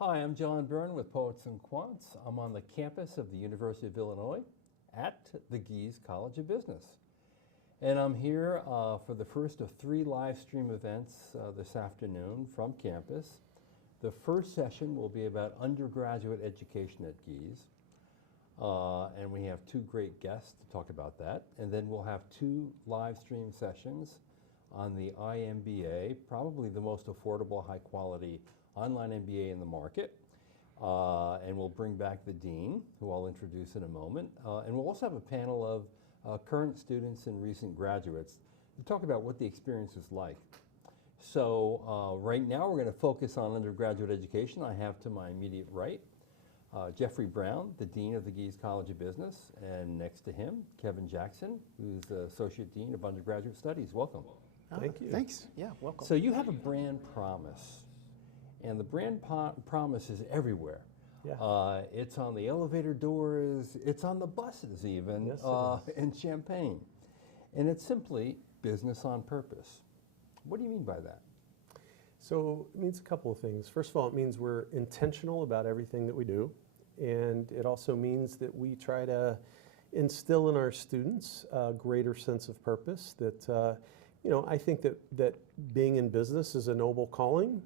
Hi, I'm John Byrne with Poets&Quants. I'm on the campus of the University of Illinois at the Gies College of Business. And I'm here for the first of 3 live stream events this afternoon from campus. The first session will be about undergraduate education at Gies. And we have 2 great guests to talk about that. And then we'll have 2 live stream sessions on the iMBA, probably the most affordable, high quality online MBA in the market. And we'll bring back the dean, who I'll introduce in a moment. And we'll also have a panel of current students and recent graduates to talk about what the experience is like. So right now we're going to focus on undergraduate education. I have to my immediate right Jeffrey Brown, the Dean of the Gies College of Business, and next to him, Kevin Jackson, who's the Associate Dean of Undergraduate Studies. Welcome. Thank you. Thanks. Yeah, welcome. So you have a brand promise, and the brand promise is everywhere. Yeah. It's on the elevator doors, it's on the buses even, Yes, in Champaign. And it's simply business on purpose. What do you mean by that? So it means a couple of things. First of all, it means we're intentional about everything that we do. And it also means that we try to instill in our students a greater sense of purpose that, I think that being in business is a noble calling,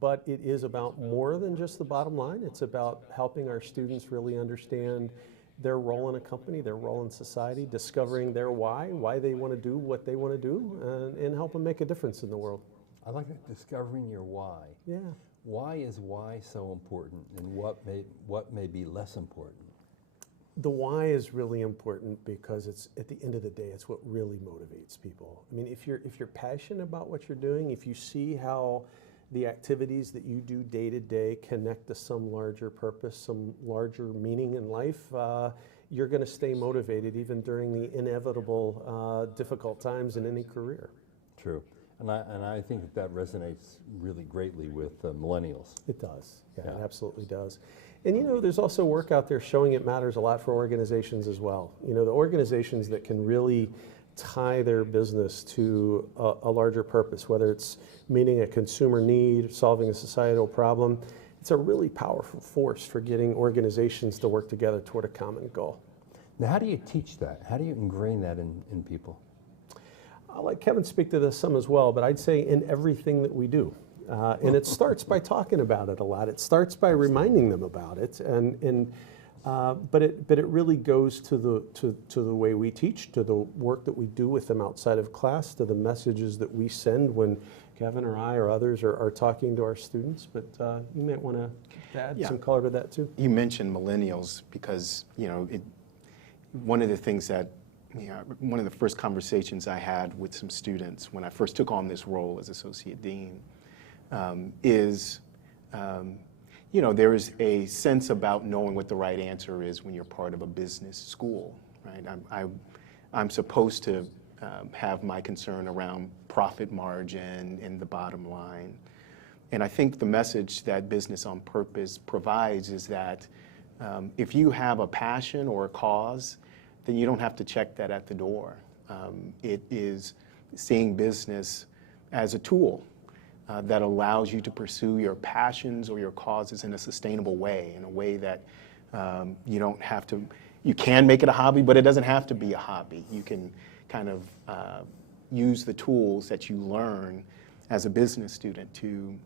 but it is about more than just the bottom line. It's about helping our students really understand their role in a company, their role in society, discovering their why they want to do what they want to do, and help them make a difference in the world. I like that, discovering your why. Yeah. Why is why so important, and what may be less important? The why is really important because it's, at the end of the day, it's what really motivates people. I mean, if you're passionate about what you're doing, if you see how the activities that you do day to day connect to some larger purpose, some larger meaning in life, you're going to stay motivated even during the inevitable difficult times in any career. True. And I think that resonates really greatly with millennials. It does. Yeah, it absolutely does. And there's also work out there showing it matters a lot for organizations as well. The organizations that can really tie their business to a larger purpose, whether it's meeting a consumer need, solving a societal problem, it's a really powerful force for getting organizations to work together toward a common goal. Now, how do you teach that? How do you ingrain that in people? I'll let Kevin speak to this some as well, but I'd say in everything that we do. And it starts by talking about it a lot. It starts by reminding them about it, but it really goes to the way we teach, to the work that we do with them outside of class, to the messages that we send when Kevin or I or others are talking to our students. But you might want to add some color to that too. You mentioned millennials because one of the things that one of the first conversations I had with some students when I first took on this role as Associate Dean is, there is a sense about knowing what the right answer is when you're part of a business school, right? I'm supposed to have my concern around profit margin and the bottom line. And I think the message that Business on Purpose provides is that if you have a passion or a cause, then you don't have to check that at the door. It is seeing business as a tool that allows you to pursue your passions or your causes in a sustainable way, in a way that you don't have to, you can make it a hobby, but it doesn't have to be a hobby. You can kind of use the tools that you learn as a business student to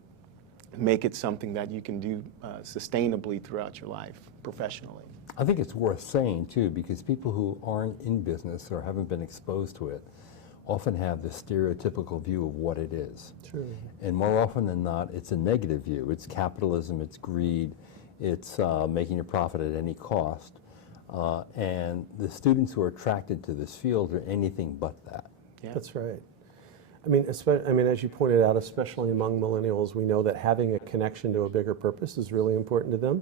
make it something that you can do sustainably throughout your life, professionally. I think it's worth saying too, because people who aren't in business or haven't been exposed to it often have the stereotypical view of what it is. True. And more often than not, it's a negative view. It's capitalism, it's greed, it's making a profit at any cost. And the students who are attracted to this field are anything but that. Yeah. That's right. I mean, as you pointed out, especially among millennials, we know that having a connection to a bigger purpose is really important to them.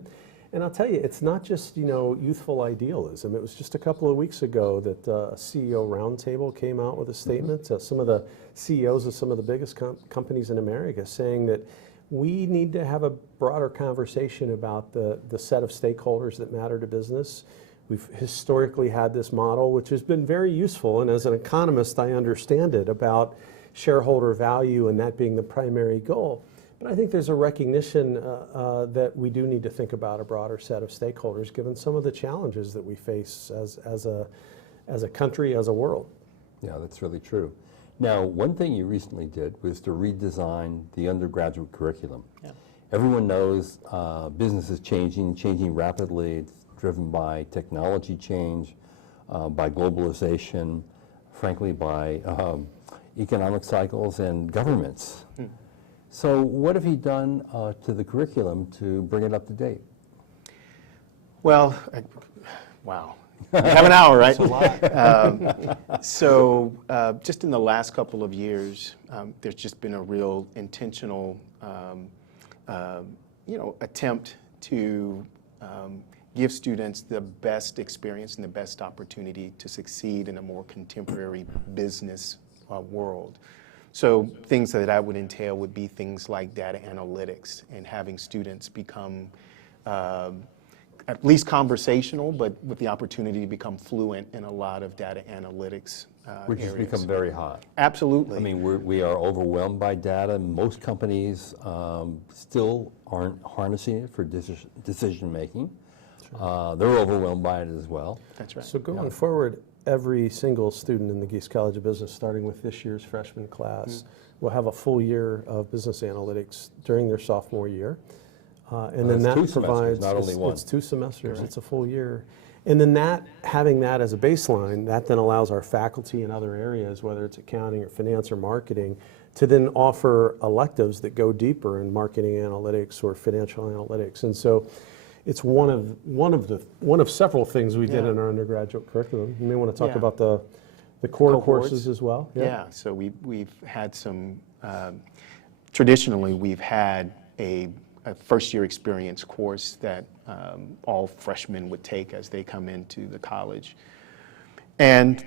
And I'll tell you, it's not just, youthful idealism. It was just a couple of weeks ago that a CEO roundtable came out with a statement, some of the CEOs of some of the biggest companies in America saying that we need to have a broader conversation about the set of stakeholders that matter to business. We've historically had this model, which has been very useful, and as an economist, I understand it, about shareholder value and that being the primary goal. But I think there's a recognition that we do need to think about a broader set of stakeholders, given some of the challenges that we face as a country, as a world. Yeah, that's really true. Now, one thing you recently did was to redesign the undergraduate curriculum. Yeah. Everyone knows business is changing rapidly. It's driven by technology change, by globalization, frankly, by economic cycles and governments. So what have you done to the curriculum to bring it up to date? Well, wow. We have an hour, right? That's a lot. Just in the last couple of years, there's just been a real intentional, attempt to give students the best experience and the best opportunity to succeed in a more contemporary business world. So things that I would entail would be things like data analytics and having students become at least conversational, but with the opportunity to become fluent in a lot of data analytics Which has areas. become very hot. Absolutely. I mean, we are overwhelmed by data. Most companies still aren't harnessing it for decision making. They're overwhelmed by it as well. That's right. So going forward, every single student in the Gies College of Business, starting with this year's freshman class, will have a full year of business analytics during their sophomore year. And then That's that 2 semesters, provides, not only one. it's 2 semesters, Right. it's a full year. And then having that as a baseline, that then allows our faculty in other areas, whether it's accounting or finance or marketing, to then offer electives that go deeper in marketing analytics or financial analytics. And so it's one of several things we did Yeah. in our undergraduate curriculum. You may want to talk Yeah. about the core Cohorts. courses as well. Yeah, so we've had some, traditionally we've had a first year experience course that all freshmen would take as they come into the college. And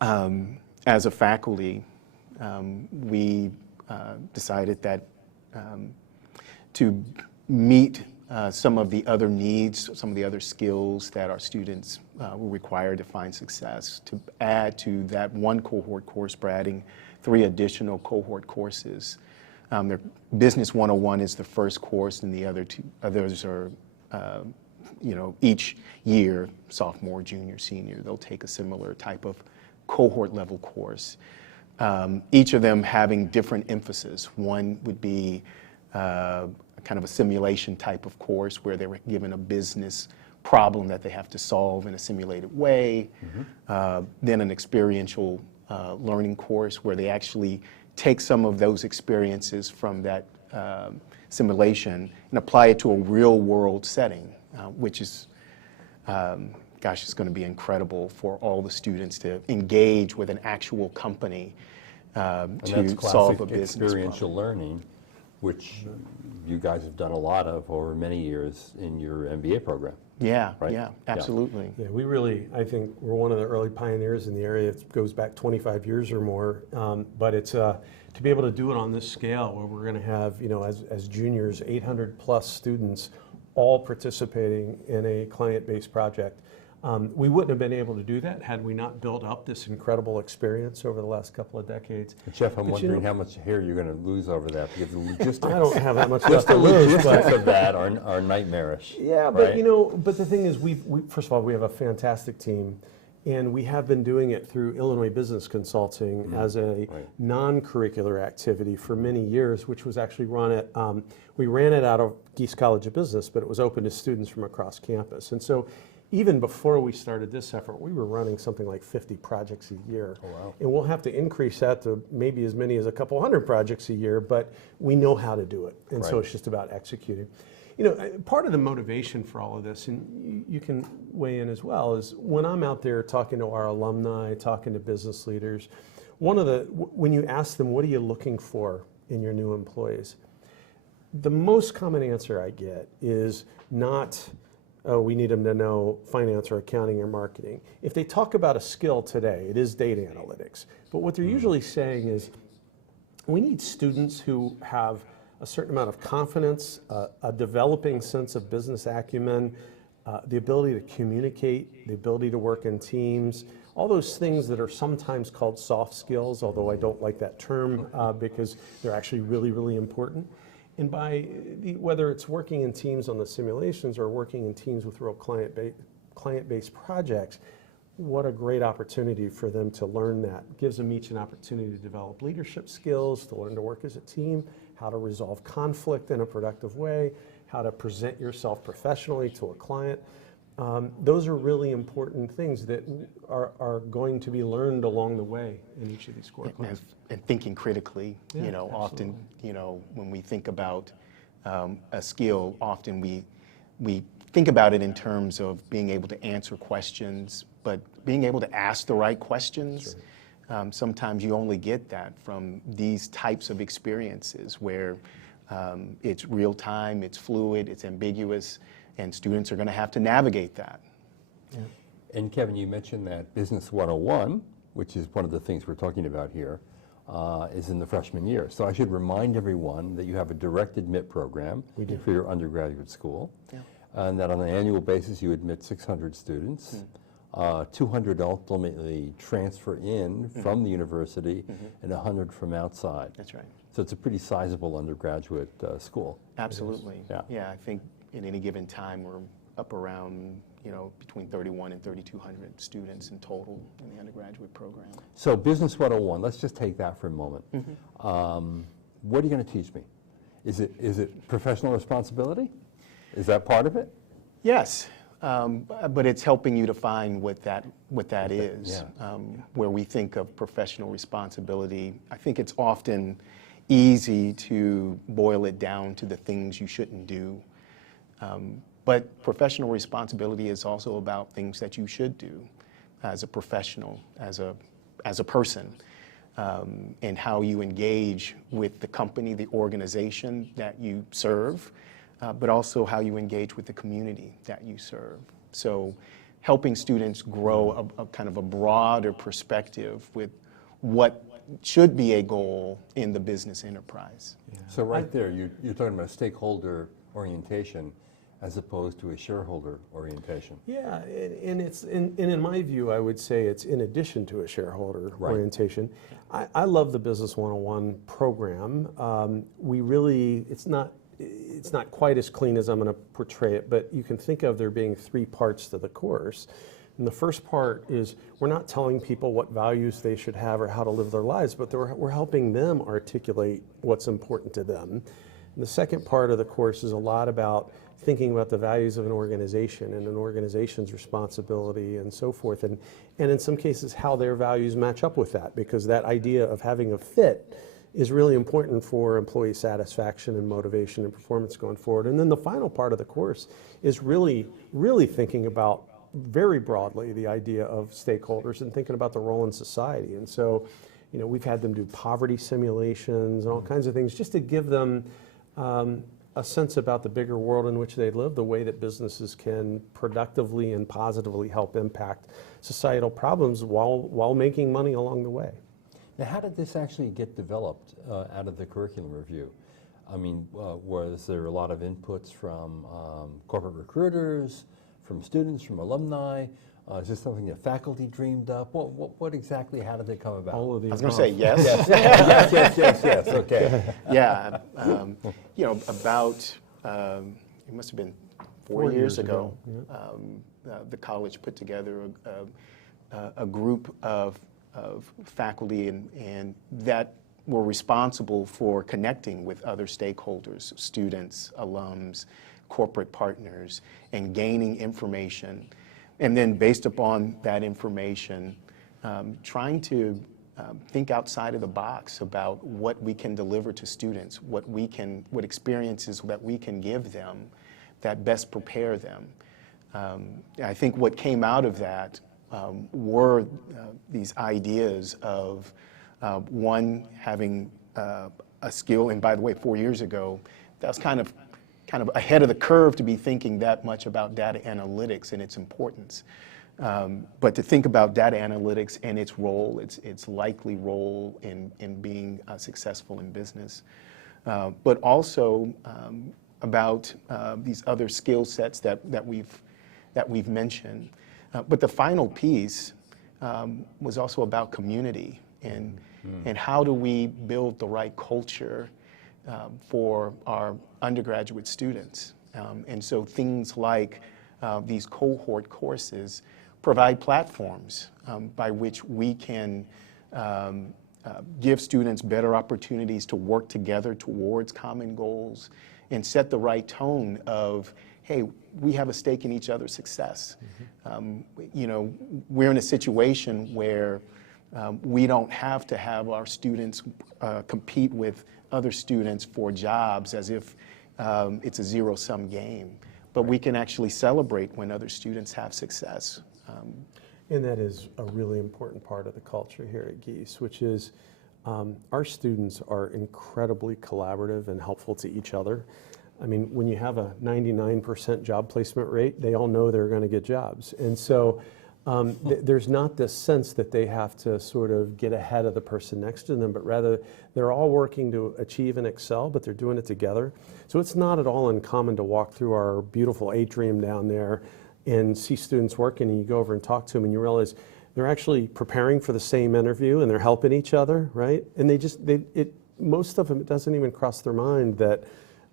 as a faculty, we decided that to meet some of the other needs, some of the other skills that our students were required to find success, to add to that one cohort course by adding 3 additional cohort courses. Their Business 101 is the first course, and the others are, each year, sophomore, junior, senior, they'll take a similar type of cohort level course. Each of them having different emphasis. One would be kind of a simulation type of course where they were given a business problem that they have to solve in a simulated way. Then an experiential learning course where they actually take some of those experiences from that simulation and apply it to a real world setting, which is, it's going to be incredible for all the students to engage with an actual company And to that's solve classic a business experiential problem. learning, which you guys have done a lot of over many years in your MBA program. Yeah, Right? yeah, absolutely. Yeah, we really, I think we're one of the early pioneers in the area. It goes back 25 years or more, but it's to be able to do it on this scale where we're going to have, as juniors, 800 plus students all participating in a client-based project. We wouldn't have been able to do that had we not built up this incredible experience over the last couple of decades. Jeff, I'm But you wondering know- how much hair you're going to lose over that, because the logistics, I don't have that much just left the to lose, but logistics of that are nightmarish. yeah, but right? but the thing is, we first of all, we have a fantastic team, and we have been doing it through Illinois Business Consulting as a right. non-curricular activity for many years, which was actually we ran it out of Gies College of Business, but it was open to students from across campus. And so even before we started this effort, we were running something like 50 projects a year. Oh, wow. And we'll have to increase that to maybe as many as a couple hundred projects a year, but we know how to do it. And so Right. it's just about executing. Part of the motivation for all of this, and you can weigh in as well, is when I'm out there talking to our alumni, talking to business leaders, when you ask them, what are you looking for in your new employees? The most common answer I get is not, oh, we need them to know finance or accounting or marketing. If they talk about a skill today, it is data analytics. But what they're usually saying is, we need students who have a certain amount of confidence, a developing sense of business acumen, the ability to communicate, the ability to work in teams, all those things that are sometimes called soft skills, although I don't like that term because they're actually really, really important. And whether it's working in teams on the simulations or working in teams with real client-based projects, what a great opportunity for them to learn that. Gives them each an opportunity to develop leadership skills, to learn to work as a team, how to resolve conflict in a productive way, how to present yourself professionally to a client. Those are really important things that are going to be learned along the way in each of these core classes. And thinking critically, Yeah, you know, absolutely. often, you know, when we think about a skill, often we think about it in terms of being able to answer questions, but being able to ask the right questions. Sometimes you only get that from these types of experiences where it's real time, it's fluid, it's ambiguous, and students are going to have to navigate that. Yeah. And Kevin, you mentioned that Business 101, which is one of the things we're talking about here, is in the freshman year. So I should remind everyone that you have a direct admit program for your undergraduate school, and that on an annual basis you admit 600 students. 200 ultimately transfer in from the university and 100 from outside. That's right. So it's a pretty sizable undergraduate school. Absolutely. Yeah. Yeah, I think at any given time we're up around, you know, between 31 and 3,200 students in total in the undergraduate program. So Business 101, let's just take that for a moment. What are you going to teach me? Is it professional responsibility? Is that part of it? Yes, but it's helping you define what that is. Yeah. Where we think of professional responsibility, I think it's often easy to boil it down to the things you shouldn't do. But professional responsibility is also about things that you should do as a professional, as a person, and how you engage with the company, the organization that you serve, but also how you engage with the community that you serve. So helping students grow a kind of a broader perspective with what should be a goal in the business enterprise. Yeah. So right there, you're talking about stakeholder orientation as opposed to a shareholder orientation. Yeah, and in my view, I would say it's in addition to a shareholder orientation. I love the Business 101 program. It's not quite as clean as I'm going to portray it, but you can think of there being 3 parts to the course. And the first part is we're not telling people what values they should have or how to live their lives, but we're helping them articulate what's important to them. And the second part of the course is a lot about thinking about the values of an organization and an organization's responsibility and so forth, and in some cases how their values match up with that, because that idea of having a fit is really important for employee satisfaction and motivation and performance going forward. And then the final part of the course is really, really thinking about very broadly the idea of stakeholders and thinking about the role in society. And so, you know, we've had them do poverty simulations and all kinds of things just to give them a sense about the bigger world in which they live, the way that businesses can productively and positively help impact societal problems while making money along the way. Now, how did this actually get developed out of the curriculum review? I mean, was there a lot of inputs from corporate recruiters, from students, from alumni? Is this something that faculty dreamed up? What exactly, how did it come about? All of the I was going to say yes. Yes, okay. Yeah, you know, about, it must have been 4 years ago, the college put together a group of faculty and that were responsible for connecting with other stakeholders, students, alums, corporate partners, and gaining information. And then based upon that information, trying to think outside of the box about what we can deliver to students, what experiences that we can give them that best prepare them. I think what came out of that were these ideas of one, having a skill, and by the way, 4 years ago, that was kind of ahead of the curve to be thinking that much about data analytics and its importance. But to think about data analytics and its role, its likely role in being successful in business, but also about these other skill sets that we've mentioned. But the final piece was also about community and how do we build the right culture for our undergraduate students. And so things like these cohort courses provide platforms by which we can give students better opportunities to work together towards common goals and set the right tone of, hey, we have a stake in each other's success. You know, we're in a situation where we don't have to have our students compete with other students for jobs as if it's a zero-sum game. But we can actually celebrate when other students have success. And that is a really important part of the culture here at Gies, which is our students are incredibly collaborative and helpful to each other. I mean, when you have a 99% job placement rate, they all know they're going to get jobs. And so there's not this sense that they have to sort of get ahead of the person next to them, but rather they're all working to achieve and excel, but they're doing it together. So it's not at all uncommon to walk through our beautiful atrium down there and see students working, and you go over and talk to them and you realize they're actually preparing for the same interview and they're helping each other, right? And most of them, it doesn't even cross their mind that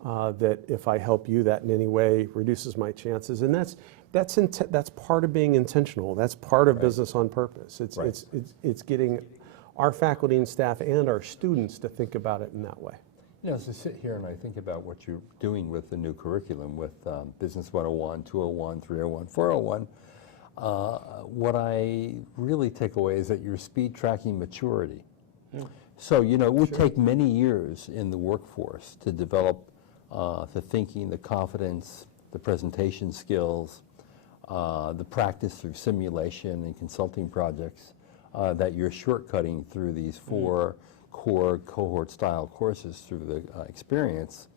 that if I help you, that in any way reduces my chances. And that's part of being intentional. That's part of business on purpose. It's getting our faculty and staff and our students to think about it in that way. You know, as I sit here and I think about what you're doing with the new curriculum, with Business 101, 201, 301, 401, what I really take away is that you're speed tracking maturity. So, you know, it would take many years in the workforce to develop the thinking, the confidence, the presentation skills, the practice through simulation and consulting projects that you're shortcutting through these 4 core cohort-style courses through the experience.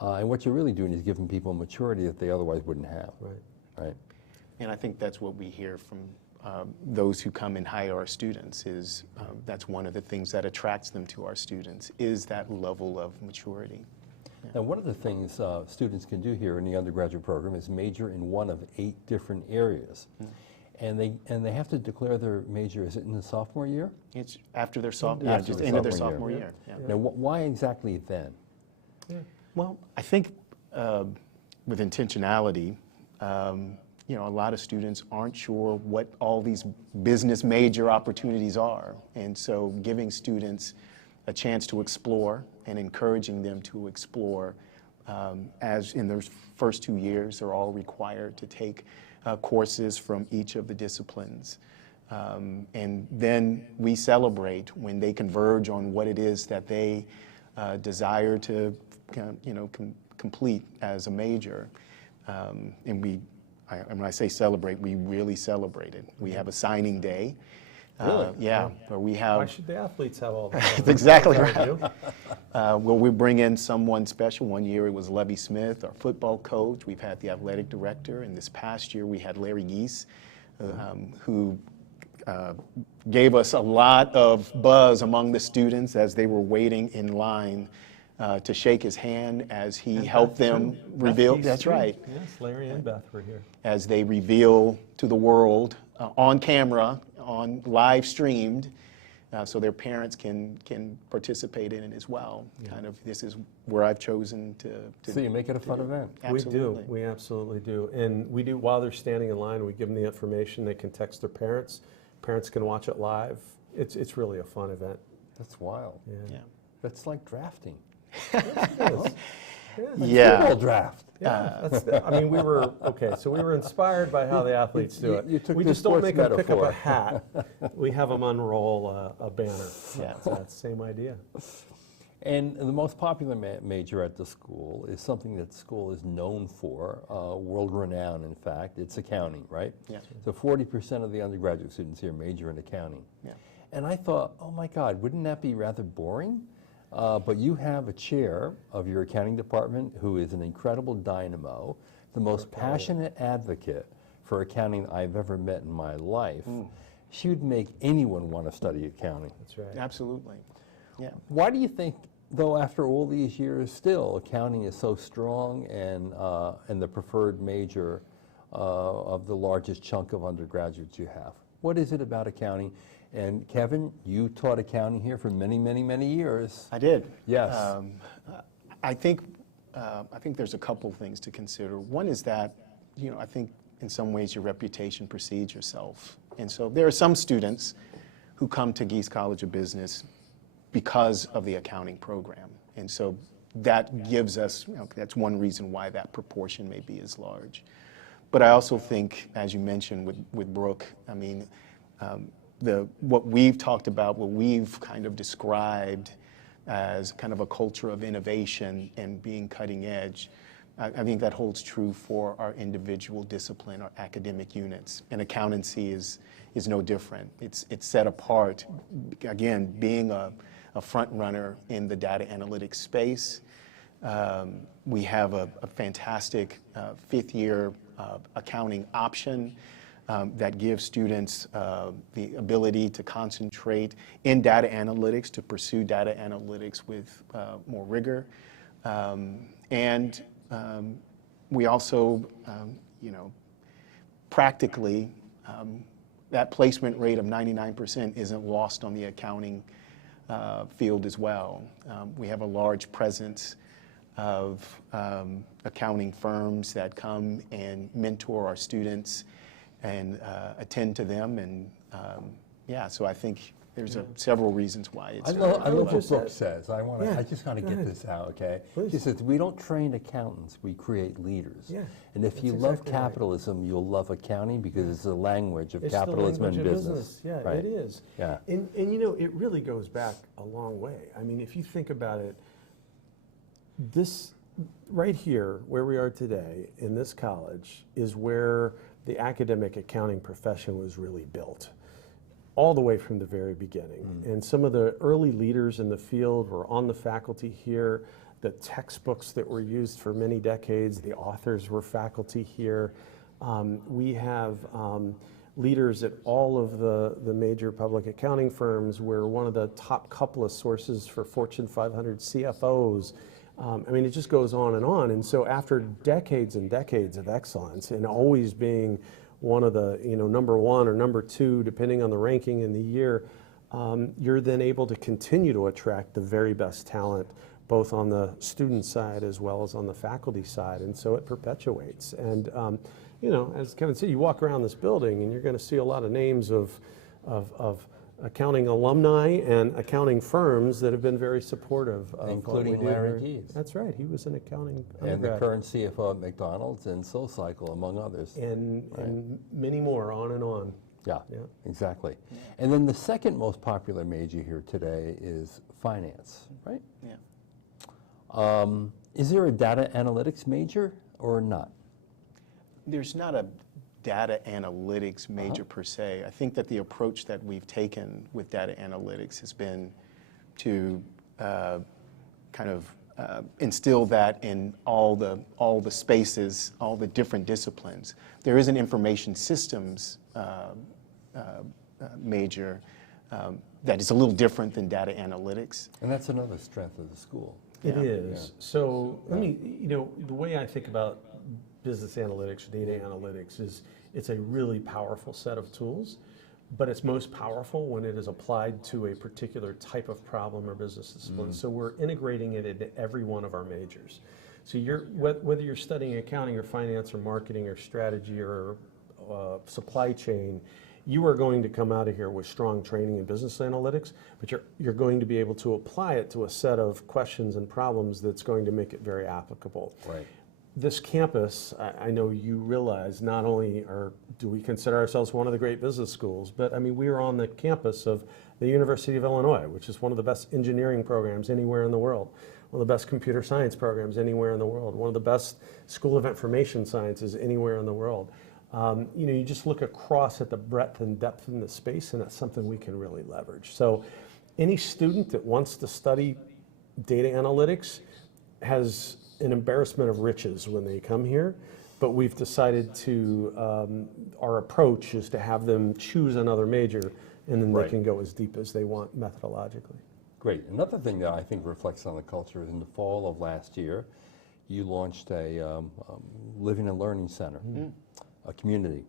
And what you're really doing is giving people maturity that they otherwise wouldn't have. Right. And I think that's what we hear from those who come and hire our students is that's one of the things that attracts them to our students is that level of maturity. Now, one of the things students can do here in the undergraduate program is major in one of 8 different areas. And they have to declare their major, is it in the sophomore year? It's after their sophomore, just end of their sophomore year. Now, why exactly then? Well, I think with intentionality, you know, a lot of students aren't sure what all these business major opportunities are. And so giving students a chance to explore and encouraging them to explore as in their first 2 years, they're all required to take courses from each of the disciplines. And then we celebrate when they converge on what it is that they desire to complete as a major. And when I say celebrate, we really celebrate it. We have a signing day. Really? Yeah, where we have... Why should the athletes have all that? That's exactly right. Well, we bring in someone special. One year it was Levy Smith, our football coach. We've had the athletic director. And this past year we had Larry Gies, who gave us a lot of buzz among the students as they were waiting in line to shake his hand as he helped them reveal. That's right. Yes, Larry and Beth were here. As they reveal to the world on camera, on live streamed, so their parents can participate in it as well. Kind of, this is where I've chosen to So you make it a fun event. Absolutely. We absolutely do. And we do, while they're standing in line, we give them the information. They can text their parents. Parents can watch it live. It's really a fun event. That's wild. Yeah. That's like drafting. Yeah. Football draft. Yeah, I mean, we were inspired by how the athletes do it. You took we the just don't sports make them pick up metaphor. a hat. We have them unroll a banner. Yeah. So that's the same idea. And the most popular major at the school is something that the school is known for, world-renowned, in fact. It's accounting, right? Yeah. So 40% of the undergraduate students here major in accounting. Yeah. And I thought, oh my God, wouldn't that be rather boring? But you have a chair of your accounting department who is an incredible dynamo, the most passionate advocate for accounting I've ever met in my life. She would make anyone want to study accounting. That's right. Absolutely. Yeah. Why do you think, though, after all these years, still accounting is so strong and the preferred major of the largest chunk of undergraduates you have? What is it about accounting? And Kevin, you taught accounting here for many, many, many years. I did. Yes. I think there's a couple things to consider. One is that, I think in some ways your reputation precedes yourself. And so there are some students who come to Gies College of Business because of the accounting program. And so that gives us, that's one reason why that proportion may be as large. But I also think, as you mentioned with Brooke, I mean, what we've talked about, what we've kind of described as kind of a culture of innovation and being cutting edge, I think that holds true for our individual discipline, our academic units. And accountancy is no different. It's set apart, again, being a front runner in the data analytics space. We have a fantastic fifth-year accounting option that gives students the ability to concentrate in data analytics, to pursue data analytics with more rigor. And we also, practically, that placement rate of 99% isn't lost on the accounting field as well. We have a large presence of accounting firms that come and mentor our students and attend to them. And so I think there's several reasons why it's. I love what Brooke says. I just want to get this out, okay? Please. She says, we don't train accountants, we create leaders. Yeah, and if that's you love exactly right. capitalism, you'll love accounting because it's the language of It's capitalism the and language of business. Yeah, right. it is. Yeah. And it really goes back a long way. I mean, if you think about it, this right here, where we are today in this college, is where the academic accounting profession was really built, all the way from the very beginning. And some of the early leaders in the field were on the faculty here. The textbooks that were used for many decades, the authors were faculty here. We have leaders at all of the major public accounting firms. We're one of the top couple of sources for Fortune 500 CFOs. I mean, it just goes on. And so after decades and decades of excellence and always being one of the, number one or number two, depending on the ranking in the year, you're then able to continue to attract the very best talent, both on the student side as well as on the faculty side. And so it perpetuates. And, as Kevin said, you walk around this building and you're going to see a lot of names of accounting alumni and accounting firms that have been very supportive of including what we do Larry here. Gies. That's right. He was an accounting And the undergrad. current CFO at McDonald's and SoulCycle, among others. And many more, on and on. Yeah, Yeah. exactly. And then the second most popular major here today is finance, right? Yeah. Is there a data analytics major or not? There's not a data analytics major per se. I think that the approach that we've taken with data analytics has been to kind of instill that in all the spaces, all the different disciplines. There is an information systems major that is a little different than data analytics. And that's another strength of the school. It Yeah. is. Yeah. So let me, the way I think about business analytics or data analytics is it's a really powerful set of tools, but it's most powerful when it is applied to a particular type of problem or business discipline. So we're integrating it into every one of our majors. So whether you're studying accounting or finance or marketing or strategy or supply chain, you are going to come out of here with strong training in business analytics, but you're going to be able to apply it to a set of questions and problems that's going to make it very applicable. Right. This campus, I know you realize, not only do we consider ourselves one of the great business schools, but I mean, we are on the campus of the University of Illinois, which is one of the best engineering programs anywhere in the world, one of the best computer science programs anywhere in the world, one of the best School of Information Sciences anywhere in the world. You just look across at the breadth and depth in the space, and that's something we can really leverage. So any student that wants to study data analytics has an embarrassment of riches when they come here, but we've decided to, our approach is to have them choose another major, and then Right. they can go as deep as they want methodologically. Great. Another thing that I think reflects on the culture is in the fall of last year, you launched a Living and Learning Center, a community.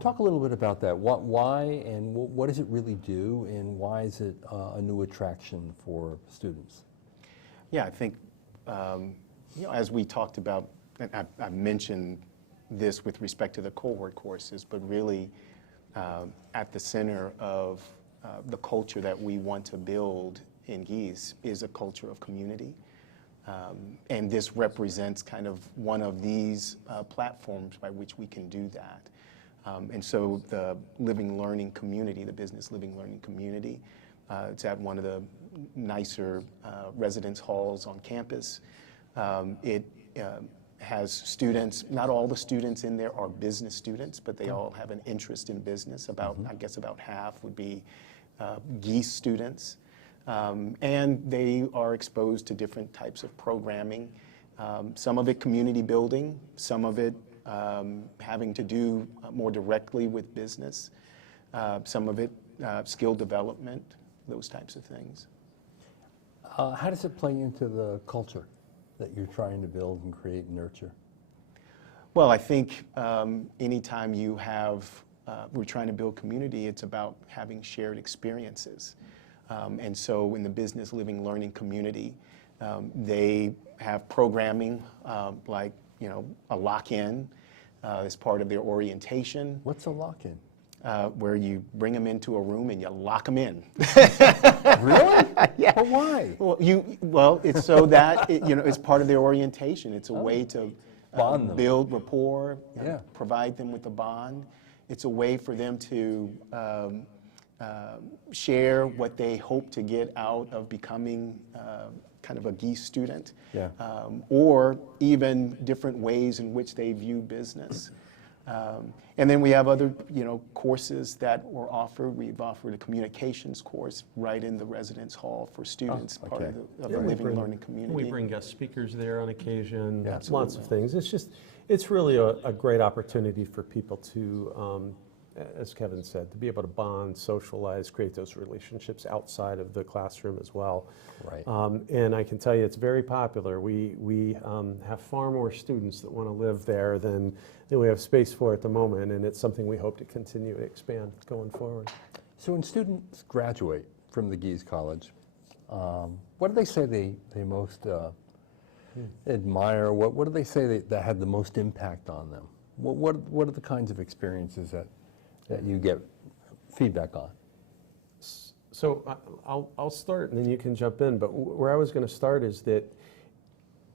Talk a little bit about that. Why and what does it really do, and why is it a new attraction for students? Yeah, I think, as we talked about, and I've mentioned this with respect to the cohort courses, but really at the center of the culture that we want to build in Gies is a culture of community. And this represents kind of one of these platforms by which we can do that. And so the living learning community, the business living learning community, it's at one of the nicer residence halls on campus. It has students, not all the students in there are business students, but they all have an interest in business. I guess about half would be Gies students. And they are exposed to different types of programming. Some of it community building, some of it having to do more directly with business, some of it skill development, those types of things. How does it play into the culture that you're trying to build and create and nurture? Well, I think anytime you have, we're trying to build community, it's about having shared experiences. And so in the business living learning community, they have programming like, a lock-in as part of their orientation. What's a lock-in? Where you bring them into a room and you lock them in. Really? Yeah. But why? Well, it's so that it's part of their orientation. It's a way to Bond them. build rapport, Yeah. provide them with a bond. It's a way for them to share what they hope to get out of becoming kind of a Gies student, Yeah. or even different ways in which they view business. And then we have other, courses that were offered. We've offered a communications course right in the residence hall for students, part okay. of the living learning community. We bring guest speakers there on occasion, Yeah. lots of things. It's really a great opportunity for people to, as Kevin said, to be able to bond, socialize, create those relationships outside of the classroom as well. Right. And I can tell you it's very popular. We have far more students that want to live there than we have space for at the moment, and it's something we hope to continue to expand going forward. So when students graduate from the Gies College, what do they say they most admire? What do they say that had the most impact on them? What are the kinds of experiences that you get feedback on? So I'll start and then you can jump in, but where I was going to start is that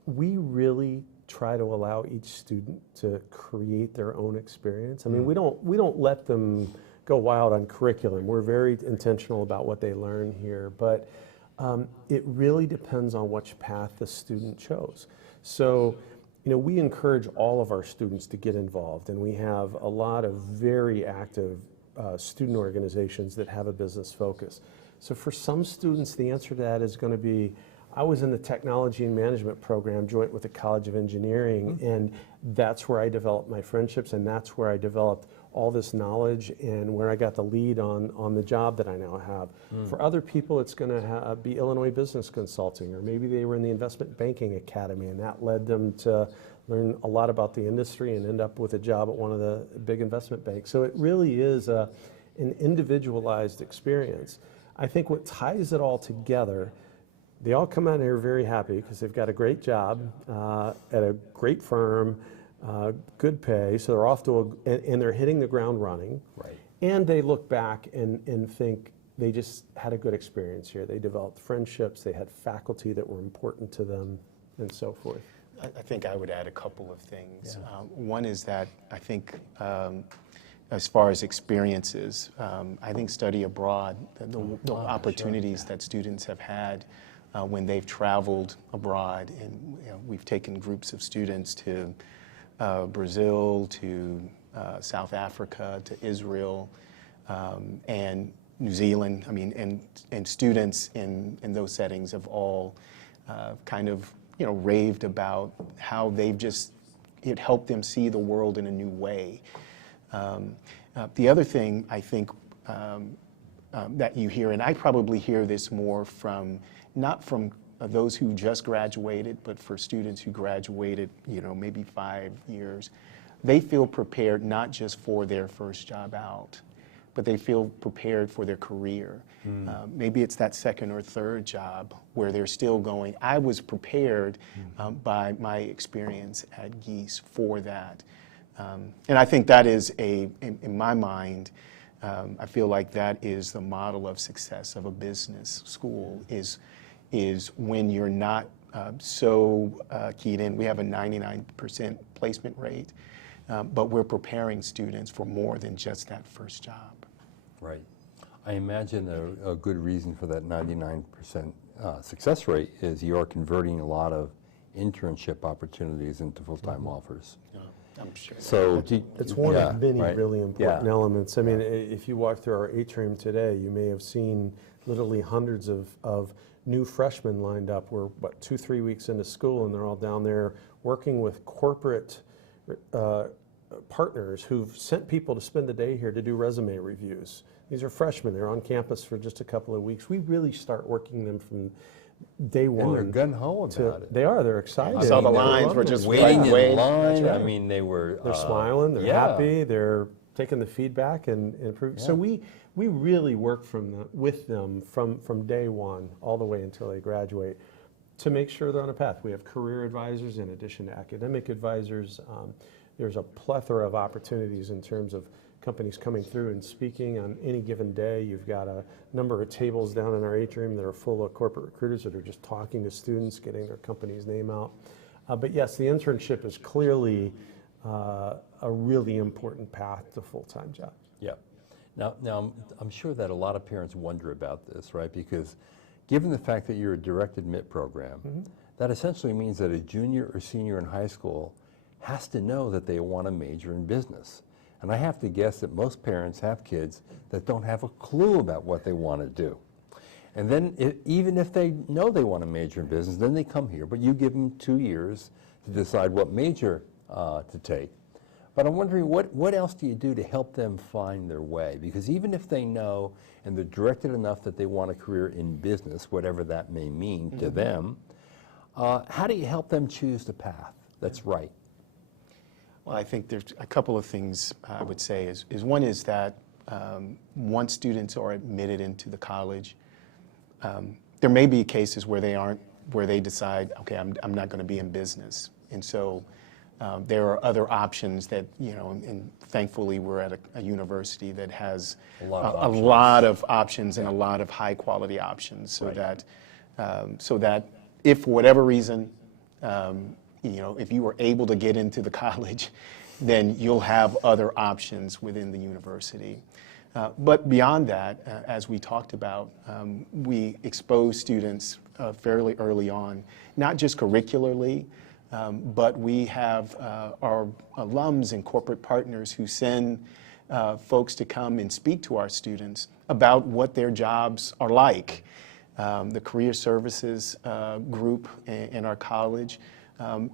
we really try to allow each student to create their own experience. I mean, we don't let them go wild on curriculum. We're very intentional about what they learn here, but it really depends on which path the student chose. So, we encourage all of our students to get involved, and we have a lot of very active student organizations that have a business focus. So for some students, the answer to that is going to be, I was in the technology and management program joint with the College of Engineering, and that's where I developed my friendships, and that's where I developed all this knowledge and where I got the lead on the job that I now have. For other people, it's going to be Illinois Business Consulting, or maybe they were in the Investment Banking Academy, and that led them to learn a lot about the industry and end up with a job at one of the big investment banks. So it really is an individualized experience. I think what ties it all together, they all come out here very happy because they've got a great job at a great firm, good pay, so they're off to and they're hitting the ground running. Right. And they look back and think they just had a good experience here. They developed friendships, they had faculty that were important to them, and so forth. I think I would add a couple of things. Yeah. One is that I think as far as experiences, I think study abroad, the opportunities that students have had when they've traveled abroad, and we've taken groups of students to Brazil, to South Africa, to Israel, and New Zealand. I mean, and students in those settings have all kind of raved about how it helped them see the world in a new way. The other thing I think that you hear, and I probably hear this more not from those who just graduated, but for students who graduated, maybe 5 years they feel prepared not just for their first job out, but they feel prepared for their career. Maybe it's that second or third job where they're still going, I was prepared by my experience at Gies for that. And I think that is in my mind, I feel like that is the model of success of a business school, is when you're not so keyed in. We have a 99% placement rate, but we're preparing students for more than just that first job. Right. I imagine a good reason for that 99% success rate is you are converting a lot of internship opportunities into full-time offers. I'm sure. So It's one of many right. really important elements. I mean, if you walk through our atrium today, you may have seen literally hundreds of new freshmen lined up. We're, 2-3 weeks into school, and they're all down there working with corporate partners who've sent people to spend the day here to do resume reviews. These are freshmen. They're on campus for just a couple of weeks. We really start working them from day one. And they're gun-ho about it. They are. They're excited. I saw the lines were just waiting in waiting. line. Right. I mean, they were. They're smiling. They're yeah. happy. They're taking the feedback and improving. So we really work with them from day one all the way until they graduate to make sure they're on a path. We have career advisors in addition to academic advisors. There's a plethora of opportunities in terms of companies coming through and speaking on any given day. You've got a number of tables down in our atrium that are full of corporate recruiters that are just talking to students, getting their company's name out. But yes, the internship is clearly a really important path to full-time job. Yeah. Now, I'm sure that a lot of parents wonder about this, right? Because given the fact that you're a direct admit program, that essentially means that a junior or senior in high school has to know that they want to major in business. And I have to guess that most parents have kids that don't have a clue about what they want to do. And then even if they know they want to major in business, then they come here. But you give them 2 years to decide what major to take. But I'm wondering, what else do you do to help them find their way? Because even if they know and they're directed enough that they want a career in business, whatever that may mean to them, how do you help them choose the path that's right? Well, I think there's a couple of things I would say. Is one is that once students are admitted into the college, there may be cases where they decide, okay, I'm not going to be in business, and so there are other options that, and thankfully we're at a university that has a lot of options and a lot of high quality options, so that if for whatever reason, if you were able to get into the college, then you'll have other options within the university. But beyond that, as we talked about, we expose students fairly early on, not just curricularly, but we have our alums and corporate partners who send folks to come and speak to our students about what their jobs are like. The career services group in our college,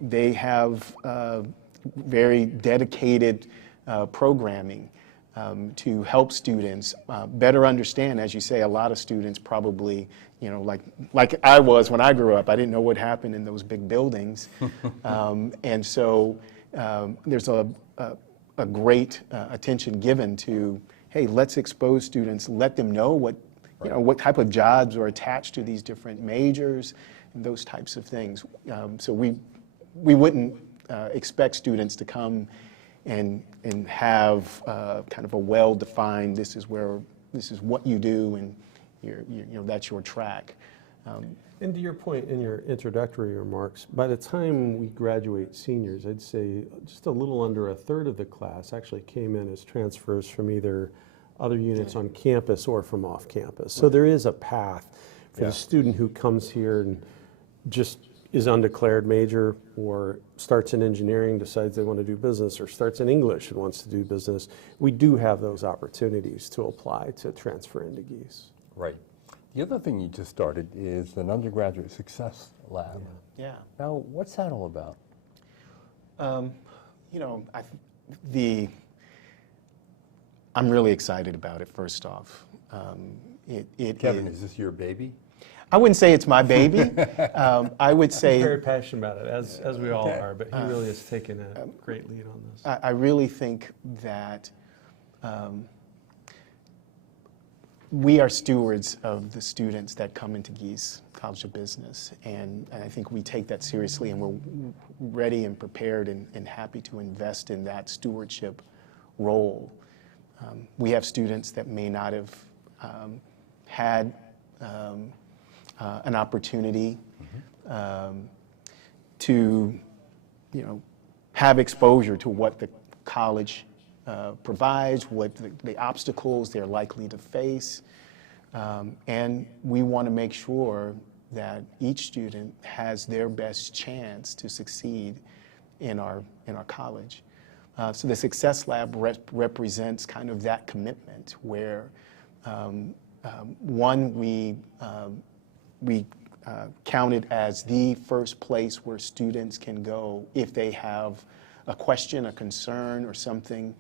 they have very dedicated programming to help students better understand. As you say, a lot of students probably, like I was when I grew up, I didn't know what happened in those big buildings. And so there's a great attention given to, hey, let's expose students, let them know what type of jobs are attached to these different majors and those types of things. So we wouldn't expect students to come and have kind of a well-defined, this is what you do, and that's your track. And to your point in your introductory remarks, by the time we graduate seniors, I'd say just a little under a third of the class actually came in as transfers from either other units on campus or from off campus. So there is a path for the student who comes here and just is undeclared major, or starts in engineering, decides they want to do business, or starts in English and wants to do business. We do have those opportunities to apply to transfer into Gies. Right. The other thing you just started is an undergraduate success lab. Yeah. Now, what's that all about? I'm really excited about it, first off. Kevin, is this your baby? I wouldn't say it's my baby. I would say He's very passionate about it, as we all are, but he really has taken a great lead on this. I really think that we are stewards of the students that come into Gies College of Business, and I think we take that seriously, and we're ready and prepared and happy to invest in that stewardship role. We have students that may not have had an opportunity to, have exposure to what the college provides, what the obstacles they're likely to face, and we want to make sure that each student has their best chance to succeed in our college. So the Success Lab represents kind of that commitment where one, we count it as the first place where students can go if they have a question, a concern, or something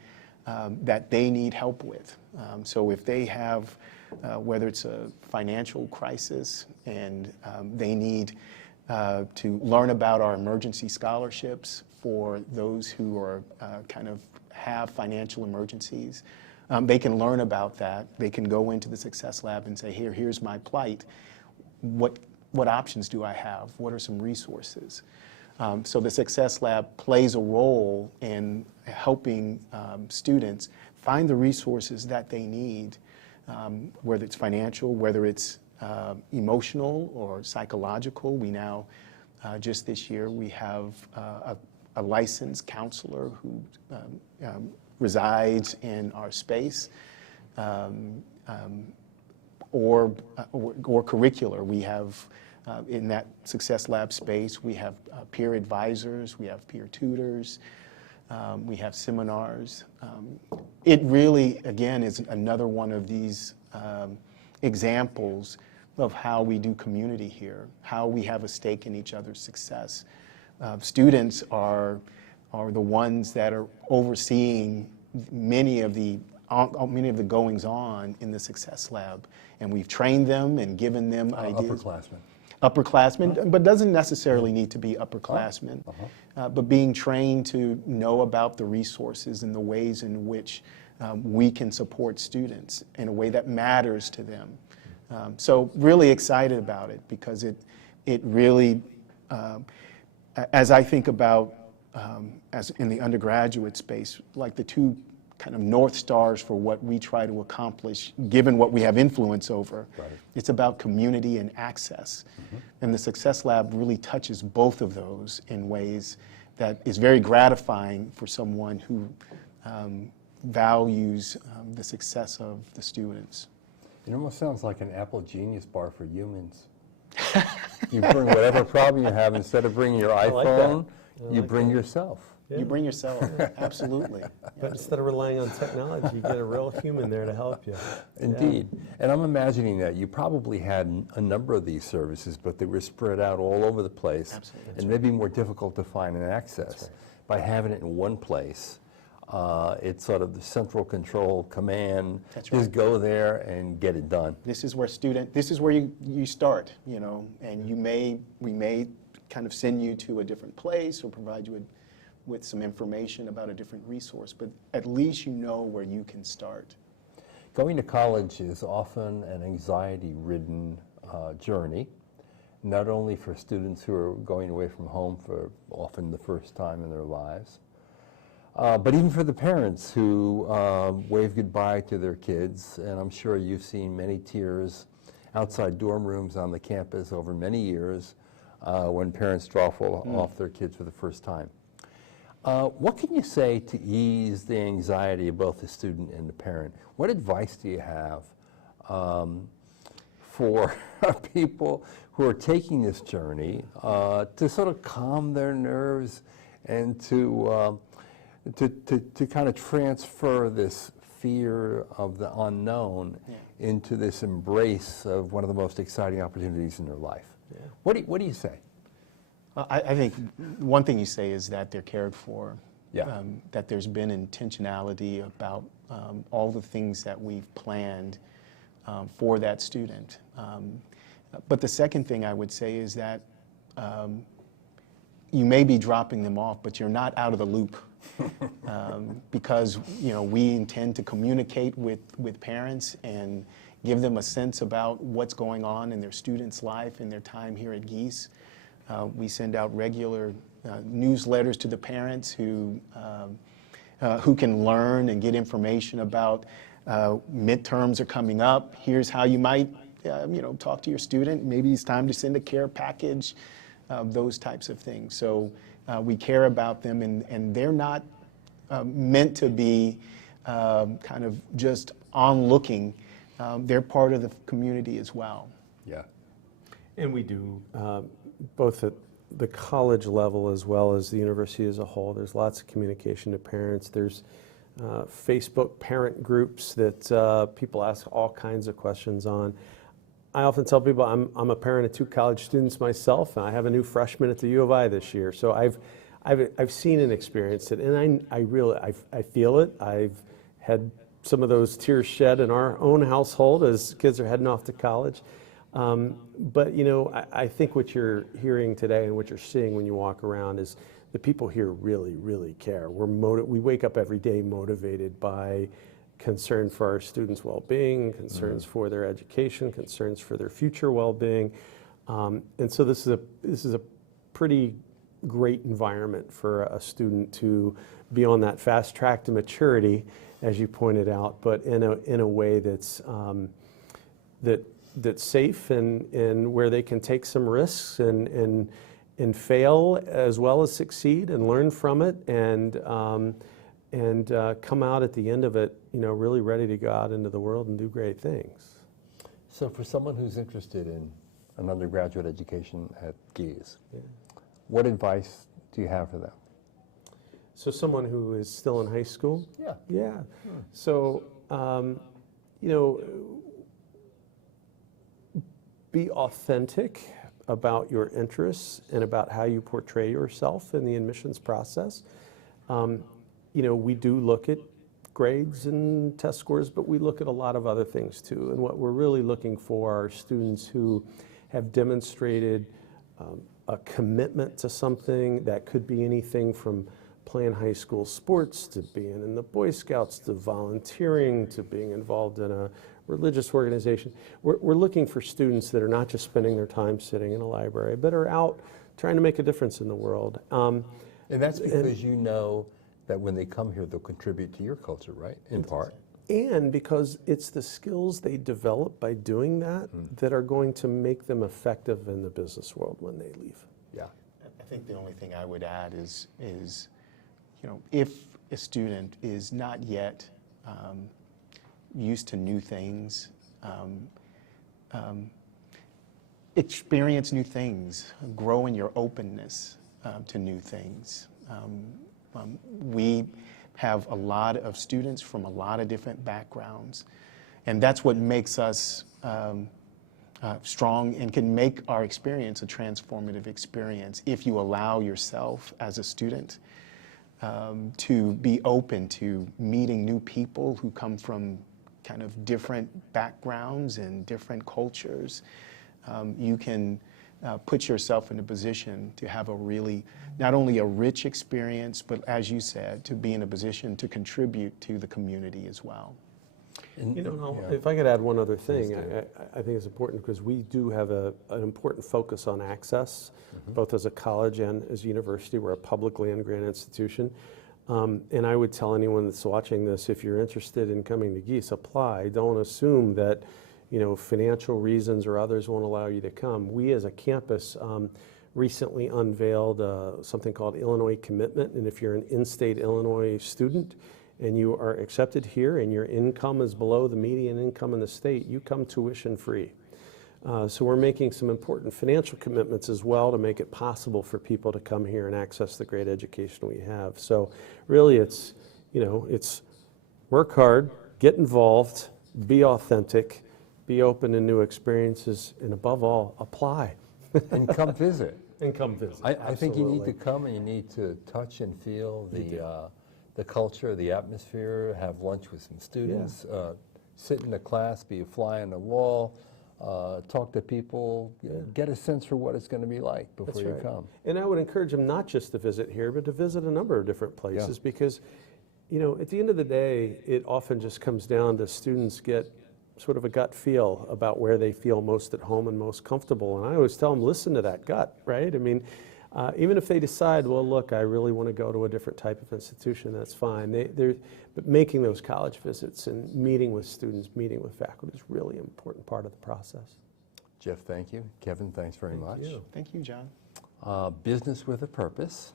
that they need help with. So if they have, whether it's a financial crisis and they need to learn about our emergency scholarships for those who are kind of have financial emergencies, they can learn about that. They can go into the Success Lab and say, here's my plight. What options do I have? What are some resources? So the Success Lab plays a role in helping students find the resources that they need, whether it's financial, whether it's emotional or psychological. We now, just this year, we have a licensed counselor who resides in our space, or curricular. We have, in that Success Lab space, we have peer advisors, we have peer tutors, we have seminars. It really, again, is another one of these examples of how we do community here, how we have a stake in each other's success. Students are the ones that are overseeing many of the goings-on in the Success Lab, and we've trained them and given them ideas. Upperclassmen, but doesn't necessarily need to be upperclassmen, but being trained to know about the resources and the ways in which we can support students in a way that matters to them. So really excited about it, because it really, as I think about, as in the undergraduate space, like the two kind of North Stars for what we try to accomplish, given what we have influence over. Right. It's about community and access. And the Success Lab really touches both of those in ways that is very gratifying for someone who values the success of the students. It almost sounds like an Apple Genius bar for humans. You bring whatever problem you have, instead of bringing your iPhone, you bring yourself. Yeah. You bring yourself, absolutely. But instead of relying on technology, you get a real human there to help you. Indeed. Yeah. And I'm imagining that you probably had a number of these services, but they were spread out all over the place. Absolutely. And maybe more difficult to find and access. Right. By having it in one place, it's sort of the central control command. That's right. Just go there and get it done. This is where you start, and we may kind of send you to a different place or provide you with some information about a different resource, but at least you know where you can start. Going to college is often an anxiety-ridden journey, not only for students who are going away from home for often the first time in their lives, but even for the parents who wave goodbye to their kids. And I'm sure you've seen many tears outside dorm rooms on the campus over many years when parents drop off their kids for the first time. What can you say to ease the anxiety of both the student and the parent? What advice do you have for people who are taking this journey to sort of calm their nerves and to kind of transfer this fear of the unknown into this embrace of one of the most exciting opportunities in their life? Yeah. What do you say? I think one thing you say is that they're cared for, that there's been intentionality about all the things that we've planned for that student. But the second thing I would say is that you may be dropping them off, but you're not out of the loop. Because we intend to communicate with parents and give them a sense about what's going on in their students' life and their time here at Gies. We send out regular newsletters to the parents who can learn and get information about midterms are coming up. Here's how you might talk to your student. Maybe it's time to send a care package, those types of things. So we care about them, and they're not meant to be kind of just on-looking. They're part of the community as well. Yeah. And we do, both at the college level as well as the university as a whole, there's lots of communication to parents. There's Facebook parent groups that people ask all kinds of questions on. I often tell people I'm a parent of 2 college students myself, and I have a new freshman at the U of I this year. So I've seen and experienced it, and I feel it. I've had some of those tears shed in our own household as kids are heading off to college. But I think what you're hearing today and what you're seeing when you walk around is the people here really, really care. We wake up every day motivated by concern for our students' well-being, concerns for their education, concerns for their future well-being, and so this is a pretty great environment for a student to be on that fast track to maturity, as you pointed out, but in a way that's safe and where they can take some risks and fail as well as succeed and learn from it and come out at the end of it, really ready to go out into the world and do great things. So for someone who's interested in an undergraduate education at Gies, what advice do you have for them? So someone who is still in high school? Yeah. Yeah. So, be authentic about your interests and about how you portray yourself in the admissions process. We do look at grades and test scores, but we look at a lot of other things too. And what we're really looking for are students who have demonstrated a commitment to something that could be anything from playing high school sports to being in the Boy Scouts to volunteering to being involved in a religious organization. We're looking for students that are not just spending their time sitting in a library, but are out trying to make a difference in the world. And that's because you know that when they come here, they'll contribute to your culture, right? In part. And because it's the skills they develop by doing that that are going to make them effective in the business world when they leave. Yeah. I think the only thing I would add is if a student is not yet used to new things, experience new things, grow in your openness to new things. We have a lot of students from a lot of different backgrounds, and that's what makes us strong and can make our experience a transformative experience if you allow yourself as a student to be open to meeting new people who come from kind of different backgrounds and different cultures. You can put yourself in a position to have a really, not only a rich experience, but as you said, to be in a position to contribute to the community as well. And, If I could add one other thing, I think it's important because we do have an important focus on access, both as a college and as a university. We're a public land-grant institution. And I would tell anyone that's watching this, if you're interested in coming to Gies, apply. Don't assume that financial reasons or others won't allow you to come. We as a campus recently unveiled something called Illinois Commitment, and if you're an in-state Illinois student and you are accepted here and your income is below the median income in the state, you come tuition free. So we're making some important financial commitments as well to make it possible for people to come here and access the great education we have. So really it's work hard, get involved, be authentic, be open to new experiences, and above all, apply. and come visit. And come visit. I think you need to come and you need to touch and feel the culture, the atmosphere, have lunch with some students, sit in the class, be a fly on the wall, talk to people, get a sense for what it's going to be like before That's you right. come. And I would encourage them not just to visit here, but to visit a number of different places because, you know, at the end of the day, it often just comes down to students get sort of a gut feel about where they feel most at home and most comfortable. And I always tell them, listen to that gut, right? I mean, even if they decide, well, look, I really want to go to a different type of institution, that's fine. But making those college visits and meeting with students, meeting with faculty is really an important part of the process. Jeff, thank you. Kevin, thanks very much. you. Thank you, John. Business with a Purpose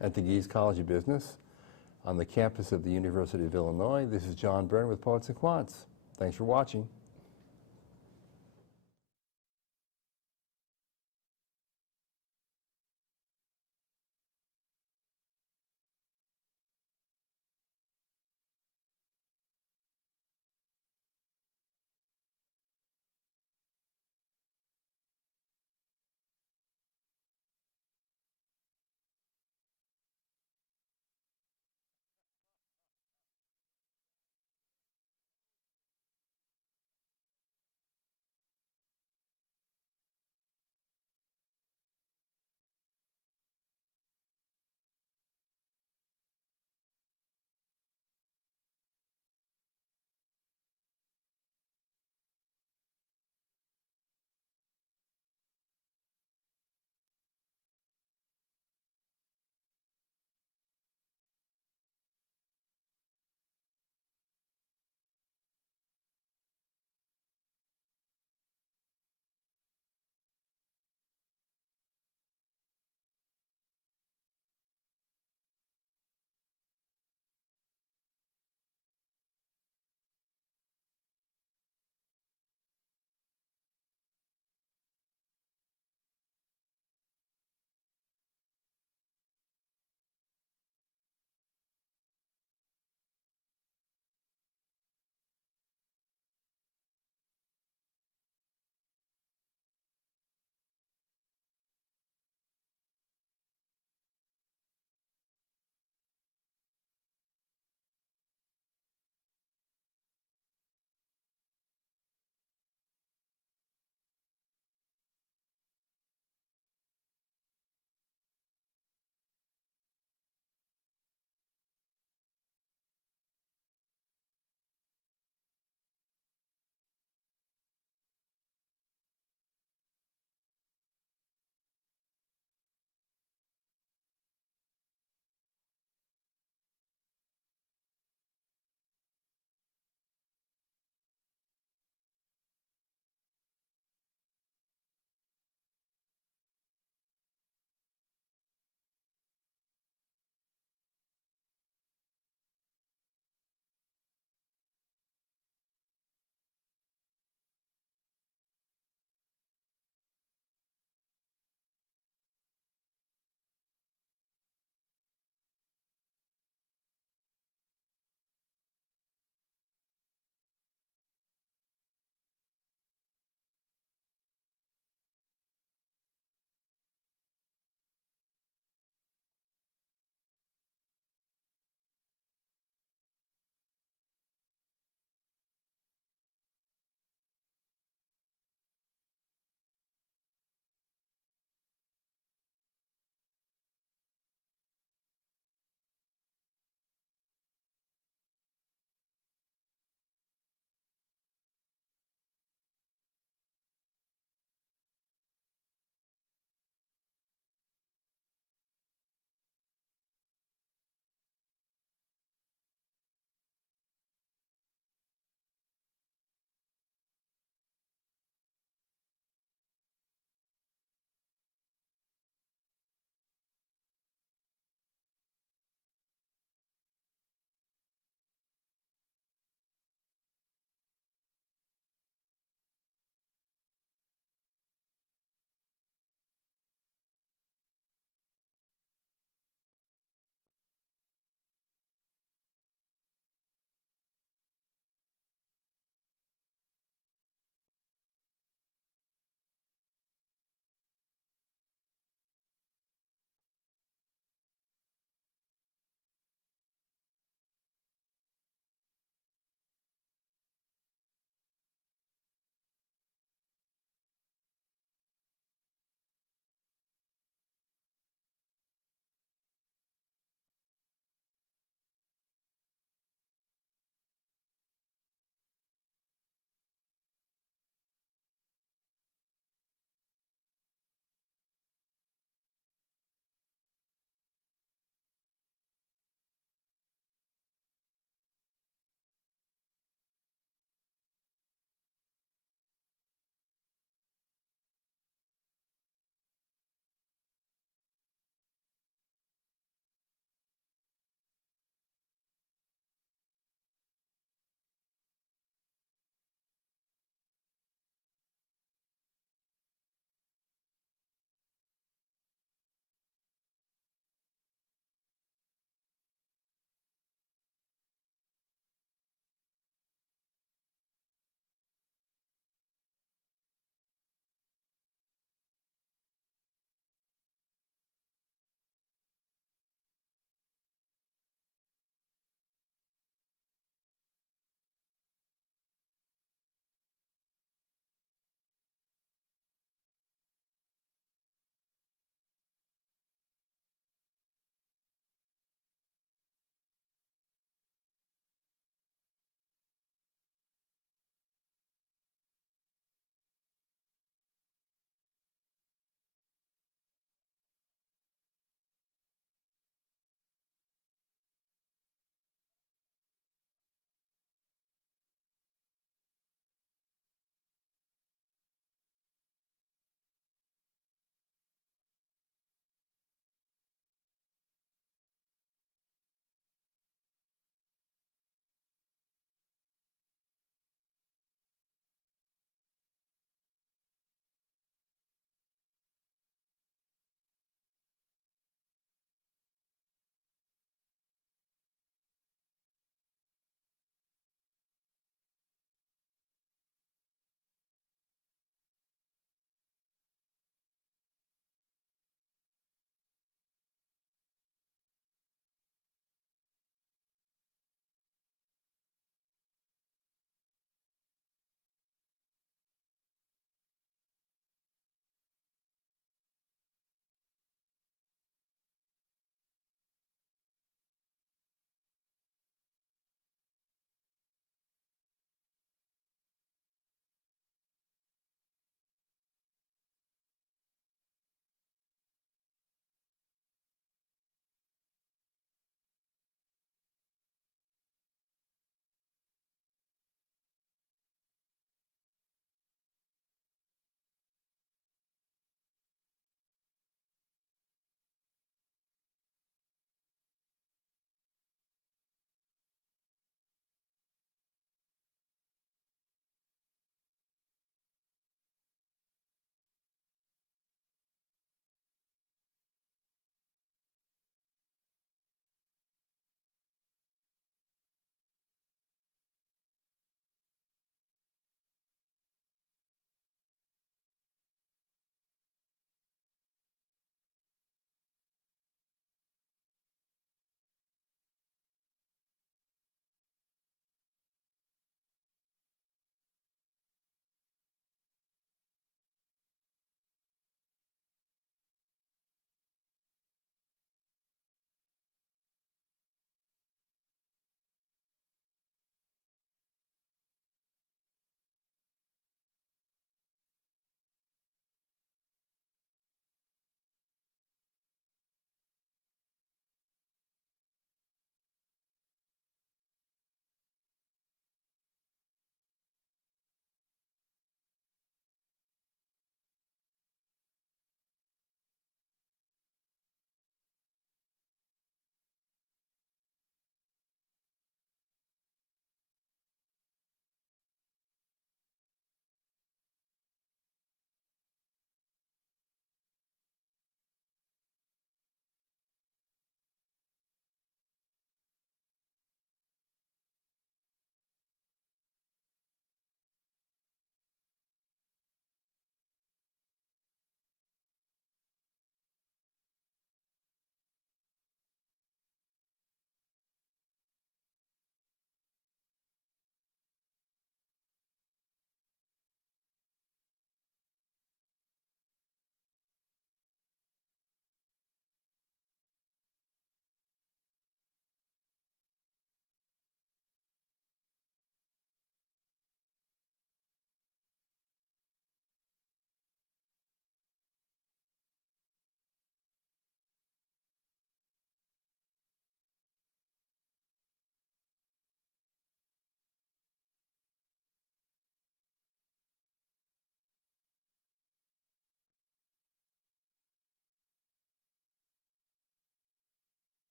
at the Gies College of Business on the campus of the University of Illinois. This is John Byrne with Poets and Quants. Thanks for watching.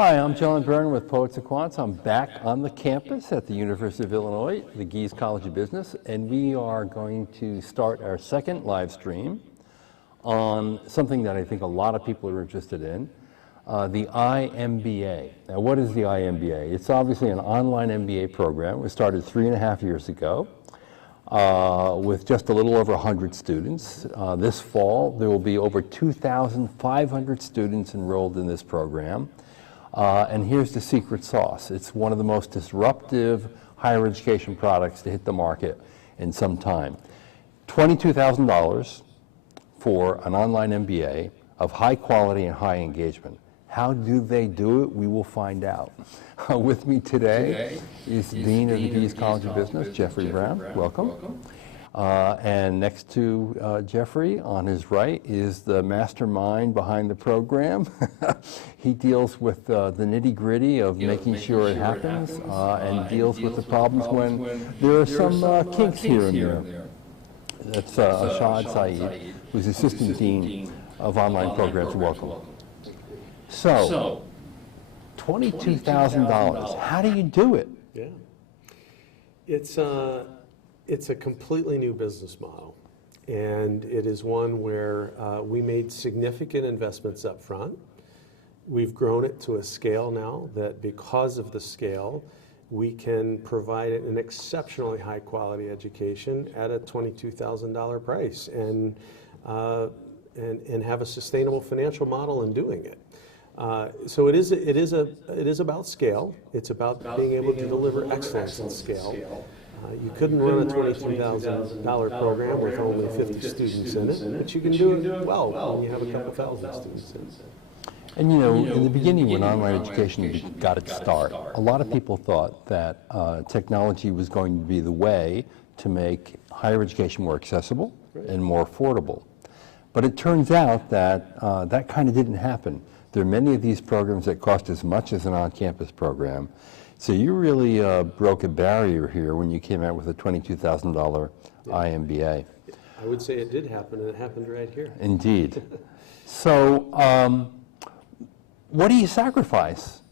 Hi, I'm John Byrne with Poets&Quants. I'm back on the campus at the University of Illinois, the Gies College of Business, and we are going to start our second live stream on something that I think a lot of people are interested in, the iMBA. Now, what is the iMBA? It's obviously an online MBA program. It was started 3.5 years ago with just a little over 100 students. This fall, there will be over 2,500 students enrolled in this program. And here's the secret sauce. It's one of the most disruptive higher education products to hit the market in some time. $22,000 for an online MBA of high quality and high engagement. How do they do it? We will find out. With me today is Dean of the Gies College of Business, Jeffrey Brown. Welcome. And next to Jeffrey, on his right, is the mastermind behind the program. He deals with the nitty-gritty of making sure it happens and deals with the problems when there are some kinks here and there. That's Ashad Saeed, who's Assistant Dean of Online Programs. Welcome. So, $22,000. How do you do it? Yeah. It's a completely new business model, and it is one where we made significant investments up front. We've grown it to a scale now that because of the scale, we can provide an exceptionally high quality education at a $22,000 price and have a sustainable financial model in doing it. So it is about scale. It's about being able to deliver excellence in scale. You couldn't run a $22,000 program with only 50 students in it, but you can do it well when you have a couple thousand students in it. And you know, in the beginning when online education got its start, a lot of people thought that technology was going to be the way to make higher education more accessible and more affordable. But it turns out that that kind of didn't happen. There are many of these programs that cost as much as an on-campus program. So you really broke a barrier here when you came out with a $22,000 iMBA. I would say it did happen, and it happened right here. Indeed. So what do you sacrifice?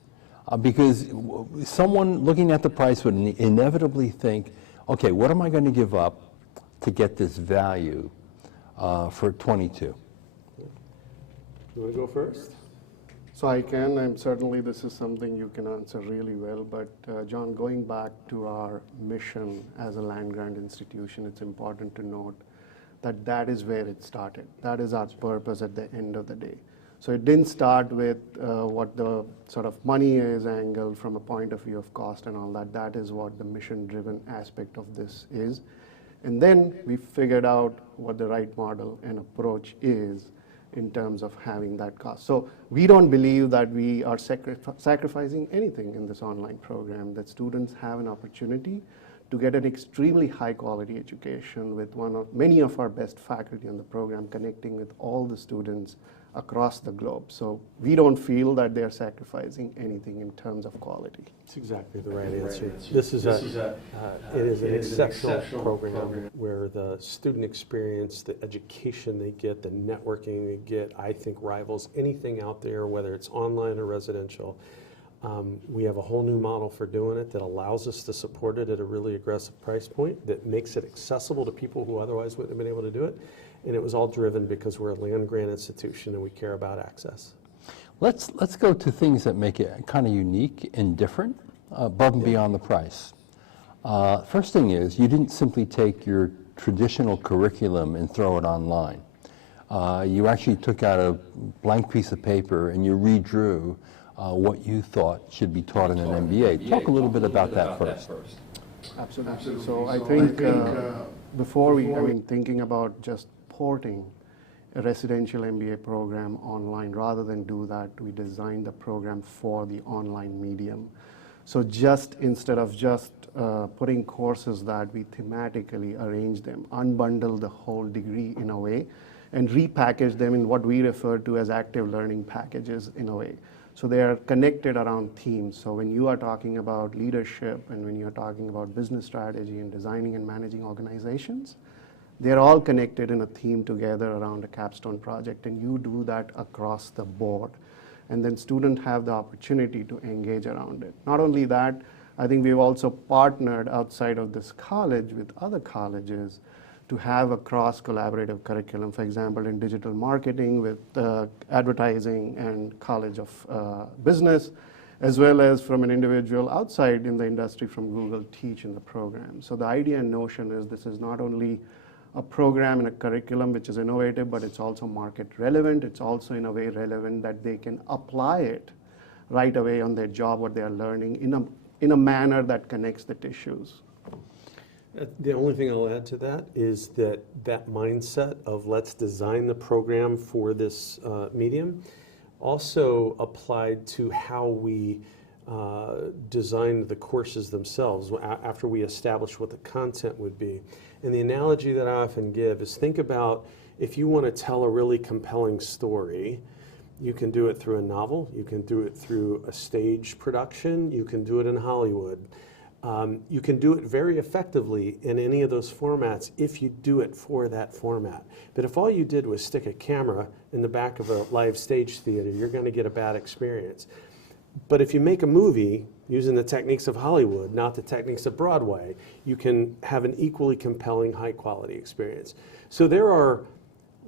Because someone looking at the price would inevitably think, okay, what am I going to give up to get this value for 22? You want to go first? So I can, and certainly this is something you can answer really well, but John, going back to our mission as a land-grant institution, it's important to note that that is where it started. That is our purpose at the end of the day. So it didn't start with what the sort of money is angle from a point of view of cost and all that. That is what the mission-driven aspect of this is. And then we figured out what the right model and approach is in terms of having that cost. So we don't believe that we are sacrificing anything in this online program, that students have an opportunity to get an extremely high quality education with many of our best faculty on the program, connecting with all the students across the globe. So we don't feel that they're sacrificing anything in terms of quality. That's exactly the right answer. It is an exceptional program where the student experience, the education they get, the networking they get, I think rivals anything out there, whether it's online or residential. We have a whole new model for doing it that allows us to support it at a really aggressive price point that makes it accessible to people who otherwise wouldn't have been able to do it. And it was all driven because we're a land-grant institution and we care about access. Let's go to things that make it kind of unique and different, above and beyond the price. First thing is, you didn't simply take your traditional curriculum and throw it online. You actually took out a blank piece of paper and you redrew what you thought should be taught in an MBA. Talk a little bit about that first. Absolutely. So I think before thinking about just porting a residential MBA program online, rather than do that, we designed the program for the online medium. So just instead of just putting courses that we thematically arrange them, unbundle the whole degree in a way, and repackage them in what we refer to as active learning packages in a way. So they are connected around themes. So when you are talking about leadership and when you're talking about business strategy and designing and managing organizations, they're all connected in a theme together around a capstone project, and you do that across the board. and then students have the opportunity to engage around it. Not only that, I think we've also partnered outside of this college with other colleges to have a cross-collaborative curriculum, for example, in digital marketing with advertising and College of Business, as well as from an individual outside in the industry from Google teach in the program. So the idea and notion is this is not only a program and a curriculum which is innovative, but it's also market relevant. It's also in a way relevant that they can apply it right away on their job, what they are learning in a manner that connects the tissues. The only thing I'll add to that is that that mindset of let's design the program for this medium also applied to how we designed the courses themselves after we established what the content would be. And the analogy that I often give is think about if you want to tell a really compelling story, you can do it through a novel, you can do it through a stage production, you can do it in Hollywood. You can do it very effectively in any of those formats if you do it for that format. But if all you did was stick a camera in the back of a live stage theater, you're going to get a bad experience. But if you make a movie using the techniques of Hollywood, not the techniques of Broadway, you can have an equally compelling, high-quality experience. So there are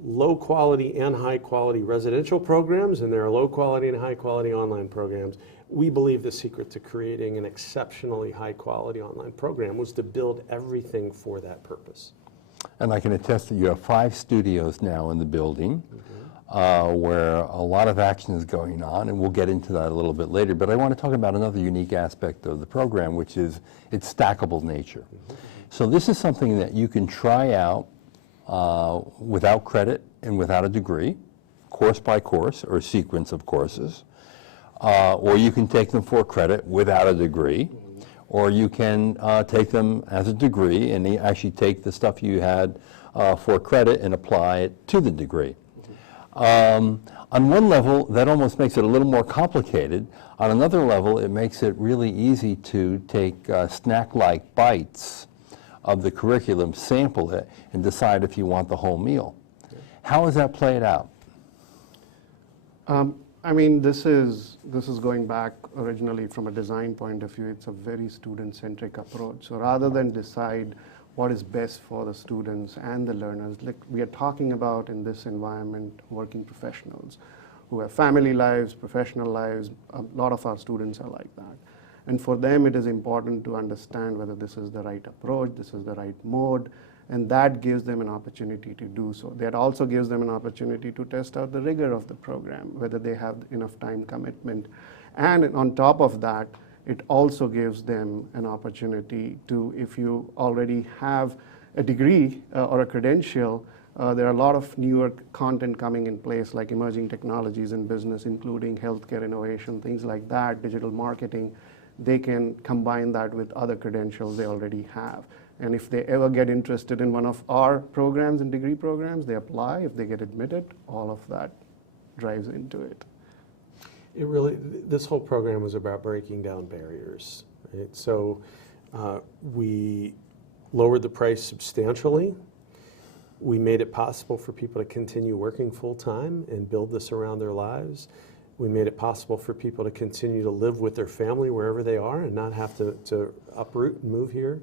low-quality and high-quality residential programs, and there are low-quality and high-quality online programs. We believe the secret to creating an exceptionally high-quality online program was to build everything for that purpose. And I can attest that you have 5 studios now in the building where a lot of action is going on, and we'll get into that a little bit later. But I want to talk about another unique aspect of the program, which is its stackable nature. So this is something that you can try out without credit and without a degree, course by course or sequence of courses. Or you can take them for credit without a degree, or you can take them as a degree and actually take the stuff you had for credit and apply it to the degree. On one level, that almost makes it a little more complicated. On another level, it makes it really easy to take snack-like bites of the curriculum, sample it, and decide if you want the whole meal. How has that played out? I mean, this is going back originally from a design point of view. It's a very student-centric approach. So rather than decide what is best for the students and the learners, like we are talking about in this environment, working professionals who have family lives, professional lives. A lot of our students are like that. And for them, it is important to understand whether this is the right approach, this is the right mode, and that gives them an opportunity to do so. That also gives them an opportunity to test out the rigor of the program, whether they have enough time commitment. And on top of that, it also gives them an opportunity to, if you already have a degree or a credential, there are a lot of newer content coming in place, like emerging technologies in business, including healthcare innovation, things like that, digital marketing. They can combine that with other credentials they already have. And if they ever get interested in one of our programs and degree programs, they apply. If they get admitted, all of that drives into it. It really, this whole program was about breaking down barriers, right? So we lowered the price substantially. We made it possible for people to continue working full-time and build this around their lives. We made it possible for people to continue to live with their family wherever they are and not have to uproot and move here.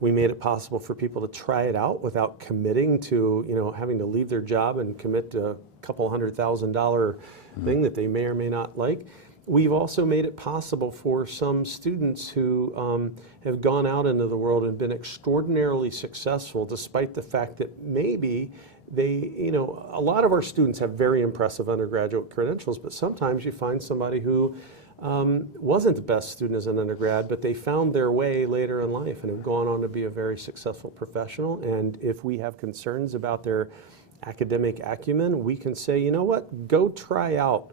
We made it possible for people to try it out without committing to, having to leave their job and commit to a couple $100,000 thing that they may or may not like. We've also made it possible for some students who have gone out into the world and been extraordinarily successful, despite the fact that maybe they, a lot of our students have very impressive undergraduate credentials, but sometimes you find somebody who wasn't the best student as an undergrad, but they found their way later in life and have gone on to be a very successful professional. And if we have concerns about their academic acumen, we can say, you know what, go try out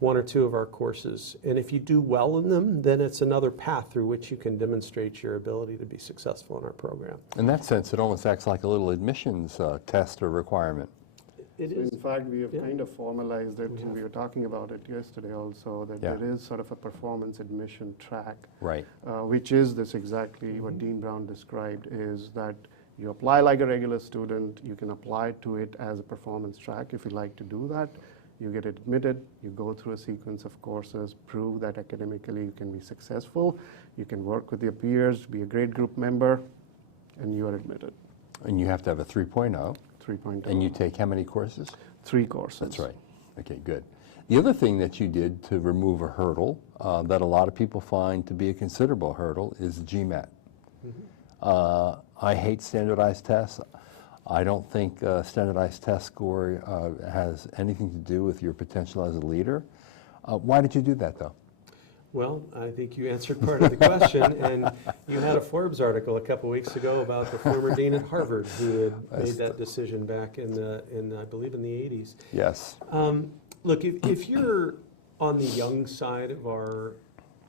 1 or 2 of our courses. And if you do well in them, then it's another path through which you can demonstrate your ability to be successful in our program. In that sense, it almost acts like a little admissions test or requirement. It So is. in fact, we have Yeah. kind of formalized it, We and have. we were talking about it yesterday also, that Yeah. there is sort of a performance admission track, Right. which is this exactly what Dean Brown described, is that you apply like a regular student, you can apply to it as a performance track if you like to do that. you get admitted, you go through a sequence of courses, prove that academically you can be successful, you can work with your peers, be a great group member, and you are admitted. And you have to have a 3.0. 3.0. And you take how many courses? 3 courses. That's right. Okay, good. The other thing that you did to remove a hurdle that a lot of people find to be a considerable hurdle is GMAT. I hate standardized tests. I don't think standardized test score has anything to do with your potential as a leader. Why did you do that, though? Well, I think you answered part of the question, and you had a Forbes article a couple weeks ago about the former dean at Harvard who had made that decision back in I believe in the 80s. Yes. Look, if you're on the young side of our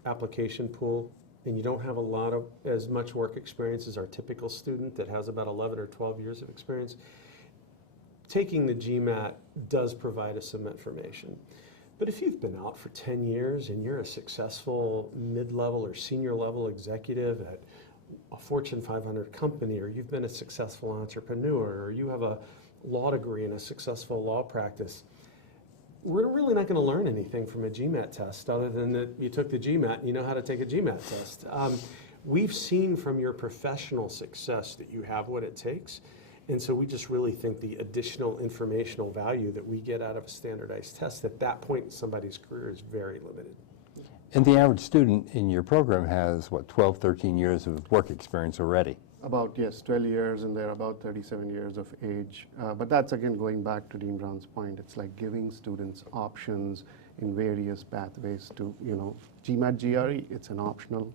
application pool and you don't have as much work experience as our typical student that has about 11 or 12 years of experience, taking the GMAT does provide us some information. But if you've been out for 10 years and you're a successful mid-level or senior level executive at a Fortune 500 company, or you've been a successful entrepreneur, or you have a law degree and a successful law practice, we're really not going to learn anything from a GMAT test other than that you took the GMAT and you know how to take a GMAT test. We've seen from your professional success that you have what it takes. And so we just really think the additional informational value that we get out of a standardized test at that point in somebody's career is very limited. And the average student in your program has, what, 12, 13 years of work experience already? About, yes, 12 years, and they're about 37 years of age. But that's, again, going back to Dean Brown's point. It's like giving students options in various pathways to, GMAT, GRE, it's an optional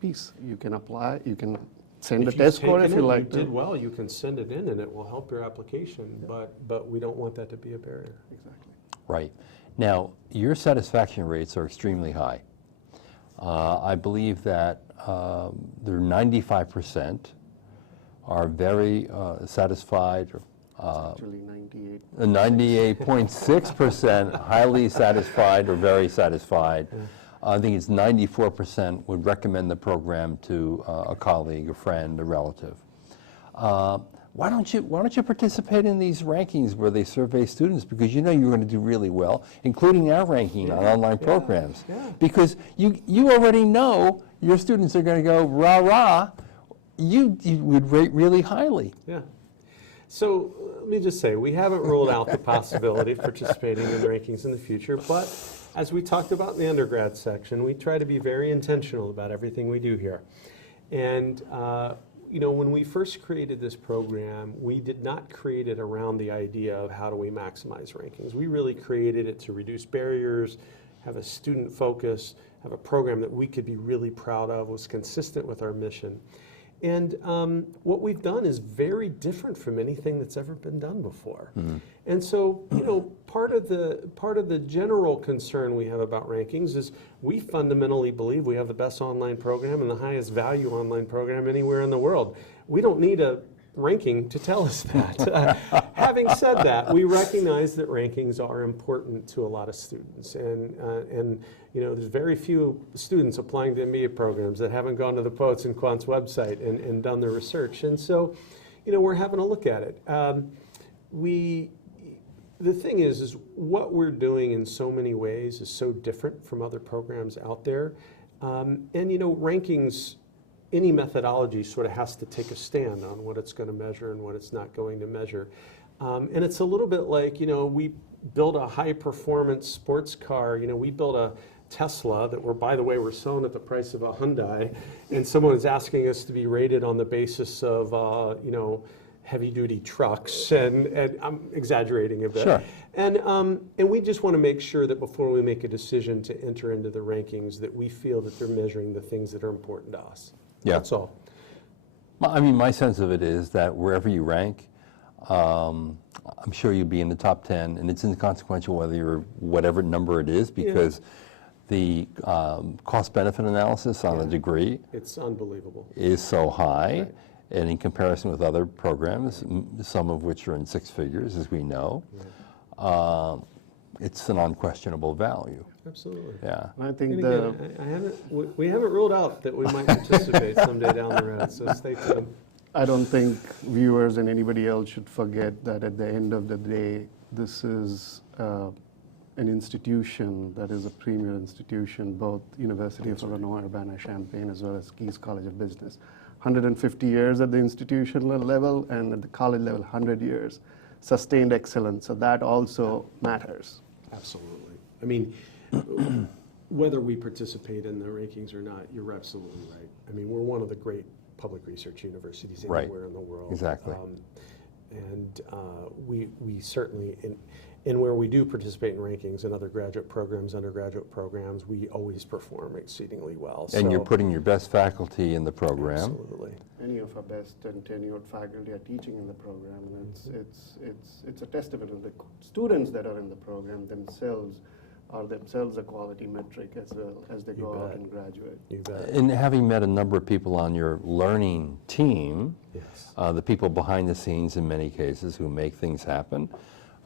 piece. You can apply, you can send a test score if you like. If you did well, you can send it in and it will help your application, but we don't want that to be a barrier. Exactly. Right. Now, your satisfaction rates are extremely high. I believe that they're 95% are very satisfied. Actually 98. 98.6% highly satisfied or very satisfied. I think it's 94% would recommend the program to a colleague, a friend, a relative. Why don't you participate in these rankings where they survey students, because you know you're going to do really well, including our ranking on online programs, because you already know your students are going to go rah rah. You would rate really highly. Yeah. So let me just say, we haven't ruled out the possibility of participating in rankings in the future, but as we talked about in the undergrad section, we try to be very intentional about everything we do here. And when we first created this program, we did not create it around the idea of how do we maximize rankings. We really created it to reduce barriers, have a student focus, have a program that we could be really proud of, was consistent with our mission. And what we've done is very different from anything that's ever been done before. Mm-hmm. And so, part of the general concern we have about rankings is we fundamentally believe we have the best online program and the highest value online program anywhere in the world. We don't need a ranking to tell us that. Having said that, we recognize that rankings are important to a lot of students, and there's very few students applying to MBA programs that haven't gone to the Poets&Quants website and done their research, and so we're having a look at it. The thing is what we're doing in so many ways is so different from other programs out there, and rankings, any methodology sort of has to take a stand on what it's going to measure and what it's not going to measure. And it's a little bit like, we build a high-performance sports car. We build a Tesla that by the way, we're selling at the price of a Hyundai, and someone is asking us to be rated on the basis of, heavy-duty trucks, and I'm exaggerating a bit. Sure. And we just want to make sure that before we make a decision to enter into the rankings that we feel that they're measuring the things that are important to us. Yeah. That's all. I mean, my sense of it is that wherever you rank, I'm sure you'll be in the top 10, and it's inconsequential whether you're whatever number it is, because the cost-benefit analysis on a degree, it's unbelievable, is so high, right. And in comparison with other programs, some of which are in 6 figures, as we know, it's an unquestionable value. Absolutely. Yeah. I think we haven't ruled out that we might participate someday down the road, so stay tuned. I don't think viewers and anybody else should forget that at the end of the day, this is an institution that is a premier institution, both University of Illinois Urbana-Champaign as well as Gies College of Business. 150 years at the institutional level, and at the college level, 100 years. Sustained excellence, so that also matters. Absolutely. I mean, whether we participate in the rankings or not, you're absolutely right. I mean, we're one of the great public research universities Right. anywhere in the world. Exactly. And we certainly, in where we do participate in rankings and other graduate programs, undergraduate programs, we always perform exceedingly well. And you're So- putting your best faculty in the program. Absolutely. Many of our best and tenured faculty are teaching in the program, and it's a testament to the students that are in the program themselves are themselves a quality metric as well as they go out bet. and graduate. You bet. And having met a number of people on your learning team, Yes. the people behind the scenes in many cases who make things happen,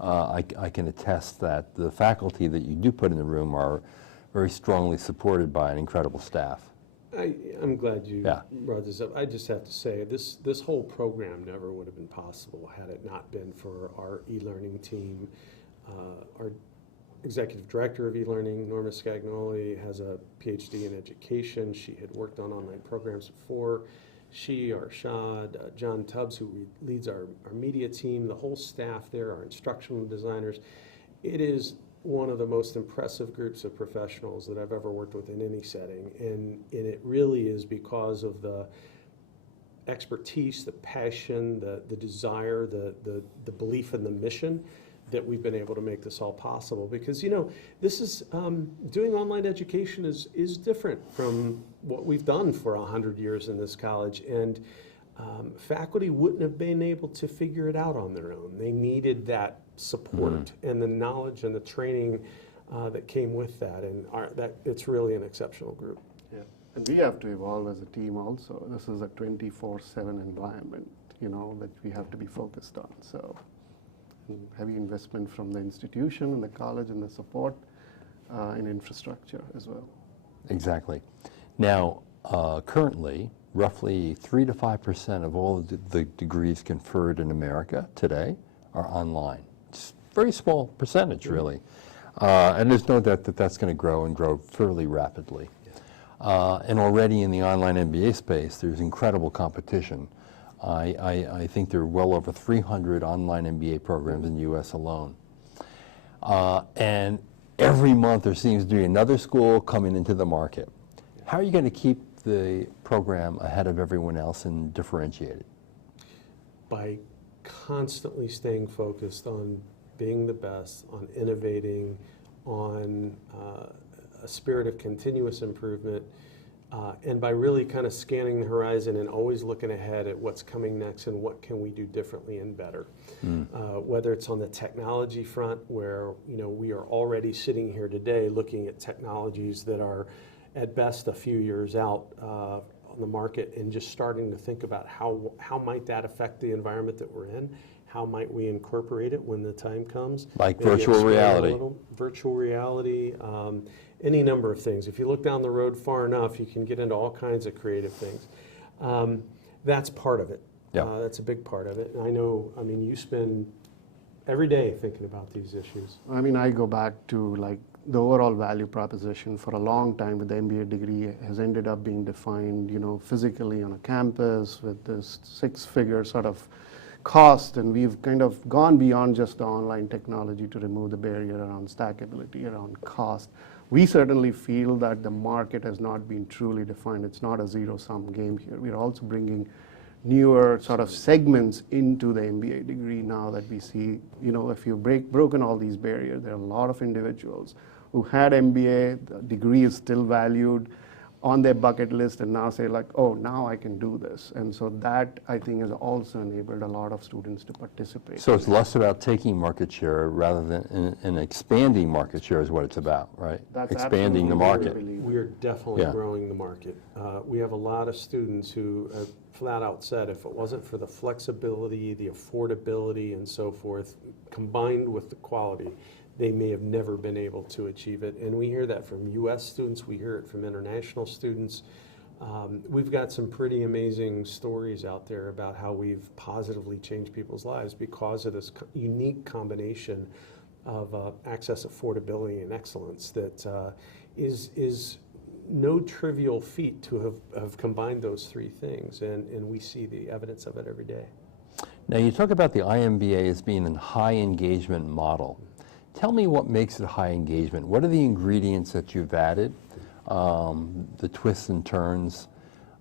I can attest that the faculty that you do put in the room are very strongly supported by an incredible staff. I'm glad you Yeah. brought this up. I just have to say, this whole program never would have been possible had it not been for our e-learning team. Our executive director of e-learning, Norma Scagnoli, has a PhD in education. She had worked on online programs before. She, Arshad, John Tubbs, who leads our media team, the whole staff there, our instructional designers. It is one of the most impressive groups of professionals that I've ever worked with in any setting. And it really is because of the expertise, the passion, the desire, the belief in the mission that we've been able to make this all possible. Because, you know, this is, doing online education is different from what we've done for 100 years in this college. And faculty wouldn't have been able to figure it out on their own. They needed that support and the knowledge and the training that came with that. And that it's really an exceptional group. Yeah. And we have to evolve as a team also. This is a 24/7 environment, you know, that we have to be focused on. So heavy investment from the institution and the college and the support in infrastructure as well. Exactly. Now, currently, roughly 3 to 5% of all the degrees conferred in America today are online. It's a very small percentage, really. And there's no doubt that that's going to grow and grow fairly rapidly. And already in the online MBA space, there's incredible competition. I think there are well over 300 online MBA programs in the U.S. alone. And every month there seems to be another school coming into the market. How are you going to keep the program ahead of everyone else and differentiate it? By constantly staying focused on being the best, on innovating, on a spirit of continuous improvement, and by really kind of scanning the horizon and always looking ahead at what's coming next and what can we do differently and better. Whether it's on the technology front, where we are already sitting here today looking at technologies that are at best a few years out on the market, and just starting to think about how might that affect the environment that we're in. How might we incorporate it when the time comes? Like Maybe virtual expand a reality. little. Virtual reality, any number of things. If you look down the road far enough, you can get into all kinds of creative things. That's part of it. Yeah. That's a big part of it. And I know, I mean, you spend every day thinking about these issues. I mean, I go back to like the overall value proposition for a long time with the MBA degree has ended up being defined, physically on a campus with this 6-figure sort of cost, and we've kind of gone beyond just the online technology to remove the barrier around stackability, around cost. We certainly feel that the market has not been truly defined. It's not a zero-sum game here. We're also bringing newer sort of segments into the MBA degree now that we see, if you've broken all these barriers, there are a lot of individuals who had MBA, the degree is still valued on their bucket list, and now say like, oh, now I can do this. And so that, I think, has also enabled a lot of students to participate. So it's less about taking market share rather than and expanding market share is what it's about, right? That's Expanding the absolutely market. what we believe. We're definitely Yeah. growing the market. We have a lot of students who have flat out said if it wasn't for the flexibility, the affordability, and so forth, combined with the quality, they may have never been able to achieve it. And we hear that from US students, we hear it from international students. We've got some pretty amazing stories out there about how we've positively changed people's lives because of this unique combination of access, affordability, and excellence that is no trivial feat to have combined those three things, and we see the evidence of it every day. Now, you talk about the iMBA as being a high engagement model. Tell me what makes it high engagement. What are the ingredients that you've added, the twists and turns,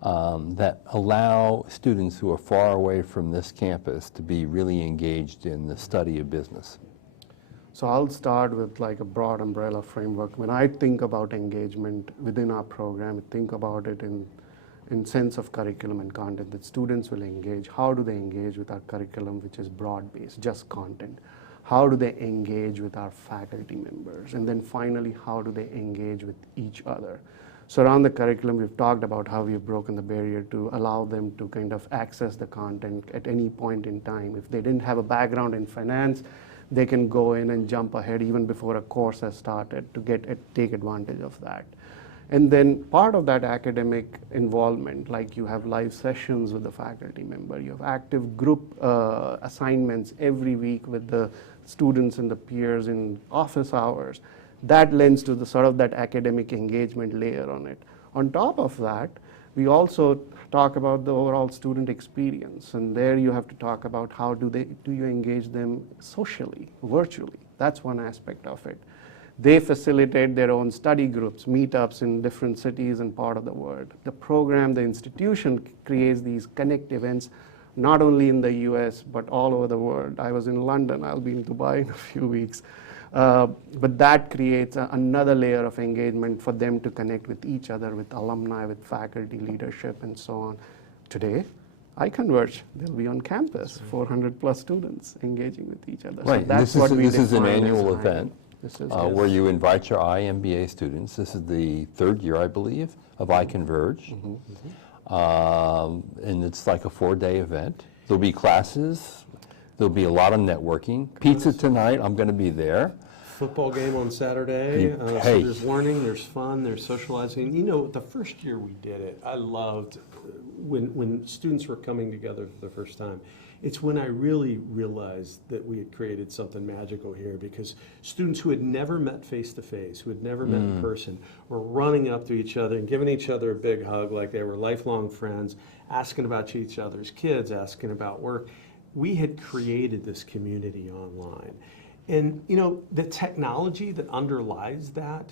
that allow students who are far away from this campus to be really engaged in the study of business? So I'll start with like a broad umbrella framework. When I think about engagement within our program, I think about it in sense of curriculum and content, that students will engage. How do they engage with our curriculum, which is broad-based, just content? How do they engage with our faculty members? And then finally, how do they engage with each other? So around the curriculum, we've talked about how we've broken the barrier to allow them to kind of access the content at any point in time. If they didn't have a background in finance, they can go in and jump ahead even before a course has started to take advantage of that. And then part of that academic involvement, like you have live sessions with the faculty member, you have active group assignments every week with the students and the peers in office hours. That lends to the sort of that academic engagement layer on it. On top of that, we also talk about the overall student experience, and there you have to talk about how do you engage them socially, virtually. That's one aspect of it. They facilitate their own study groups, meetups in different cities and part of the world. The program, the institution creates these connect events, not only in the US, but all over the world. I was in London, I'll be in Dubai in a few weeks. But that creates another layer of engagement for them to connect with each other, with alumni, with faculty, leadership, and so on. Today, iConverge, they'll be on campus, 400 plus students engaging with each other. Right, So that's this is an define as annual high. event where you invite your iMBA students. This is the third year, I believe, of iConverge. And it's like a 4-day event. There'll be classes. There'll be a lot of networking. Pizza tonight, I'm going to be there. Football game on Saturday. So Hey. there's learning, there's fun, there's socializing. You know, the first year we did it, I loved when students were coming together for the first time. It's when I really realized that we had created something magical here, because students who had never met face-to-face, who had never met in person, were running up to each other and giving each other a big hug like they were lifelong friends, asking about each other's kids, asking about work. We had created this community online. And you know, the technology that underlies that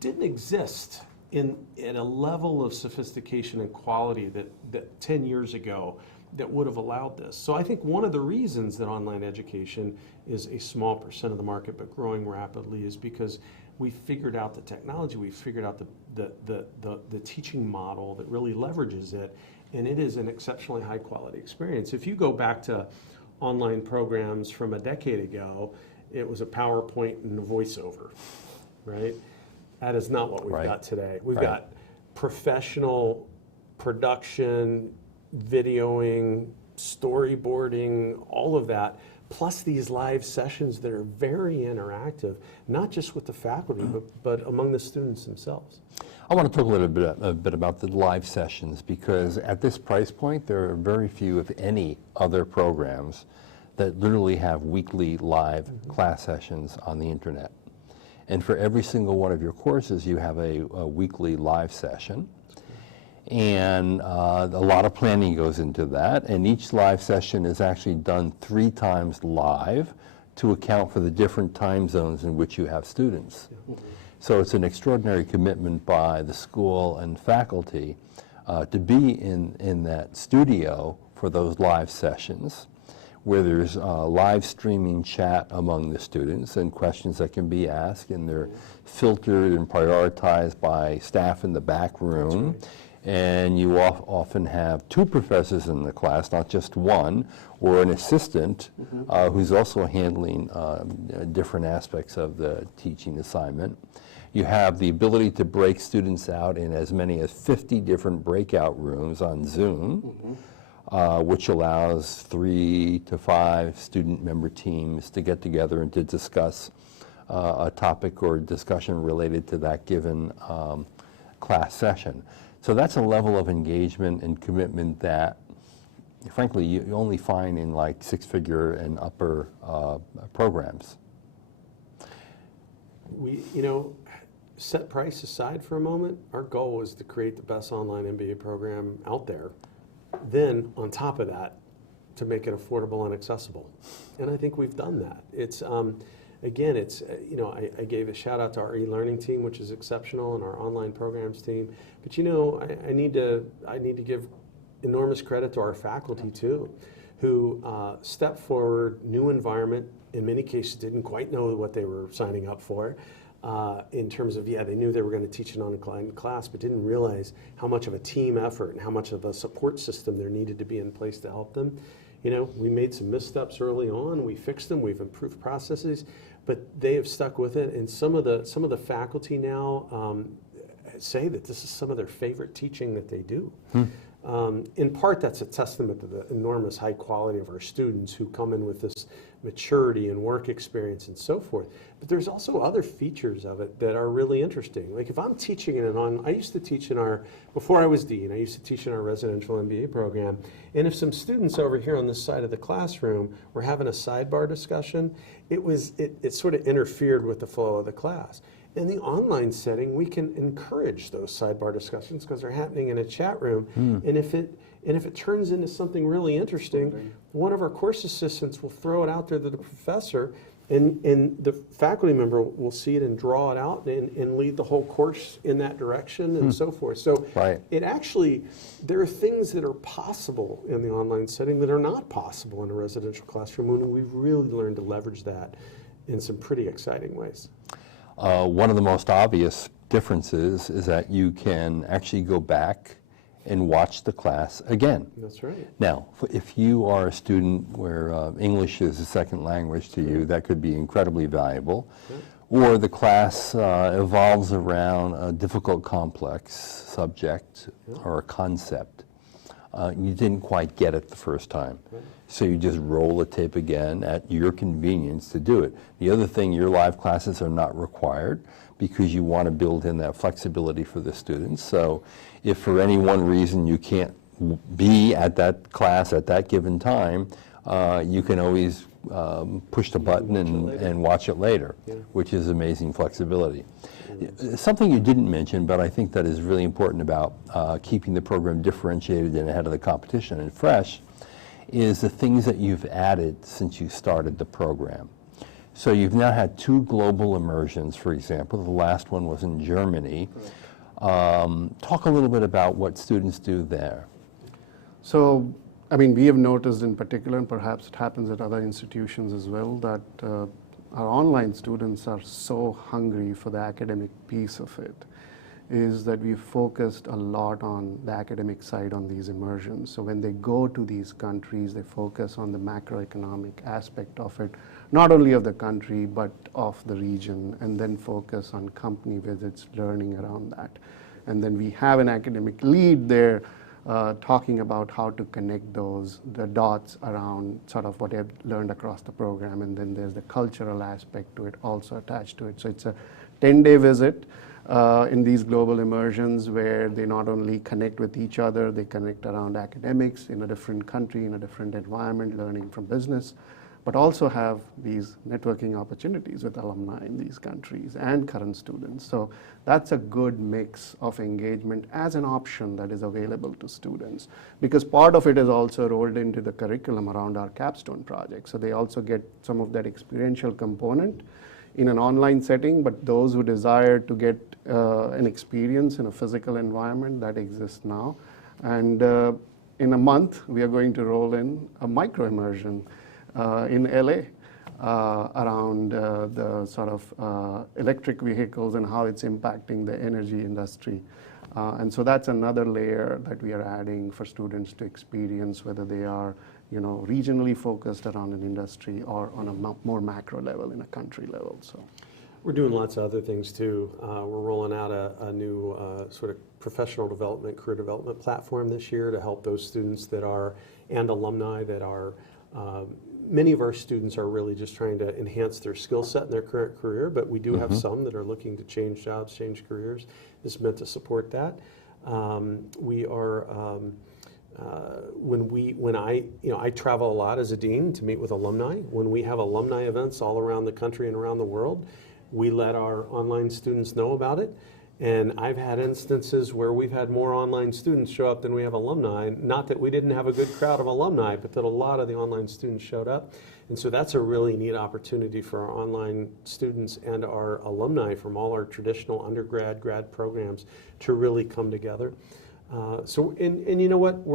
didn't exist at a level of sophistication and quality that 10 years ago that would have allowed this. So I think one of the reasons that online education is a small percent of the market but growing rapidly is because we figured out the technology, we figured out the teaching model that really leverages it, and it is an exceptionally high quality experience. If you go back to online programs from a decade ago, it was a PowerPoint and a voiceover, right? That is not what we've got today. We've got professional production, videoing, storyboarding, all of that, plus these live sessions that are very interactive, not just with the faculty, but among the students themselves. I want to talk a bit about the live sessions, because at this price point, there are very few, if any, other programs that literally have weekly live class sessions on the internet. And for every single one of your courses, you have a weekly live session. And a lot of planning goes into that, and each live session is actually done 3 times live to account for the different time zones in which you have students. So it's an extraordinary commitment by the school and faculty to be in that studio for those live sessions, where there's live streaming chat among the students and questions that can be asked, and they're filtered and prioritized by staff in the back room. And you often have 2 professors in the class, not just one, or an assistant who's also handling different aspects of the teaching assignment. You have the ability to break students out in as many as 50 different breakout rooms on Zoom, which allows 3 to 5 student member teams to get together and to discuss a topic or discussion related to that given class session. So that's a level of engagement and commitment that, frankly, you only find in like 6-figure and upper programs. Set price aside for a moment, our goal was to create the best online MBA program out there. Then, on top of that, to make it affordable and accessible. And I think we've done that. It's, again, I gave a shout out to our e-learning team, which is exceptional, and our online programs team. But I need to give enormous credit to our faculty too, who stepped forward, new environment, in many cases didn't quite know what they were signing up for. In terms of, they knew they were going to teach an online class, but didn't realize how much of a team effort and how much of a support system there needed to be in place to help them. We made some missteps early on, we fixed them, we've improved processes, but they have stuck with it, and some of the faculty now say that this is some of their favorite teaching that they do. In part, that's a testament to the enormous high quality of our students who come in with this maturity and work experience and so forth. But there's also other features of it that are really interesting. Like if I'm teaching I used to teach before I was dean, I used to teach in our residential MBA program. And if some students over here on this side of the classroom were having a sidebar discussion, it sort of interfered with the flow of the class. In the online setting, we can encourage those sidebar discussions because they're happening in a chat room. And if it turns into something really interesting, one of our course assistants will throw it out there to the professor, and the faculty member will see it and draw it out and lead the whole course in that direction and so forth. So there are things that are possible in the online setting that are not possible in a residential classroom, and we've really learned to leverage that in some pretty exciting ways. One of the most obvious differences is that you can actually go back and watch the class again. That's right. Now, if you are a student where English is a second language to you, that could be incredibly valuable. Or the class evolves around a difficult, complex subject or a concept. You didn't quite get it the first time. So you just roll the tape again at your convenience to do it. The other thing, your live classes are not required because you want to build in that flexibility for the students. So if for any one reason you can't be at that class at that given time, you can always push the button and watch it later, which is amazing flexibility. Something you didn't mention, but I think that is really important about keeping the program differentiated and ahead of the competition and fresh, is the things that you've added since you started the program. So you've now had 2 global immersions, for example. The last one was in Germany. Talk a little bit about what students do there. So, we have noticed in particular, and perhaps it happens at other institutions as well, that our online students are so hungry for the academic piece of it, is that we've focused a lot on the academic side on these immersions. So when they go to these countries, they focus on the macroeconomic aspect of it, not only of the country, but of the region, and then focus on company visits, learning around that. And then we have an academic lead there talking about how to connect the dots around sort of what they've learned across the program, and then there's the cultural aspect to it also attached to it. So it's a 10-day visit in these global immersions where they not only connect with each other, they connect around academics in a different country, in a different environment, learning from business, but also have these networking opportunities with alumni in these countries and current students. So that's a good mix of engagement as an option that is available to students, because part of it is also rolled into the curriculum around our capstone project. So they also get some of that experiential component in an online setting, but those who desire to get an experience in a physical environment, that exists now. And in a month, we are going to roll in a micro immersion in LA around the sort of electric vehicles and how it's impacting the energy industry. And so that's another layer that we are adding for students to experience, whether they are regionally focused around an industry or on a more macro level in a country level. So we're doing lots of other things too. We're rolling out a new sort of professional development, career development platform this year to help those students and alumni that are many of our students are really just trying to enhance their skill set in their current career, but we do have some that are looking to change jobs, change careers. This is meant to support that. We are, I travel a lot as a dean to meet with alumni. When we have alumni events all around the country and around the world, we let our online students know about it. And I've had instances where we've had more online students show up than we have alumni. Not that we didn't have a good crowd of alumni, but that a lot of the online students showed up. And so that's a really neat opportunity for our online students and our alumni from all our traditional undergrad, grad programs to really come together. And you know what,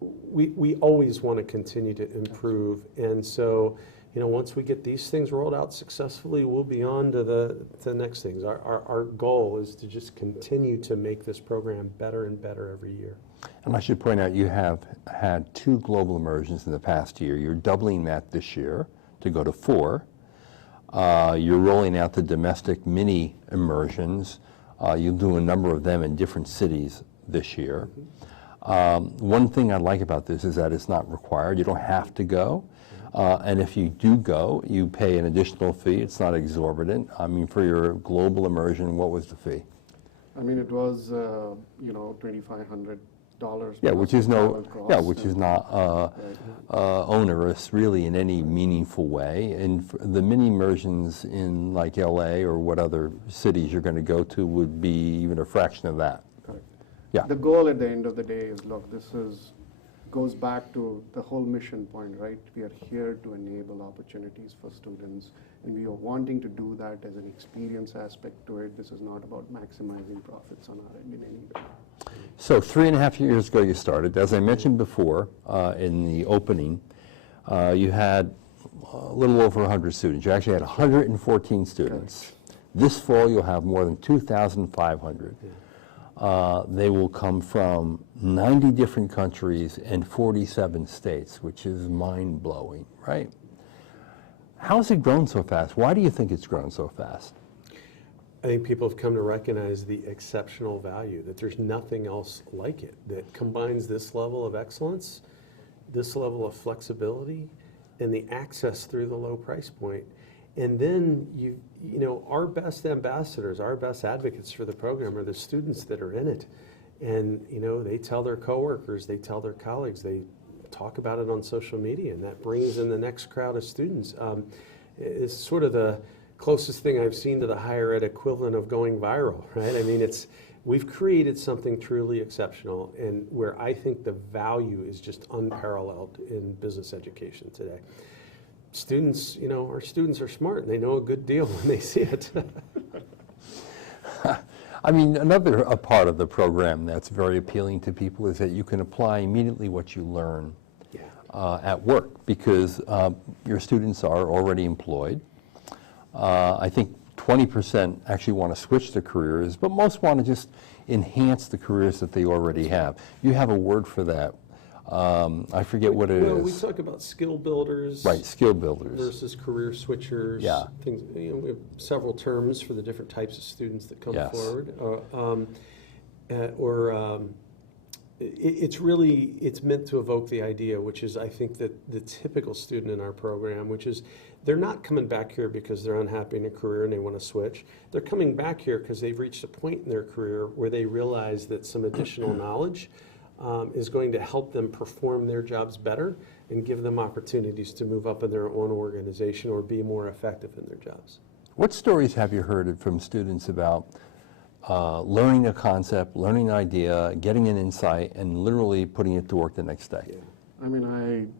we always want to continue to improve. And so, you know, once we get these things rolled out successfully, we'll be on to the next things. Our goal is to just continue to make this program better and better every year. And I should point out, you have had 2 global immersions in the past year. You're doubling that this year to go to 4. You're rolling out the domestic mini immersions. You'll do a number of them in different cities this year. One thing I like about this is that it's not required. You don't have to go. And if you do go, you pay an additional fee. It's not exorbitant. I mean, for your global immersion, what was the fee? I mean, it was, you know, $2,500. Yeah, which is not right. onerous really in any meaningful way. And the mini immersions in like LA or what other cities you're going to go to would be even a fraction of that. Correct. Yeah. The goal at the end of the day is, look, this goes back to the whole mission point, right? We are here to enable opportunities for students, and we are wanting to do that as an experience aspect to it. This is not about maximizing profits on our end in any way. So 3.5 years ago you started. As I mentioned before in the opening, you had a little over 100 students. You actually had 114 students. This fall you'll have more than 2,500. They will come from 90 different countries and 47 states, which is mind-blowing, right? How has it grown so fast? Why do you think it's grown so fast? I think people have come to recognize the exceptional value, that there's nothing else like it, that combines this level of excellence, this level of flexibility, and the access through the low price point. And then, you know, our best ambassadors, our best advocates for the program are the students that are in it. And, you know, they tell their coworkers, they tell their colleagues, they talk about it on social media, and that brings in the next crowd of students. It's sort of the closest thing I've seen to the higher ed equivalent of going viral, right? I mean, we've created something truly exceptional, and where I think the value is just unparalleled in business education today. Students, you know, our students are smart, and they know a good deal when they see it. I mean, another part of the program that's very appealing to people is that you can apply immediately what you learn at work, because your students are already employed. I think 20% actually want to switch their careers, but most want to just enhance the careers that they already have. You have a word for that. I forget what it is. We talk about skill builders. Right, skill builders. Versus career switchers. Yeah. Things, you know, we have several terms for the different types of students that come forward. It's meant to evoke the idea, which is, I think, that the typical student in our program, which is they're not coming back here because they're unhappy in a career and they want to switch. They're coming back here because they've reached a point in their career where they realize that some additional knowledge is going to help them perform their jobs better and give them opportunities to move up in their own organization or be more effective in their jobs. What stories have you heard from students about learning a concept, learning an idea, getting an insight, and literally putting it to work the next day? Yeah. I mean,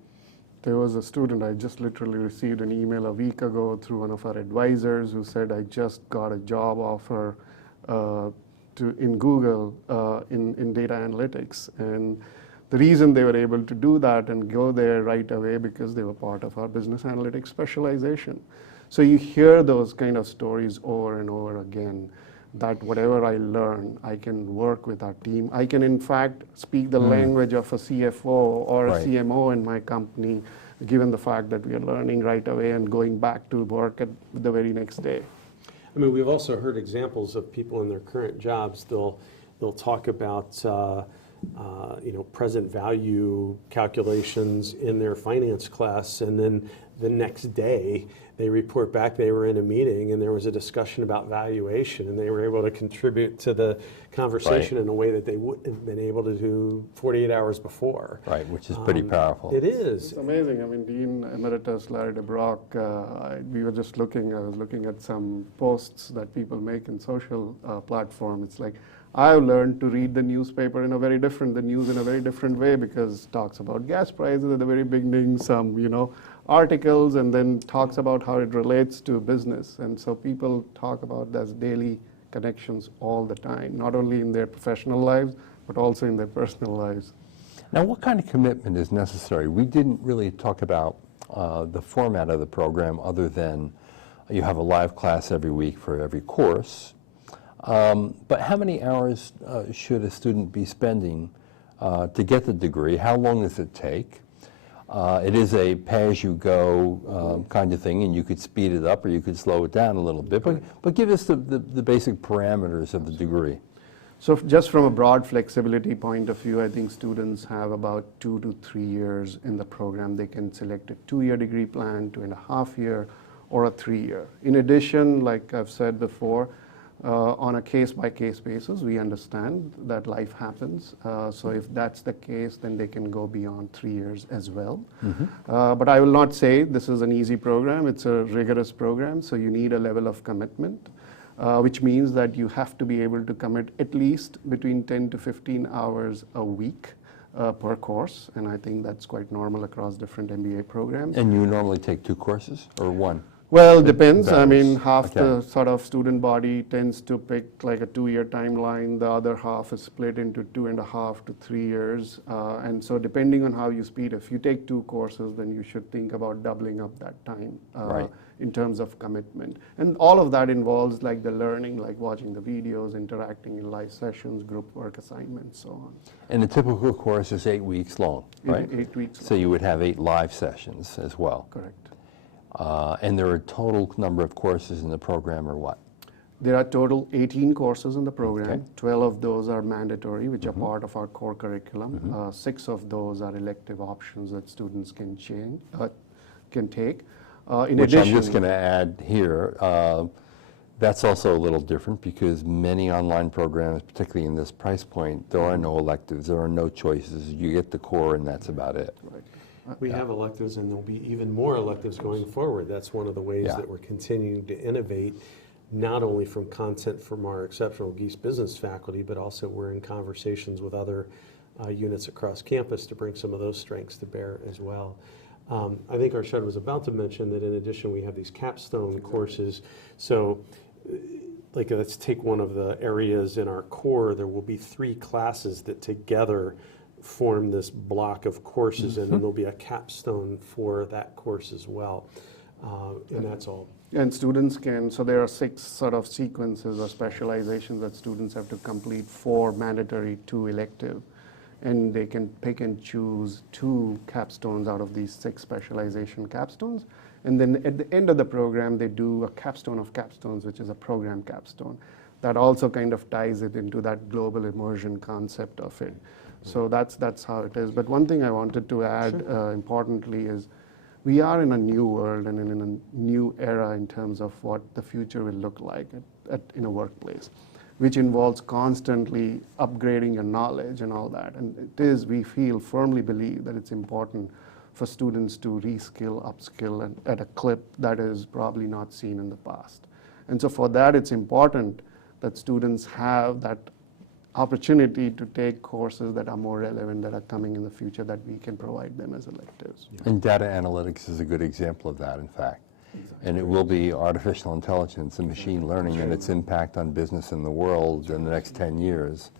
there was a student, I just literally received an email a week ago through one of our advisors who said, I just got a job offer in Google in data analytics. And the reason they were able to do that and go there right away because they were part of our business analytics specialization. So you hear those kind of stories over and over again, that whatever I learn, I can work with our team. I can, in fact, speak the language of a CFO or a CMO in my company, given the fact that we are learning right away and going back to work at the very next day. I mean, we've also heard examples of people in their current jobs. They'll talk about present value calculations in their finance class, and then the next day they report back they were in a meeting and there was a discussion about valuation, and they were able to contribute to the conversation in a way that they wouldn't have been able to do 48 hours before. Right, which is pretty powerful. It is. It's amazing. I mean, Dean Emeritus Larry DeBrock, we were just looking, I was looking at some posts that people make in social platform. It's like, I've learned to read the newspaper in a very different, the news in a very different way, because it talks about gas prices at the very beginning, some, articles, and then talks about how it relates to business. And so people talk about those daily connections all the time, not only in their professional lives, but also in their personal lives. Now, what kind of commitment is necessary? We didn't really talk about the format of the program other than you have a live class every week for every course. But how many hours should a student be spending to get the degree? How long does it take? It is a pay-as-you-go kind of thing, and you could speed it up or you could slow it down a little bit. But give us the basic parameters of the degree. So just from a broad flexibility point of view, I think students have about 2 to 3 years in the program. They can select a 2-year degree plan, 2.5 year, or a 3-year. In addition, like I've said before, on a case-by-case basis, we understand that life happens. So if that's the case, then they can go beyond 3 years as well. But I will not say this is an easy program. It's a rigorous program, so you need a level of commitment, which means that you have to be able to commit at least between 10 to 15 hours a week per course, and I think that's quite normal across different MBA programs. And you normally take 2 courses or 1? Well, depends. I mean, Varies. half Okay. the sort of student body tends to pick like a 2-year timeline. The other half is split into 2.5 to 3 years. And so depending on how you speed, if you take 2 courses, then you should think about doubling up that time Right. in terms of commitment. And all of that involves like the learning, like watching the videos, interacting in live sessions, group work assignments, so on. And a typical course is 8 weeks long, right? 8 weeks. So you would have 8 live sessions as well. Correct. And there are a total number of courses in the program, or what? There are total 18 courses in the program. Okay. 12 of those are mandatory, which are part of our core curriculum. 6 of those are elective options that students can take. In Which addition, I'm just going to add here, that's also a little different because many online programs, particularly in this price point, there are no electives, there are no choices. You get the core and that's about it. Right. We have electives, and there'll be even more electives going forward. That's one of the ways Yeah. that we're continuing to innovate, not only from content from our exceptional Gies Business faculty, but also we're in conversations with other units across campus to bring some of those strengths to bear as well. I think Arshad was about to mention that in addition we have these capstone courses. So like let's take one of the areas in our core, there will be 3 classes that together form this block of courses, and then there'll be a capstone for that course as well. And that's all. And students can, so there are 6 sort of sequences or specializations that students have to complete, 4 mandatory, 2 elective. And they can pick and choose 2 capstones out of these 6 specialization capstones. And then at the end of the program, they do a capstone of capstones, which is a program capstone. That also kind of ties it into that global immersion concept of it. So that's how it is. But one thing I wanted to add importantly is we are in a new world and in a new era in terms of what the future will look like in a workplace, which involves constantly upgrading your knowledge and all that. And it is, we firmly believe that it's important for students to reskill, upskill, and at a clip that is probably not seen in the past. And so for that, it's important that students have that opportunity to take courses that are more relevant, that are coming in the future, that we can provide them as electives. And data analytics is a good example of that, in fact. And it will be artificial intelligence and machine learning and its impact on business in the world in the next 10 years.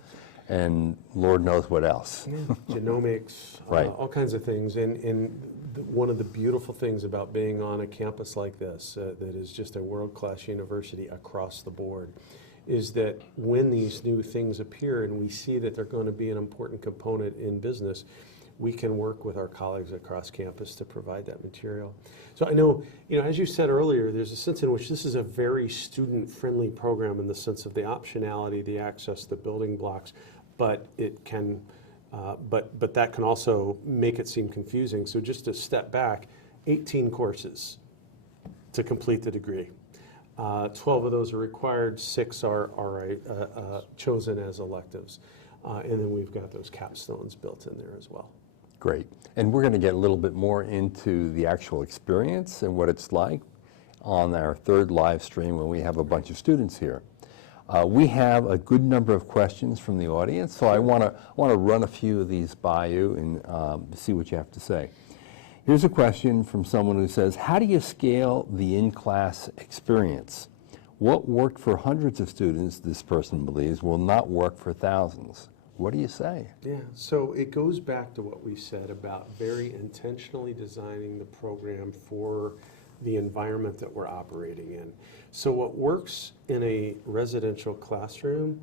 And Lord knows what else. Genomics, Right. all kinds of things. And one of the beautiful things about being on a campus like this, that is just a world-class university across the board, is that when these new things appear and we see that they're going to be an important component in business, we can work with our colleagues across campus to provide that material. So I know, as you said earlier, there's a sense in which this is a very student-friendly program in the sense of the optionality, the access, the building blocks, but it can But that can also make it seem confusing. So just to step back, 18 courses to complete the degree. 12 of those are required, 6 are chosen as electives. And then we've got those capstones built in there as well. Great. And we're going to get a little bit more into the actual experience and what it's like on our third live stream when we have a bunch of students here. We have a good number of questions from the audience, so I want to run a few of these by you and see what you have to say. Here's a question from someone who says, how do you scale the in-class experience? What worked for hundreds of students, this person believes, will not work for thousands. What do you say? Yeah, so it goes back to what we said about very intentionally designing the program for the environment that we're operating in. So what works in a residential classroom,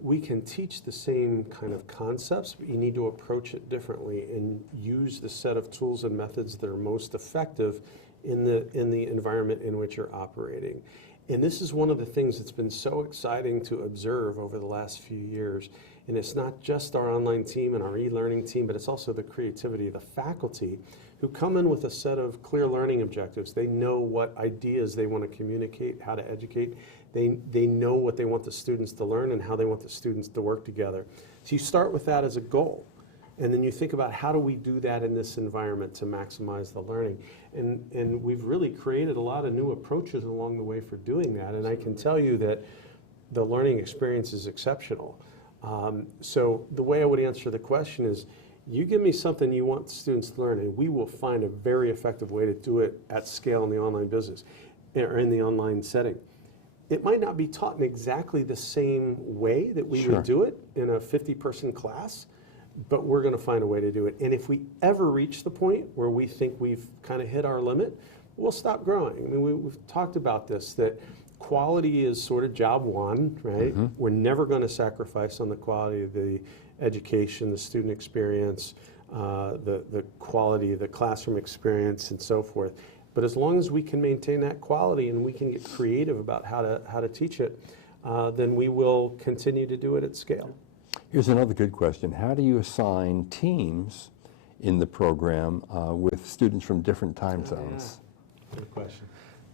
we can teach the same kind of concepts, but you need to approach it differently and use the set of tools and methods that are most effective in the environment in which you're operating. And this is one of the things that's been so exciting to observe over the last few years. And it's not just our online team and our e-learning team, but it's also the creativity of the faculty who come in with a set of clear learning objectives. They know what ideas they want to communicate, how to educate. They know what they want the students to learn and how they want the students to work together. So you start with that as a goal. And then you think about how do we do that in this environment to maximize the learning. And we've really created a lot of new approaches along the way for doing that. And I can tell you that the learning experience is exceptional. So the way I would answer the question is, you give me something you want the students to learn, and we will find a very effective way to do it at scale in the online business or in the online setting. It might not be taught in exactly the same way that we would do it in a 50-person class, but we're going to find a way to do it. And if we ever reach the point where we think we've kind of hit our limit, we'll stop growing. I mean, we've talked about this, that quality is sort of job one, right? Mm-hmm. We're never going to sacrifice on the quality of the education, the student experience, the quality of the classroom experience, and so forth. But as long as we can maintain that quality and we can get creative about how to teach it, then we will continue to do it at scale. Here's another good question. How do you assign teams in the program with students from different time zones? Yeah. Good question.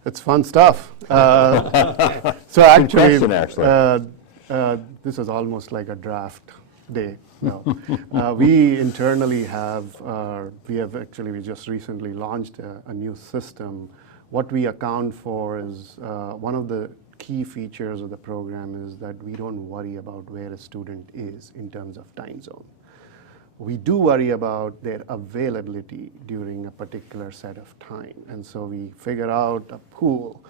It's fun stuff. So actually, this is almost like a draft day. No. We internally we just recently launched a new system. What we account for is one of the key features of the program is that we don't worry about where a student is in terms of time zone. We do worry about their availability during a particular set of time. And so we figure out a pool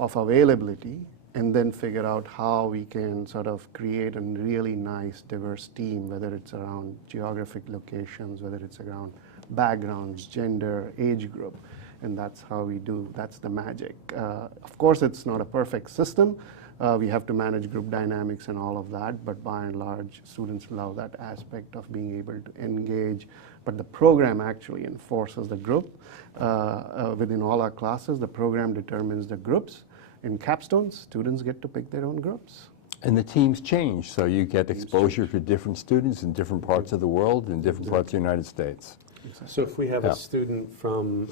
of availability and then figure out how we can sort of create a really nice diverse team, whether it's around geographic locations, whether it's around backgrounds, gender, age group. And that's how we do, that's the magic. Of course, it's not a perfect system. We have to manage group dynamics and all of that, but by and large, students love that aspect of being able to engage. But the program actually enforces the group. Within all our classes, the program determines the groups. In capstones, students get to pick their own groups. And the teams change, so you get exposure to different students in different parts of the world, in different parts of the United States. So if we have a student from,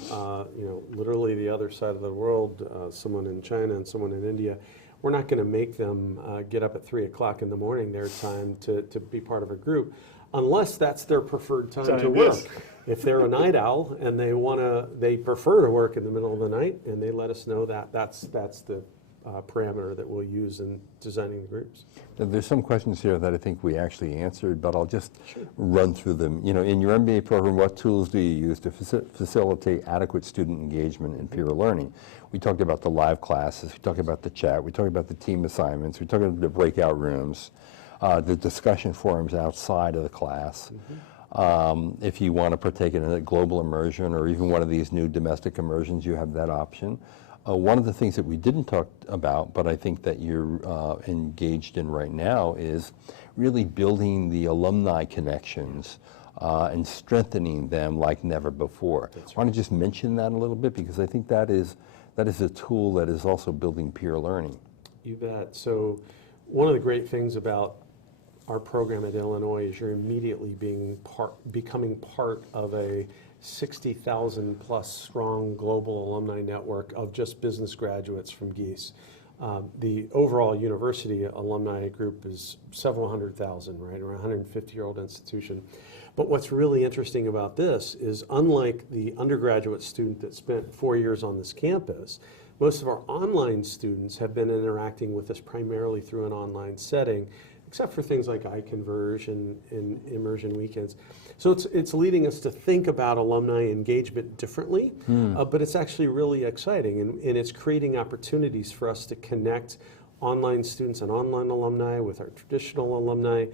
literally the other side of the world, someone in China and someone in India, we're not going to make them get up at 3 o'clock in the morning their time to be part of a group, unless that's their preferred time to work. If they're a night owl and they prefer to work in the middle of the night, and they let us know that's the parameter that we'll use in designing the groups. Now, there's some questions here that I think we actually answered, but I'll just run through them. You know, in your MBA program, what tools do you use to facilitate adequate student engagement and peer learning? We talked about the live classes, we talked about the chat, we talked about the team assignments, we talked about the breakout rooms, the discussion forums outside of the class. If you want to partake in a global immersion or even one of these new domestic immersions, you have that option. One of the things that we didn't talk about, but I think that you're engaged in right now, is really building the alumni connections and strengthening them like never before. I want to just mention that a little bit, because I think that is a tool that is also building peer learning. You bet. So one of the great things about our program at Illinois is you're immediately becoming part of a 60,000 plus strong global alumni network of just business graduates from Gies. The overall university alumni group is several hundred thousand, right, or a 150-year-old institution. But what's really interesting about this is, unlike the undergraduate student that spent 4 years on this campus, most of our online students have been interacting with us primarily through an online setting, except for things like iConverge and immersion weekends. So it's leading us to think about alumni engagement differently, but it's actually really exciting, and it's creating opportunities for us to connect online students and online alumni with our traditional alumni.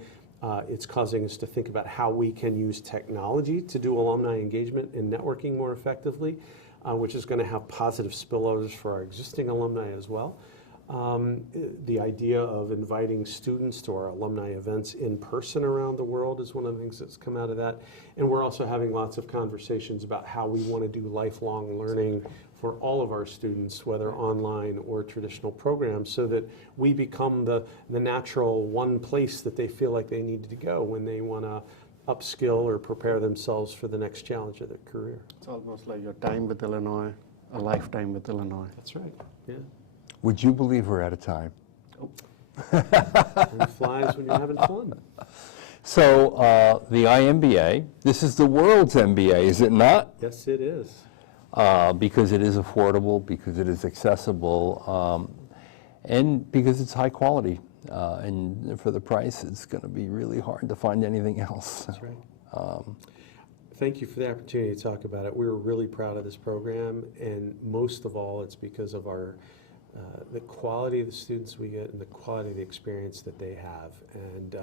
It's causing us to think about how we can use technology to do alumni engagement and networking more effectively, which is going to have positive spillovers for our existing alumni as well. The idea of inviting students to our alumni events in person around the world is one of the things that's come out of that. And we're also having lots of conversations about how we want to do lifelong learning for all of our students, whether online or traditional programs, so that we become the natural one place that they feel like they need to go when they want to upskill or prepare themselves for the next challenge of their career. It's almost like your time with Illinois, a lifetime with Illinois. That's right, yeah. Would you believe we're out of time? Time flies when you're having fun. So the iMBA, this is the world's MBA, is it not? Yes, it is. Because it is affordable, because it is accessible, and because it's high quality. And for the price, it's going to be really hard to find anything else. That's right. Thank you for the opportunity to talk about it. We're really proud of this program, and most of all, it's because of our the quality of the students we get and the quality of the experience that they have. And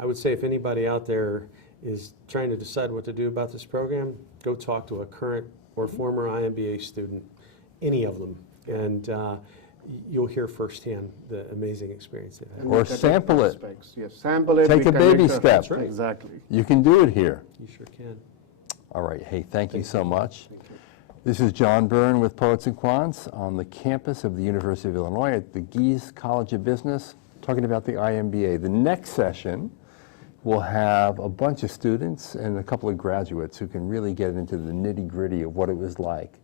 I would say, if anybody out there is trying to decide what to do about this program, go talk to a current or former iMBA student, any of them, and you'll hear firsthand the amazing experience they've had. Or sample it. Yes, sample it. Take we a baby connect step. That's right. Exactly. You can do it here. You sure can. All right. Hey, thank you so much. This is John Byrne with Poets&Quants on the campus of the University of Illinois at the Gies College of Business, talking about the iMBA. The next session will have a bunch of students and a couple of graduates who can really get into the nitty-gritty of what it was like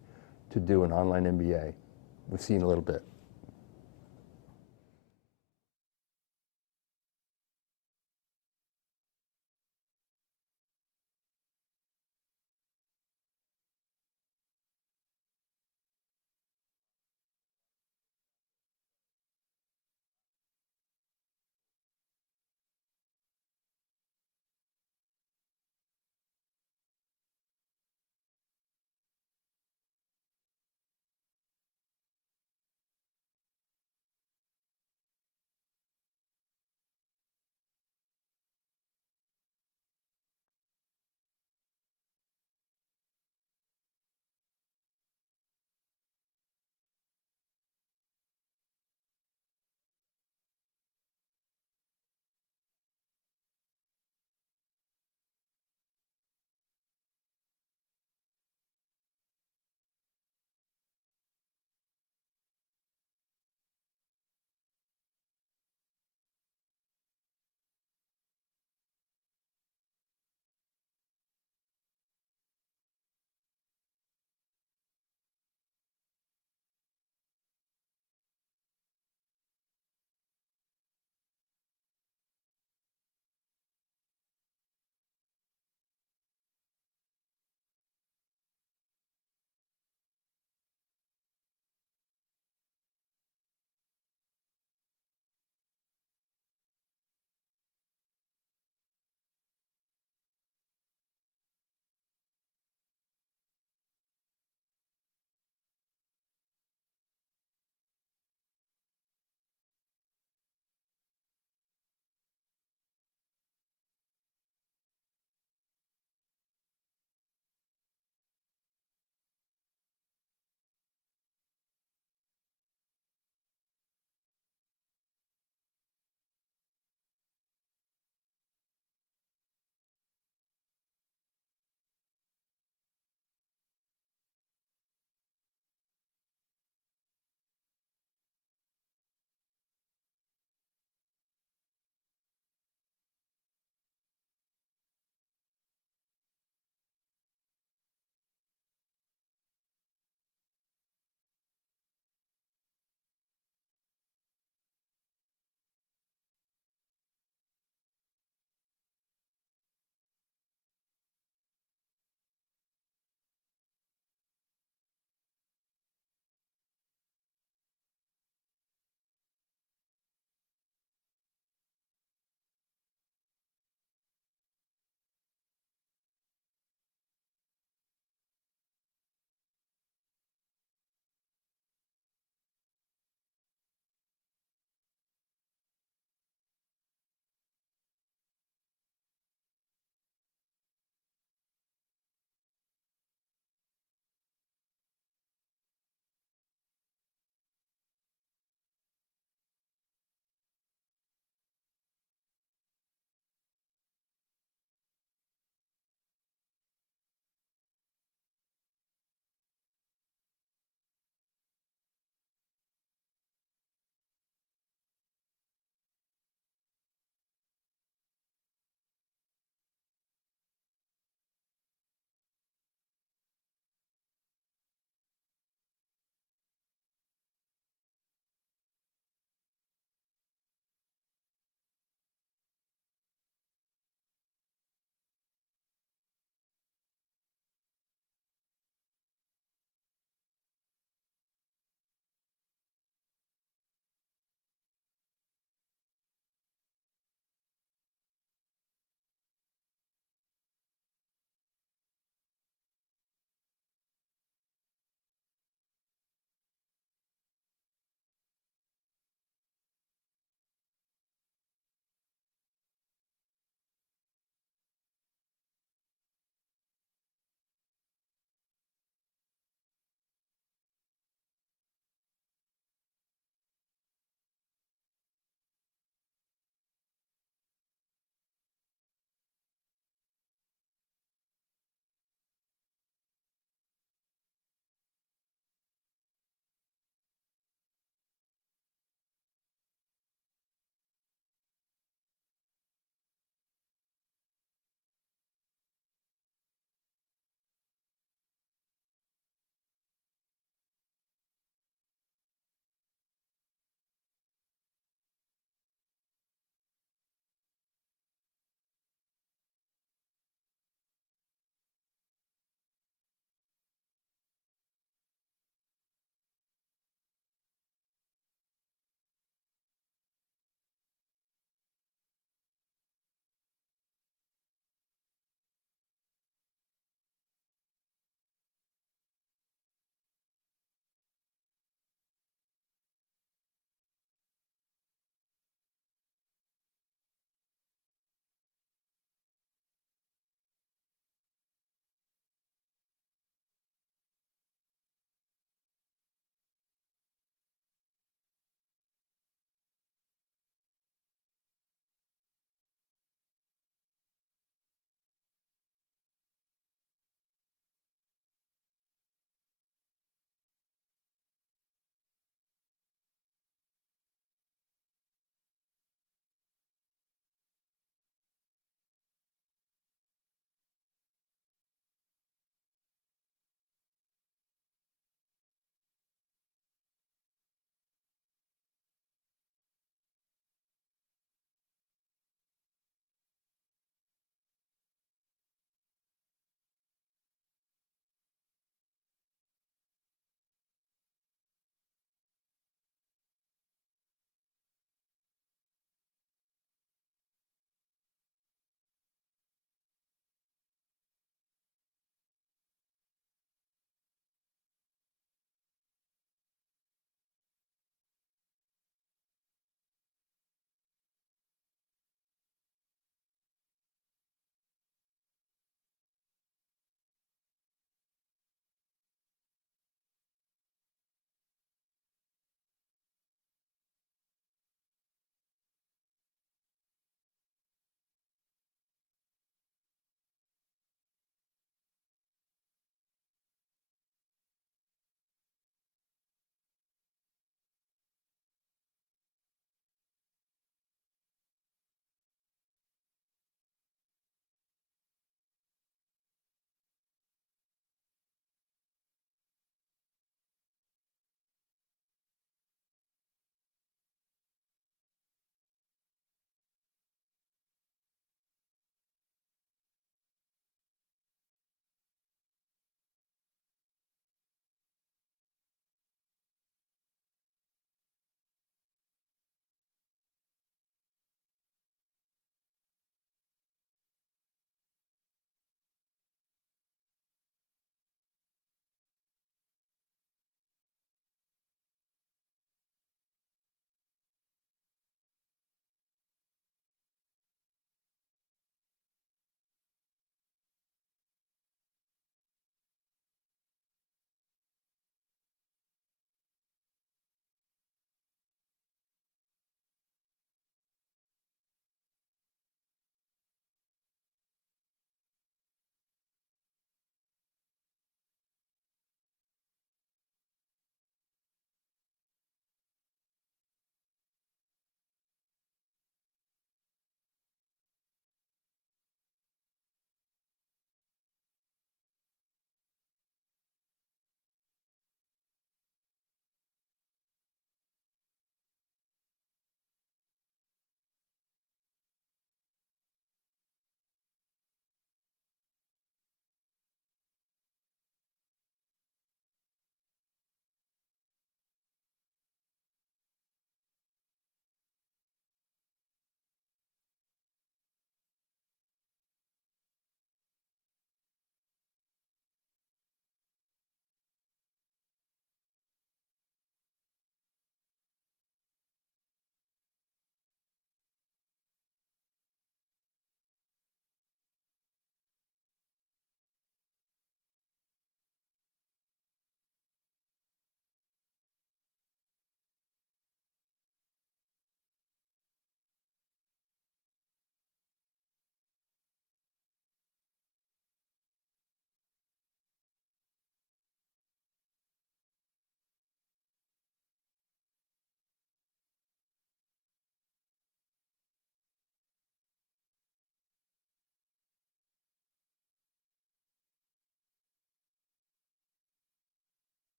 to do an online MBA. We'll see you in a little bit.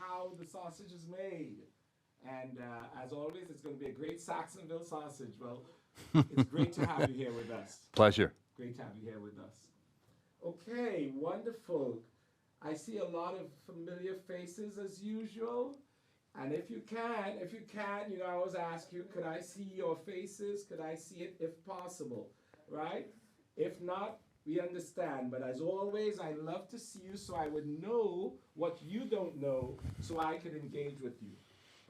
how the sausage is made. And as always, it's going to be a great Saxonville sausage. Well, it's great to have you here with us. Pleasure. Great to have you here with us. Okay, wonderful. I see a lot of familiar faces as usual. And if you can, you know, I always ask you, could I see your faces? Could I see it if possible, right? If not, we understand. But as always, I love to see you so I would know what you don't know so I could engage with you.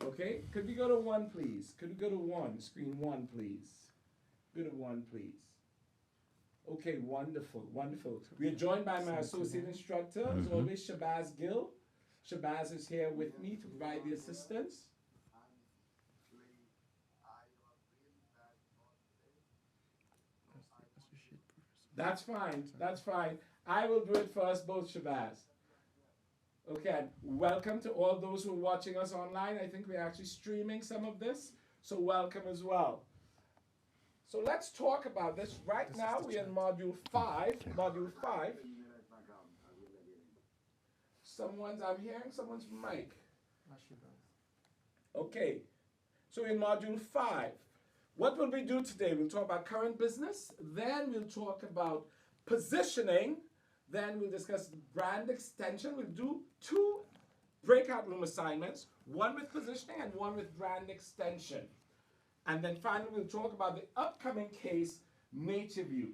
Okay? Could we go to one, please? Could we go to one? Screen one, please. Go to one, please. Okay, wonderful, wonderful. We are joined by my associate instructor, as always, Shabazz Gill. Shabazz is here with me to provide the assistance. That's fine, that's fine. I will do it for us both, Shabazz. Okay, welcome to all those who are watching us online. I think we're actually streaming some of this, so welcome as well. So let's talk about this. Right now we're in module 5. Module 5. I'm hearing someone's mic. Okay, so in module 5, what will we do today? We'll talk about current business, then we'll talk about positioning, then we'll discuss brand extension. We'll do 2 breakout room assignments, one with positioning and one with brand extension. And then finally, we'll talk about the upcoming case, Nature View.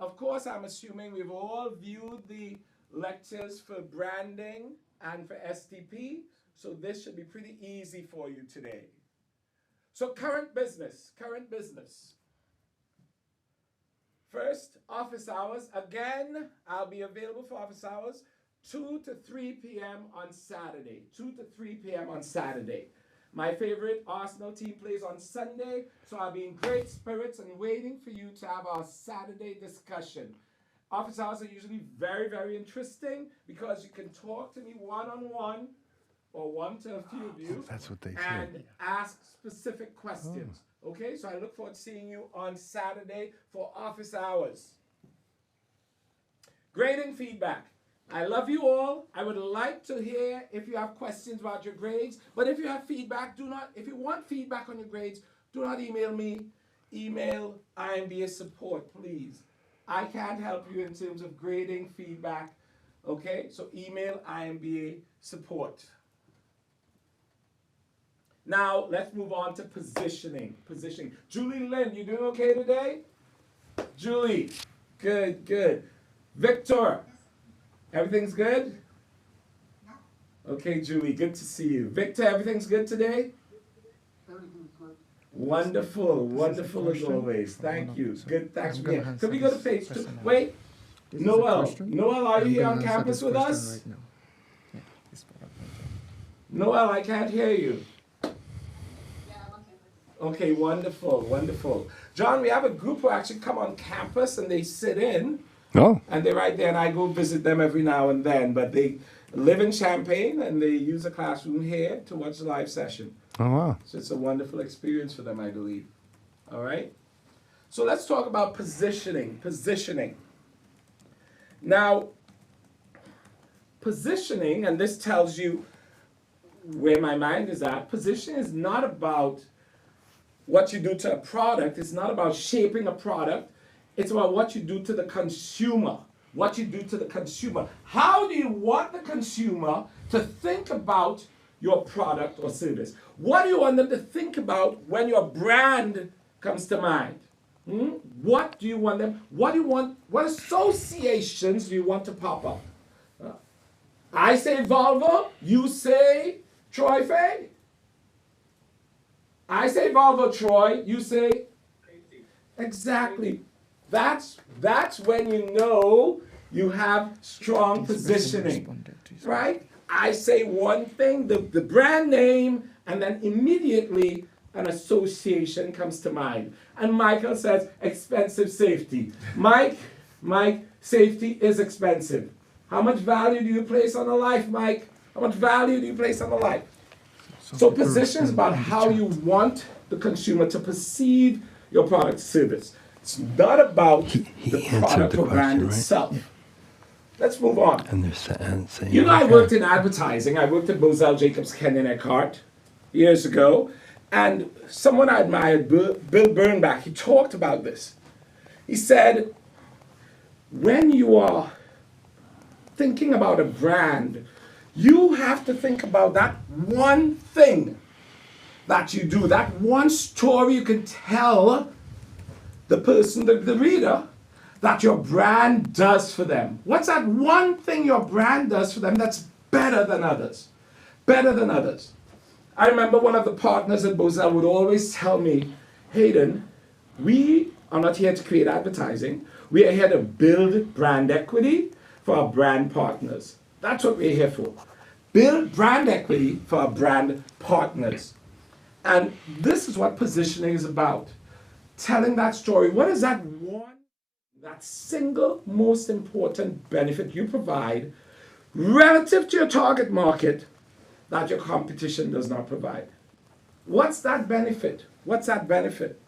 Of course, I'm assuming we've all viewed the lectures for branding and for STP, so this should be pretty easy for you today. So current business. First, office hours. Again, I'll be available for office hours 2 to 3 p.m. on Saturday. 2 to 3 p.m. on Saturday. My favorite Arsenal team plays on Sunday, so I'll be in great spirits and waiting for you to have our Saturday discussion. Office hours are usually very, very interesting because you can talk to me one-on-one or one to a few of you. That's what they and say. ask specific questions. Okay, so I look forward to seeing you on Saturday for office hours. Grading feedback. I love you all. I would like to hear if you have questions about your grades. But if you have feedback, if you want feedback on your grades, do not email me. Email iMBA support, please. I can't help you in terms of grading feedback. Okay, so email iMBA support. Now, let's move on to positioning. Julie Lynn, you doing okay today? Julie, good. Victor, everything's good? Okay, Julie, good to see you. Victor, everything's good today? Everything's good. Wonderful as always. Thank you. Good, thanks for being here. Could we go to page 2? Wait, Noel, are you here on campus with us? Noel, I can't hear you. Okay, wonderful. John, we have a group who actually come on campus and they sit in. Oh. And they're right there, and I go visit them every now and then. But they live in Champaign, and they use a classroom here to watch the live session. Oh, wow. So it's a wonderful experience for them, I believe. All right? So let's talk about positioning. Now, positioning, and this tells you where my mind is at, positioning is not about what you do to a product. It's not about shaping a product. It's about what you do to the consumer. How do you want the consumer to think about your product or service? What do you want them to think about when your brand comes to mind? What do you want them? What associations do you want to pop up? I say Volvo, you say Troy Fay. I say Volvo, Troy, you say exactly. That's when you know you have strong positioning, right? I say one thing, the brand name, and then immediately an association comes to mind. And Michael says, expensive safety. Mike, safety is expensive. How much value do you place on a life, Mike? How much value do you place on a life? So position is about how you want the consumer to perceive your product or service. It's not about the product or brand itself. Let's move on. And they're saying, You know, I worked in advertising. I worked at Bozell Jacobs Kenyon Eckhart years ago. And someone I admired, Bill Byrne, he talked about this. He said, when you are thinking about a brand, you have to think about that one thing that you do, that one story you can tell the person, the reader, that your brand does for them. What's that one thing your brand does for them that's better than others? Better than others. I remember one of the partners at Bozell would always tell me, Hayden, we are not here to create advertising. We are here to build brand equity for our brand partners. That's what we're here for. Build brand equity for our brand partners. And this is what positioning is about. Telling that story. What is that one, that single most important benefit you provide relative to your target market that your competition does not provide? What's that benefit? What's that benefit?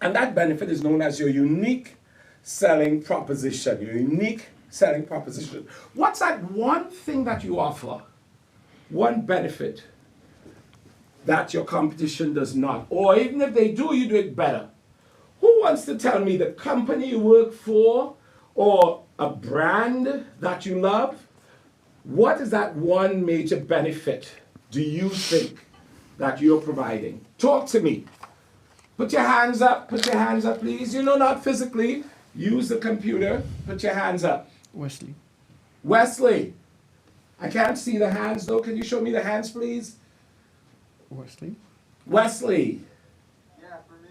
And that benefit is known as your unique selling proposition. Your unique selling proposition. What's that one thing that you offer? One benefit that your competition does not. Or even if they do, you do it better. Who wants to tell me the company you work for or a brand that you love? What is that one major benefit do you think that you're providing? Talk to me. Put your hands up, please. You know, not physically. Use the computer. Put your hands up. Wesley. Wesley. I can't see the hands though. Can you show me the hands, please? Wesley. Wesley. Yeah, for me,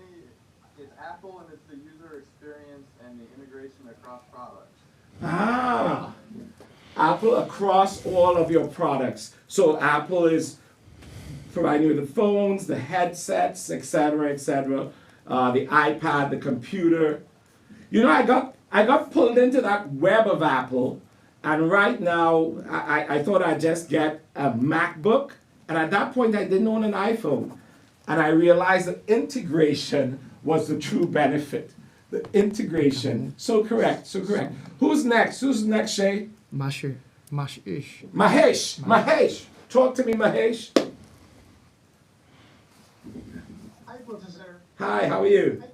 it's Apple and it's the user experience and the integration across products. Ah. Apple across all of your products. So Apple is providing you with the phones, the headsets, etc., etc., the iPad, the computer. You know, I got pulled into that web of Apple, and right now I thought I'd just get a MacBook, and at that point I didn't own an iPhone, and I realized that integration was the true benefit. The integration. So correct, so correct. Who's next? Who's next, Shay? Mahesh. Mahesh. Talk to me, Mahesh. Hi, Professor. Hi, how are you? I think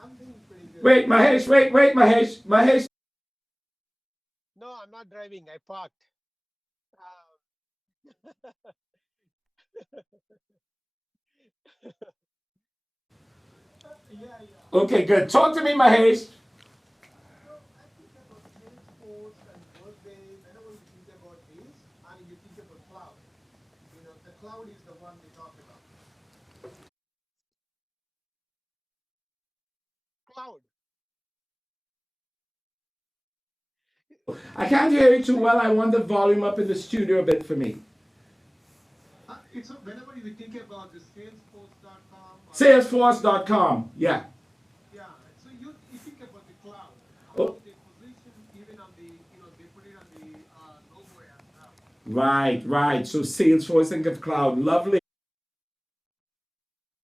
I'm doing pretty good. Wait, Mahesh. Mahesh. No, I'm not driving. I parked. Yeah. Okay, good. Talk to me, Mahesh. So I think about Salesforce and Workday. Whenever you think about these, and you think about cloud. You know, the cloud is the one we talk about. Cloud. I can't hear you too well. I want the volume up in the studio a bit for me. It's whenever you think about the Salesforce.com. Salesforce.com. Yeah. Yeah. So you think about the cloud. Oh. They position even on the, they put it on the logo as well. Right. So Salesforce, think of cloud. Lovely.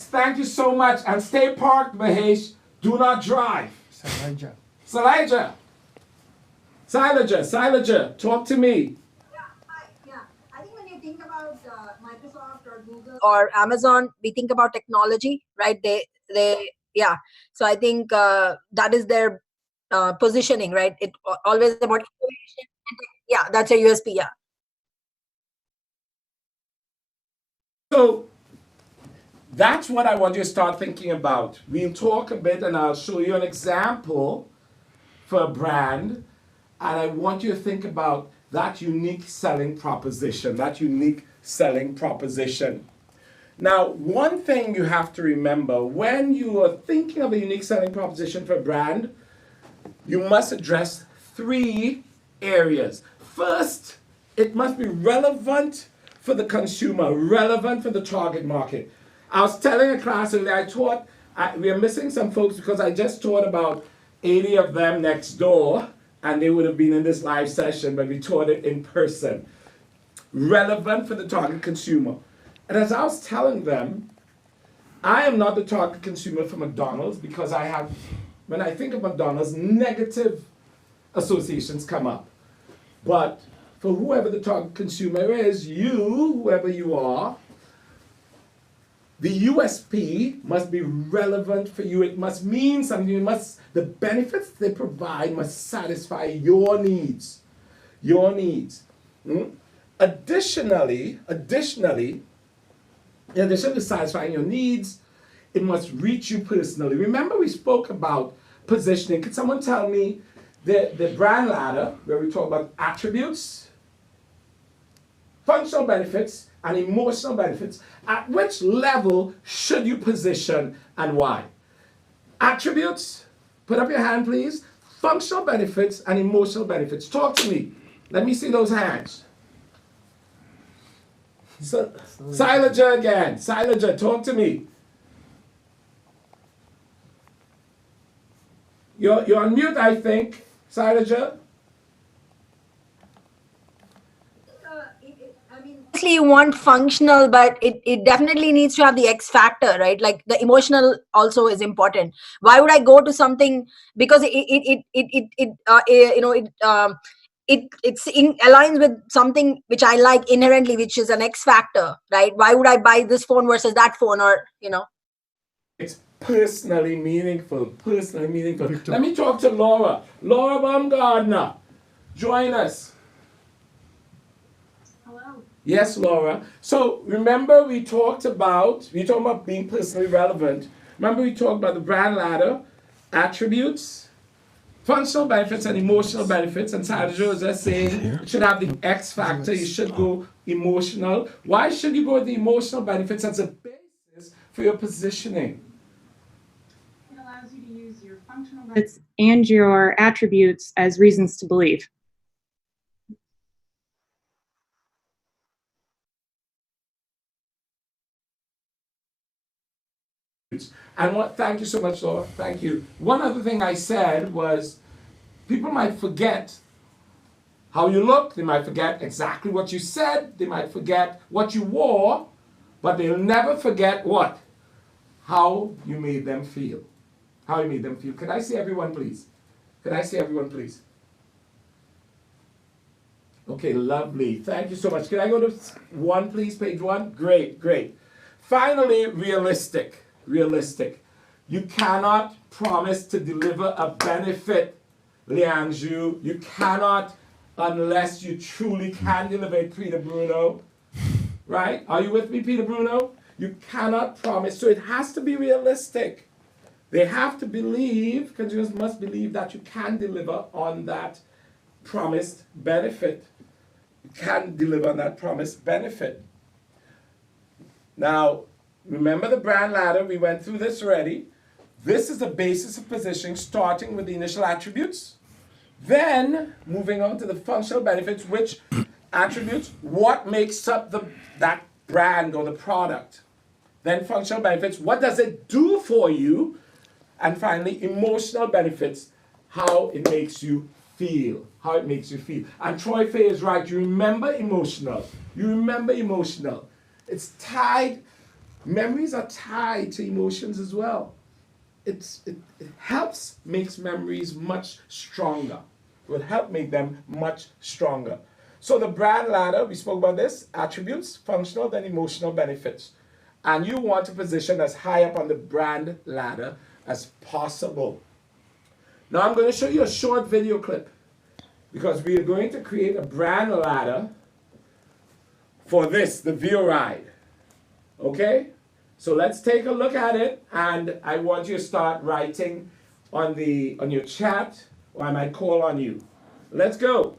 Thank you so much. And stay parked, Mahesh. Do not drive. Silaja, talk to me. Yeah. I think when you think about Microsoft or Google or Amazon, we think about technology, right? Yeah. So I think that is their positioning, right? It always about innovation. Yeah, that's a USP. Yeah. So that's what I want you to start thinking about. We'll talk a bit, and I'll show you an example for a brand. And I want you to think about that unique selling proposition, Now, one thing you have to remember, when you are thinking of a unique selling proposition for a brand, you must address 3 areas. First, it must be relevant for the consumer, relevant for the target market. I was telling a class earlier, we are missing some folks because I just taught about 80 of them next door, and they would have been in this live session, but we taught it in person. Relevant for the target consumer. And as I was telling them, I am not the target consumer for McDonald's because when I think of McDonald's, negative associations come up. But for whoever the target consumer is, whoever you are, the USP must be relevant for you. It must mean something. The benefits they provide must satisfy your needs. Your needs. Additionally, in addition to satisfying your needs, it must reach you personally. Remember we spoke about positioning. Could someone tell me the brand ladder, where we talk about attributes, functional benefits, and emotional benefits, at which level should you position and why? Attributes, put up your hand please. Functional benefits and emotional benefits. Talk to me. Let me see those hands. Silaja again. Silaja, talk to me. You're on mute, I think. Silaja. Obviously you want functional, but it definitely needs to have the X factor, right? Like the emotional also is important. Why would I go to something because it aligns with something which I like inherently, which is an X factor, right? Why would I buy this phone versus that phone, or It's personally meaningful. Personally meaningful. Let me talk to Laura. Laura Baumgardner, join us. Hello. Yes, Laura. So remember we talked about being personally relevant. Remember we talked about the brand ladder, attributes, functional benefits and emotional benefits. And Sarjo is just saying it should have the X factor. You should go emotional. Why should you go with the emotional benefits as a basis for your positioning? It allows you to use your functional benefits and your attributes as reasons to believe. And thank you so much, Laura. Thank you. One other thing I said was people might forget how you look. They might forget exactly what you said. They might forget what you wore, but they'll never forget what? How you made them feel. How you made them feel. Could I see everyone, please? Could I see everyone, please? Okay, lovely. Thank you so much. Can I go to one, please? Page one? Great, great. Finally, realistic. Realistic. You cannot promise to deliver a benefit, Liang Zhu. You cannot unless you truly can deliver it, Peter Bruno. Right? Are you with me, Peter Bruno? You cannot promise. So it has to be realistic. They have to believe, consumers must believe that you can deliver on that promised benefit. You can deliver on that promised benefit. Now, remember the brand ladder, we went through this already. This is the basis of positioning, starting with the initial attributes. Then, moving on to the functional benefits, which attributes, what makes up that brand or the product. Then functional benefits, what does it do for you? And finally, emotional benefits, how it makes you feel. How it makes you feel. And Troy Fay is right, you remember emotional. You remember emotional. It's tied. Memories are tied to emotions as well. It helps makes memories much stronger. It will help make them much stronger. So the brand ladder, we spoke about this, attributes, functional, then emotional benefits. And you want to position as high up on the brand ladder as possible. Now I'm going to show you a short video clip because we are going to create a brand ladder for this, the View Ride. Okay? So let's take a look at it, and I want you to start writing on your chat, or I might call on you. Let's go.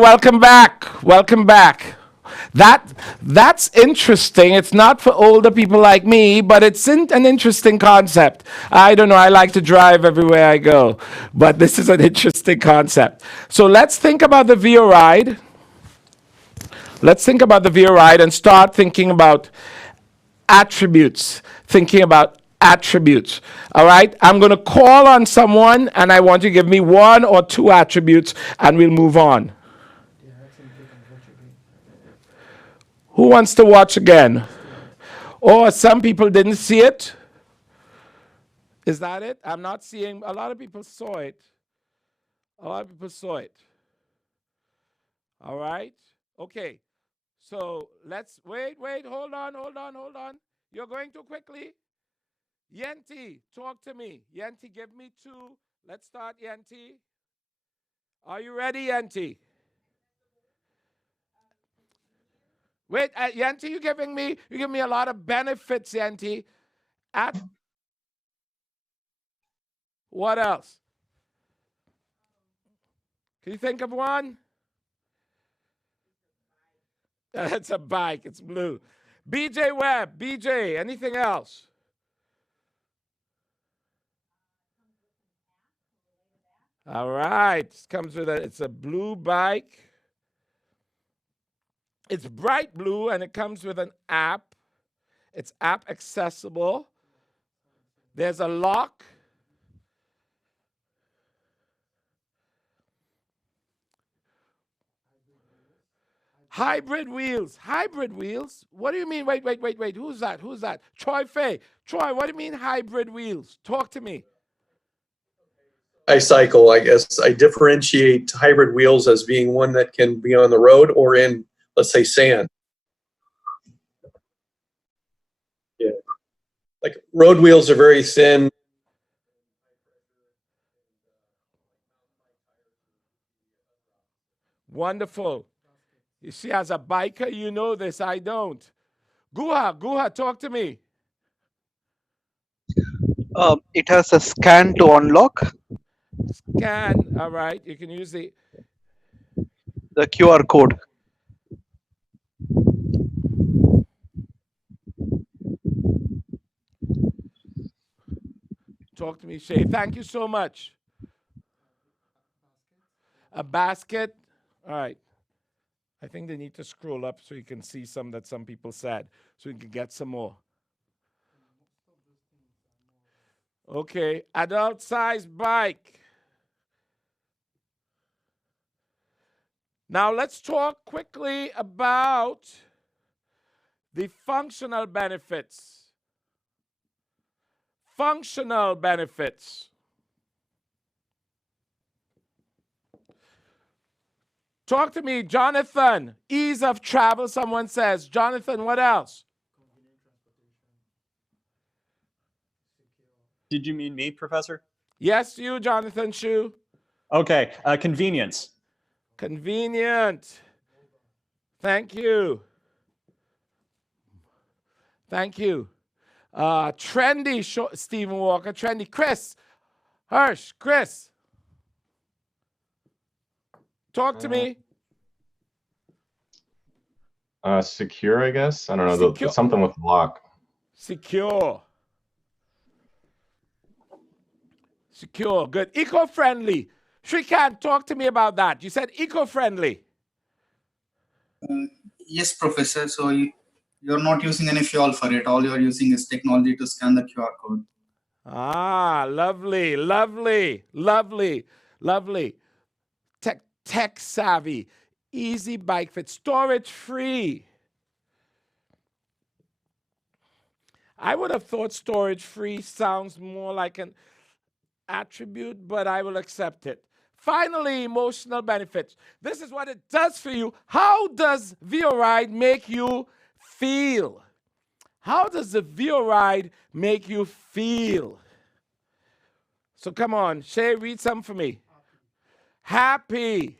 welcome back. Welcome back. That's interesting. It's not for older people like me, but it's an interesting concept. I don't know. I like to drive everywhere I go, but this is an interesting concept. So let's think about the VIA ride. Let's think about the VIA ride and start thinking about attributes. Thinking about attributes. All right? I'm going to call on someone, and I want you to give me 1 or 2 attributes, and we'll move on. Who wants to watch again? Or some people didn't see it? Is that it? I'm not seeing. A lot of people saw it. A lot of people saw it. All right? Okay. So let's wait, hold on. You're going too quickly. Yenti, talk to me. Yenti, give me 2. Let's start, Yenti. Are you ready, Yenti? Wait, Yanti, you give me a lot of benefits, Yanti. What else? Can you think of one? It's a bike. It's blue. BJ Webb, BJ, anything else? All right. It comes with it's a blue bike. It's bright blue, and it comes with an app. It's app accessible. There's a lock. Hybrid wheels. Hybrid wheels? What do you mean? Wait. Who's that? Troy Fay. Troy, what do you mean hybrid wheels? Talk to me. I cycle, I guess. I differentiate hybrid wheels as being one that can be on the road or in, let's say, sand. Yeah. Like road wheels are very thin. Wonderful. You see, as a biker, you know this. I don't. Guha, talk to me. It has a scan to unlock. Scan, all right. You can use the QR code. Talk to me, Shay. Thank you so much. A basket. All right. I think they need to scroll up so you can see some that some people said, so you can get some more. Okay, adult-sized bike. Now let's talk quickly about the functional benefits. Functional benefits. Talk to me, Jonathan. Ease of travel, someone says. Jonathan, what else? Did you mean me, Professor? Yes, you, Jonathan Shu. Okay, convenience. Convenient. Thank you. Thank you. Trendy, Stephen Walker. Trendy. Chris. Hirsch. Chris. Talk to me. Secure, I guess. I don't know. Something with lock. Secure. Secure. Good. Eco-friendly. Shrikant, talk to me about that. You said eco-friendly. Yes, Professor. So you're not using any fuel for it. All you're using is technology to scan the QR code. Ah, lovely, lovely, lovely, lovely. Tech savvy, easy bike fit, storage free. I would have thought storage free sounds more like an attribute, but I will accept it. Finally, emotional benefits. This is what it does for you. How does VIA ride make you feel? How does the VIA ride make you feel? So come on, Shay, read some for me. Happy.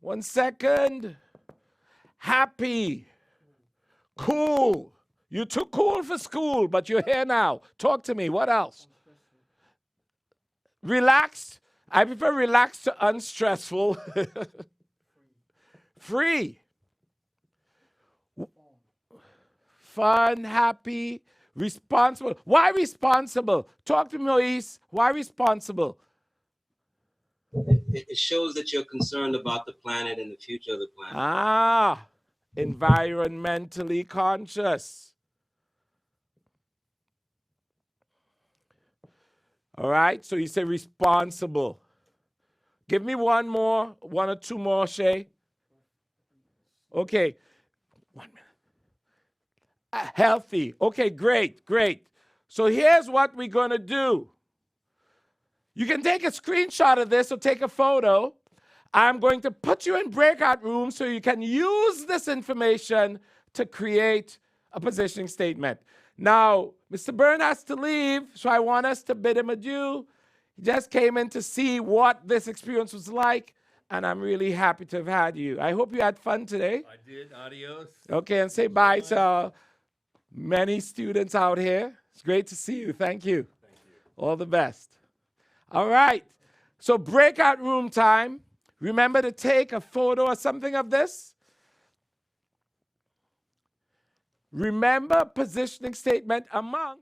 1 second. Happy. Cool. You're too cool for school, but you're here now. Talk to me. What else? Relaxed. I prefer relaxed to unstressful. Free. Fun, happy, responsible. Why responsible? Talk to me, Moise. Why responsible? It shows that you're concerned about the planet and the future of the planet. Ah, environmentally conscious. All right, so you say responsible. Give me one or two more, Shay. Okay, 1 minute. Healthy. Okay, great. So here's what we're going to do. You can take a screenshot of this or take a photo. I'm going to put you in breakout rooms so you can use this information to create a positioning statement. Now, Mr. Byrne has to leave, so I want us to bid him adieu. He just came in to see what this experience was like, and I'm really happy to have had you. I hope you had fun today. I did. Adios. Okay, and say bye to many students out here. It's great to see you. Thank you. All the best. All right, so breakout room time. Remember to take a photo or something of this. Remember positioning statement among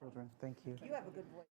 Children, thank you. You have a good voice.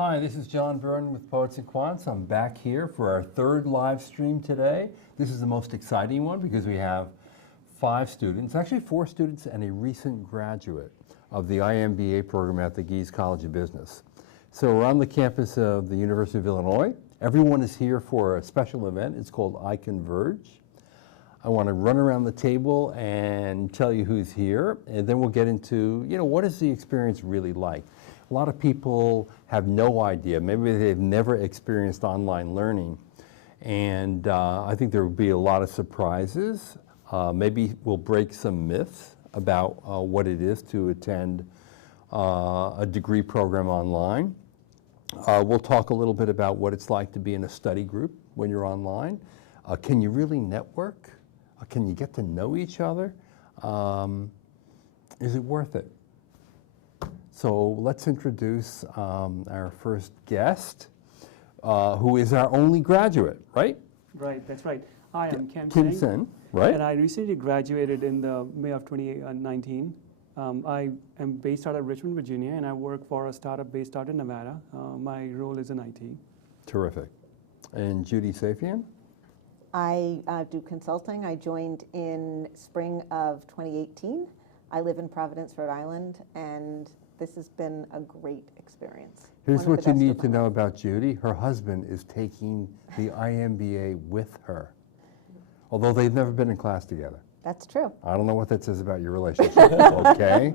Hi, this is John Byrne with Poets&Quants. I'm back here for our third live stream today. This is the most exciting one because we have 5 students, actually 4 students and a recent graduate of the iMBA program at the Gies College of Business. So we're on the campus of the University of Illinois. Everyone is here for a special event. It's called iConverge. I want to run around the table and tell you who's here, and then we'll get into, what is the experience really like? A lot of people have no idea. Maybe they've never experienced online learning, and I think there will be a lot of surprises. Maybe we'll break some myths about what it is to attend a degree program online. We'll talk a little bit about what it's like to be in a study group when you're online. Can you really network? Can you get to know each other? Is it worth it? So let's introduce our first guest, who is our only graduate, right? Right, that's right. Hi, I'm Kim Sen, right? And I recently graduated in the May of 2019. I am based out of Richmond, Virginia, and I work for a startup based out in Nevada. My role is in IT. Terrific. And Judy Safian? I do consulting. I joined in spring of 2018. I live in Providence, Rhode Island, and this has been a great experience. Here's what you need to know about Judy. Her husband is taking the iMBA with her, although they've never been in class together. That's true. I don't know what that says about your relationship, okay?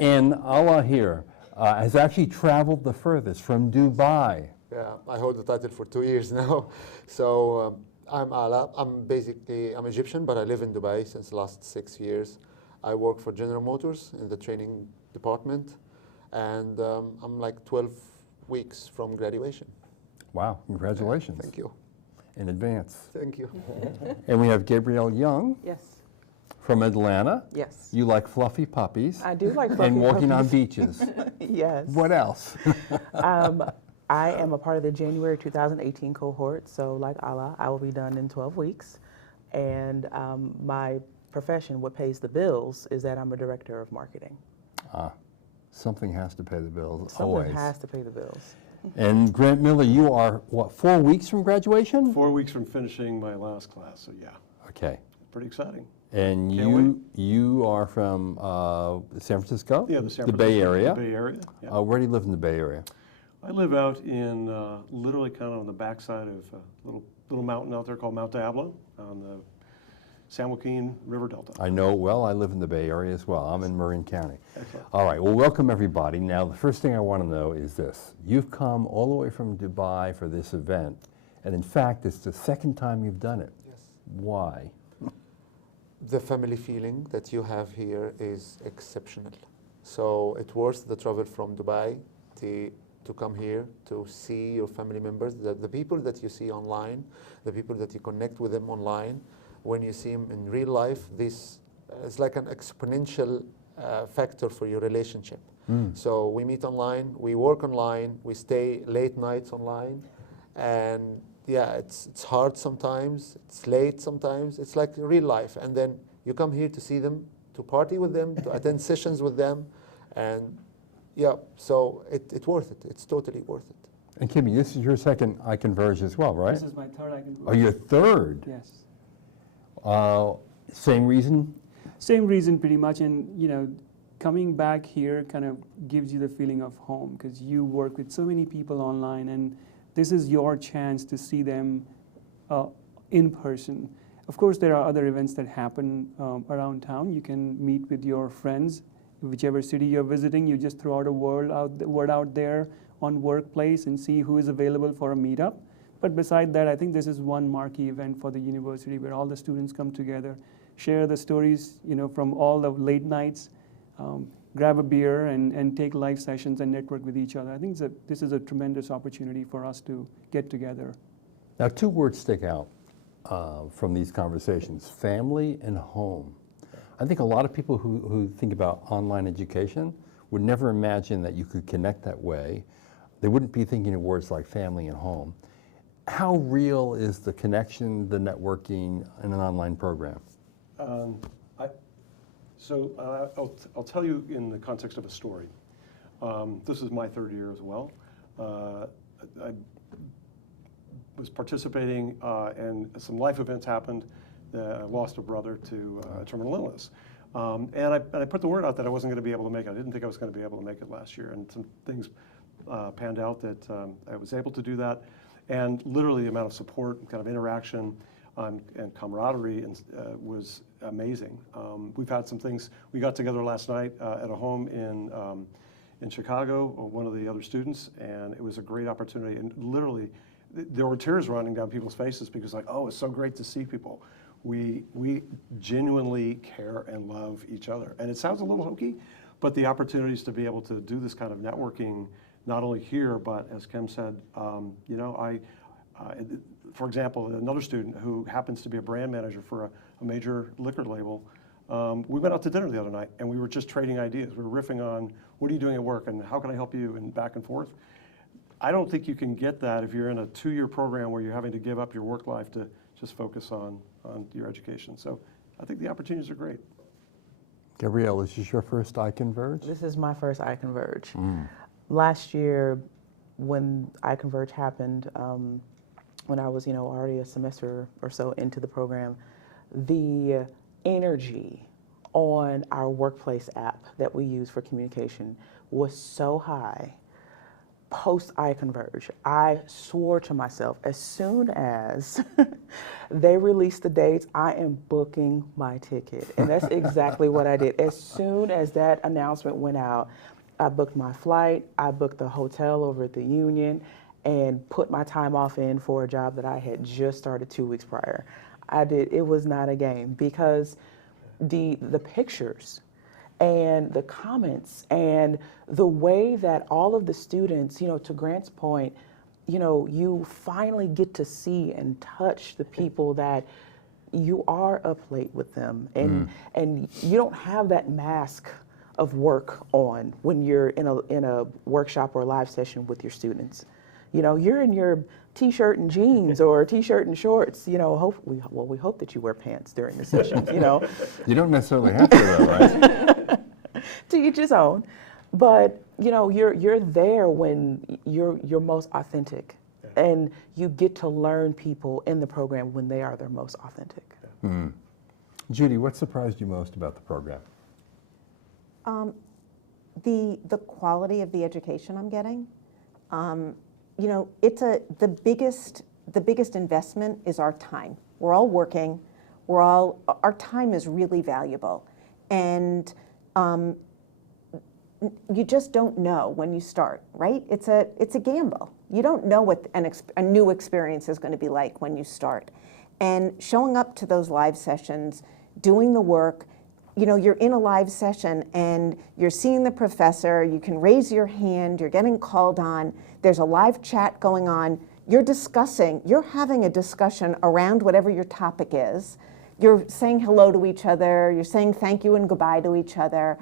And Allah here has actually traveled the furthest from Dubai. Yeah, I hold the title for 2 years now. So I'm Ala. I'm Egyptian, but I live in Dubai since the last 6 years. I work for General Motors in the training department, and I'm like 12 weeks from graduation. Wow, congratulations. Thank you. In advance. Thank you. And we have Gabrielle Young. Yes. From Atlanta. Yes. You like fluffy puppies. I do like fluffy and walking puppies. on beaches. Yes. What else? I am a part of the January 2018 cohort, so like Allah, I will be done in 12 weeks. And my profession, what pays the bills, is that I'm a director of marketing. Something has to pay the bills, Something always. has to pay the bills. And Grant Miller, you are, what, 4 weeks from graduation? 4 weeks from finishing my last class, so yeah. Okay. Pretty exciting. And Can't you are from San Francisco? Yeah, the Bay Area. The Bay Area, yeah. Where do you live in the Bay Area? I live out in literally kind of on the backside of a little mountain out there called Mount Diablo on the San Joaquin River Delta. I know it well. I live in the Bay Area as well. I'm in Marin County. Excellent. All right. Well, welcome everybody. Now, the first thing I want to know is this. You've come all the way from Dubai for this event, and in fact, it's the second time you've done it. Yes. Why? The family feeling that you have here is exceptional. So it's worth the travel from Dubai to come here to see your family members, the people that you see online, the people that you connect with them online. When you see them in real life, this is like an exponential factor for your relationship. So we meet online, we work online, we stay late nights online, and yeah, it's hard sometimes, it's late sometimes, it's like real life. And then you come here to see them, to party with them, to attend sessions with them, and yeah, so it's worth it. It's totally worth it. And Kimmy, this is your second iConverge as well, right? This is my third iConverge. Oh, your third? Yes. Same reason? Same reason pretty much, and coming back here kind of gives you the feeling of home because you work with so many people online, and this is your chance to see them in person. Of course, there are other events that happen around town. You can meet with your friends, whichever city you're visiting. You just throw out a word out there on Workplace and see who is available for a meetup. But beside that, I think this is one marquee event for the university where all the students come together, share the stories, from all the late nights, grab a beer and take live sessions and network with each other. I think this is a tremendous opportunity for us to get together. Now, 2 words stick out from these conversations, family and home. I think a lot of people who think about online education would never imagine that you could connect that way. They wouldn't be thinking of words like family and home. How real is the connection, the networking in an online program? I'll tell you in the context of a story. This is my third year as well. I was participating and some life events happened. I lost a brother to terminal illness. And I put the word out that I wasn't going to be able to make it. I didn't think I was going to be able to make it last year. And some things panned out that I was able to do that. And literally the amount of support and kind of interaction and camaraderie was amazing. We've had some things. We got together last night at a home in Chicago, one of the other students, and it was a great opportunity. And literally, there were tears running down people's faces because like, oh, it's so great to see people. We genuinely care and love each other. And it sounds a little hokey, but the opportunities to be able to do this kind of networking, not only here, but as Kim said, you know, for example, another student who happens to be a brand manager for a major liquor label, we went out to dinner the other night and we were just trading ideas. We were riffing on, what are you doing at work and how can I help you, and back and forth. I don't think you can get that if you're in a 2-year program where you're having to give up your work life to just focus on your education. So I think the opportunities are great. Gabrielle, this is your first iConverge? This is my first iConverge. Last year, when iConverge happened, when I was, you know, already a semester or so into the program, the energy on our workplace app that we use for communication was so high. Post iConverge, I swore to myself, as soon as they released the dates, I am booking my ticket. And that's exactly what I did. As soon as that announcement went out, I booked my flight, I booked the hotel over at the Union, and put my time off in for a job that I had just started 2 weeks prior. It was not a game, because the pictures and the comments and the way that all of the students, you know, to Grant's point, you know, you finally get to see and touch the people that you are up late with them, and you don't have that mask of work on when you're in a workshop or a live session with your students. You know, you're in your t-shirt and jeans or t-shirt and shorts. You know, we hope that you wear pants during the sessions. You know, you don't necessarily have to, though, right? To each his own, but you know, you're there when you're most authentic, and you get to learn people in the program when they are their most authentic. Judy, what surprised you most about the program? The quality of the education I'm getting. You know, the biggest investment is our time. We're all working. Our time is really valuable, and you just don't know when you start, right? It's a gamble. You don't know what a new experience is going to be like when you start. And showing up to those live sessions, doing the work, you know, you're in a live session and you're seeing the professor, you can raise your hand, you're getting called on, there's a live chat going on, you're having a discussion around whatever your topic is. You're saying hello to each other, you're saying thank you and goodbye to each other,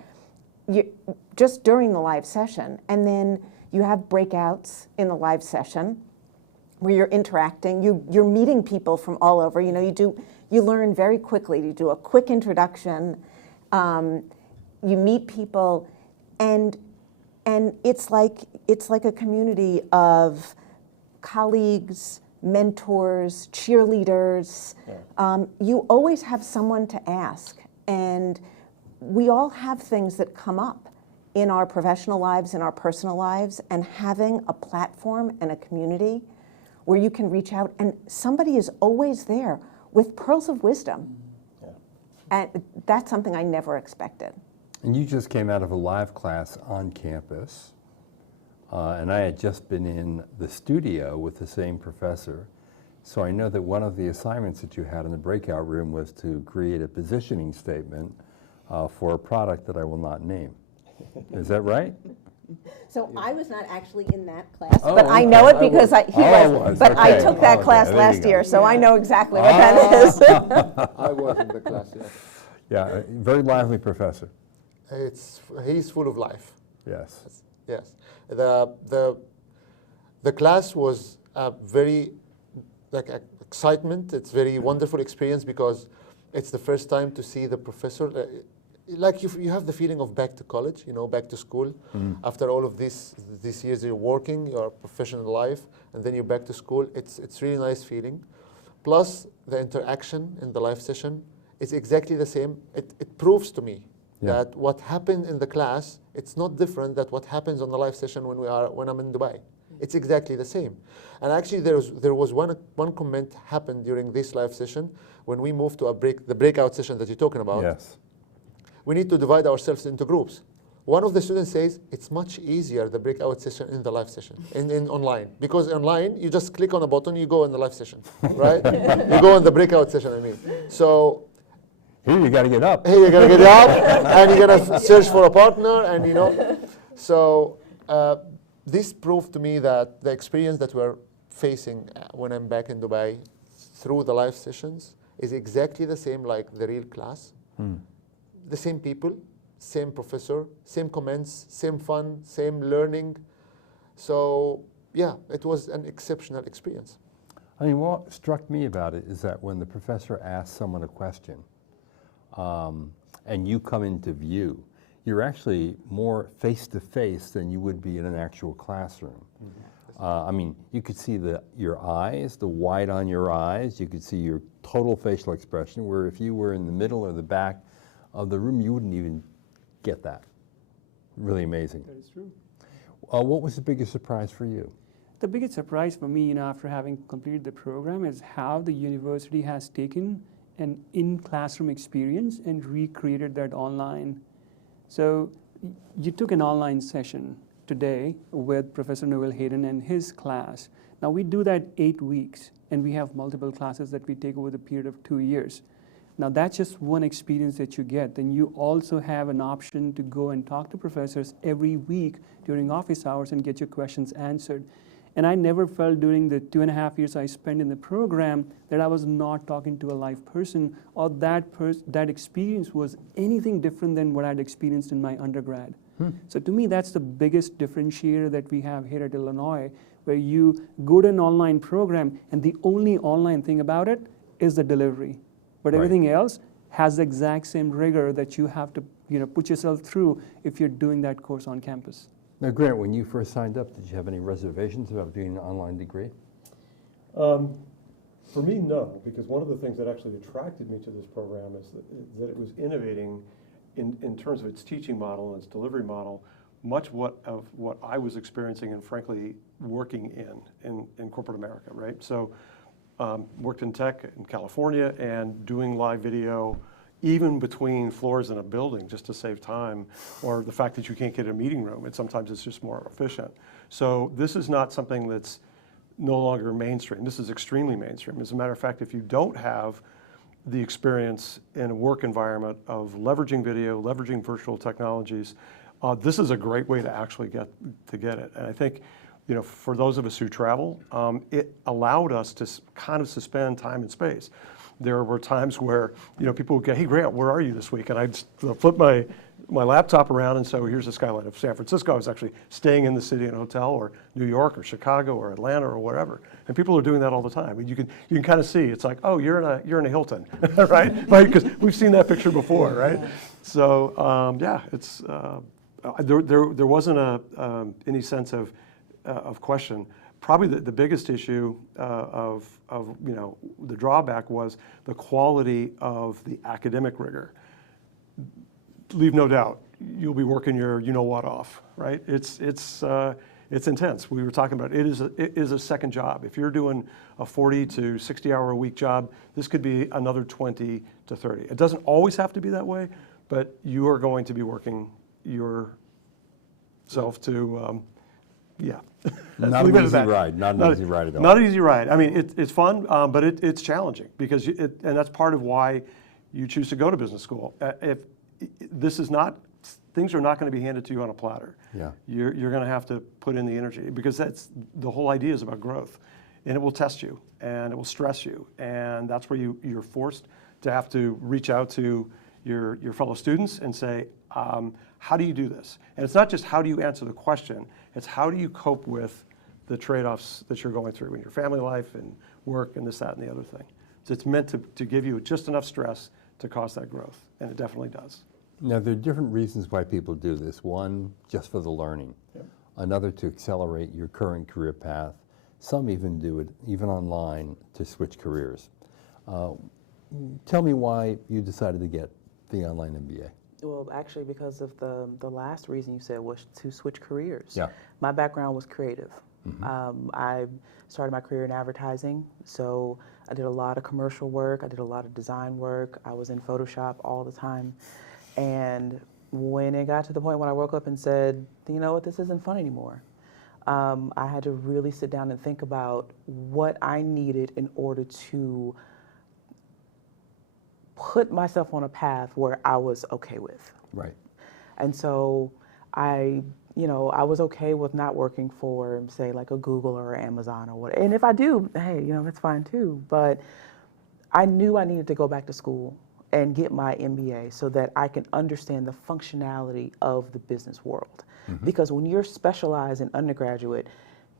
just during the live session. And then you have breakouts in the live session where you're interacting, you're meeting people from all over. You know, you learn very quickly. You do a quick introduction, you meet people, and it's like a community of colleagues, mentors, cheerleaders. You always have someone to ask, and we all have things that come up in our professional lives, in our personal lives, and having a platform and a community where you can reach out and somebody is always there with pearls of wisdom. And that's something I never expected. And you just came out of a live class on campus, and I had just been in the studio with the same professor. So I know that one of the assignments that you had in the breakout room was to create a positioning statement for a product that I will not name. Is that right? So I was not actually in that class, but I know it because he was. But I took that class last year, so I know exactly what that is. I was in the class, yes. Yeah, very lively professor. He's full of life. Yes. Yes. The class was very excitement. It's very wonderful experience because it's the first time to see the professor like you have the feeling of back to college, back to school. After all of these years you're working, your professional life, and then you're back to school. It's really nice feeling. Plus the interaction in the live session is exactly the same. It proves to me that what happened in the class, it's not different than what happens on the live session when I'm in Dubai. It's exactly the same. And actually there was one comment happened during this live session when we moved to the breakout session that you're talking about. Yes. We need to divide ourselves into groups. One of the students says it's much easier, the breakout session in the live session, in online. Because online, you just click on a button, you go in the live session, right? You go in the breakout session, I mean. So here you got to get up. Here you got to get up, and you got to search for a partner, and So this proved to me that the experience that we're facing when I'm back in Dubai through the live sessions is exactly the same like the real class. The same people, same professor, same comments, same fun, same learning. So yeah, it was an exceptional experience. I mean, what struck me about it is that when the professor asks someone a question and you come into view, you're actually more face-to-face than you would be in an actual classroom. I mean, you could see your eyes, the white on your eyes, you could see your total facial expression, where if you were in the middle or the back of the room, you wouldn't even get that. Really amazing. That is true. What was the biggest surprise for you? The biggest surprise for me, after having completed the program, is how the university has taken an in-classroom experience and recreated that online. So you took an online session today with Professor Noel Hayden and his class. Now we do that 8 weeks, and we have multiple classes that we take over the period of 2 years. Now that's just one experience that you get. Then you also have an option to go and talk to professors every week during office hours and get your questions answered. And I never felt during the 2.5 years I spent in the program that I was not talking to a live person, or that experience was anything different than what I'd experienced in my undergrad. So to me, that's the biggest differentiator that we have here at Illinois, where you go to an online program and the only online thing about it is the delivery. But everything else has the exact same rigor that you have to put yourself through if you're doing that course on campus. Now, Grant, when you first signed up, did you have any reservations about doing an online degree? For me, no, because one of the things that actually attracted me to this program is that it was innovating in terms of its teaching model and its delivery model, much of what I was experiencing and frankly working in corporate America, right? So worked in tech in California and doing live video even between floors in a building just to save time, or the fact that you can't get a meeting room, and sometimes it's just more efficient. So this is not something that's no longer mainstream. This is extremely mainstream. As a matter of fact, if you don't have the experience in a work environment of leveraging video, leveraging virtual technologies, this is a great way to actually get it. And I think, for those of us who travel, it allowed us to kind of suspend time and space. There were times where, people would go, "Hey, Grant, where are you this week?" And I'd flip my laptop around, and so here's the skyline of San Francisco. I was actually staying in the city in a hotel, or New York, or Chicago, or Atlanta, or whatever. And people are doing that all the time. And you can kind of see, it's like, oh, you're in a Hilton, right? Because we've seen that picture before, right? So yeah, it's there wasn't any sense of question. Probably the biggest issue of the drawback was the quality of the academic rigor. Leave no doubt, you'll be working your what off, right? It's intense. We were talking about it is a second job. If you're doing a 40 to 60 hour a week job, this could be another 20 to 30. It doesn't always have to be that way, but you are going to be working yourself to yeah. Not an easy ride. Not an easy ride at all. Not an easy ride. I mean, it's fun, but it's challenging because and that's part of why you choose to go to business school. If this is not, things are not going to be handed to you on a platter. Yeah. You're going to have to put in the energy, because that's the whole idea is about growth, and it will test you and it will stress you, and that's where you're forced to have to reach out to your fellow students and say, how do you do this? And it's not just how do you answer the question, it's how do you cope with the trade-offs that you're going through in your family life and work and this, that, and the other thing. So it's meant to give you just enough stress to cause that growth, and it definitely does. Now, there are different reasons why people do this. One, just for the learning. Yep. Another, to accelerate your current career path. Some even do it, even online, to switch careers. Tell me why you decided to get the online MBA. Well, actually, because of the last reason you said was to switch careers. Yeah. My background was creative. Mm-hmm. I started my career in advertising, so I did a lot of commercial work, I did a lot of design work, I was in Photoshop all the time. And when it got to the point when I woke up and said, you know what, this isn't fun anymore, I had to really sit down and think about what I needed in order to put myself on a path where I was okay with. Right. And so I was okay with not working for, say, like a Google or Amazon or whatever. And if I do, hey, that's fine too. But I knew I needed to go back to school and get my MBA so that I can understand the functionality of the business world. Mm-hmm. Because when you're specialized in undergraduate,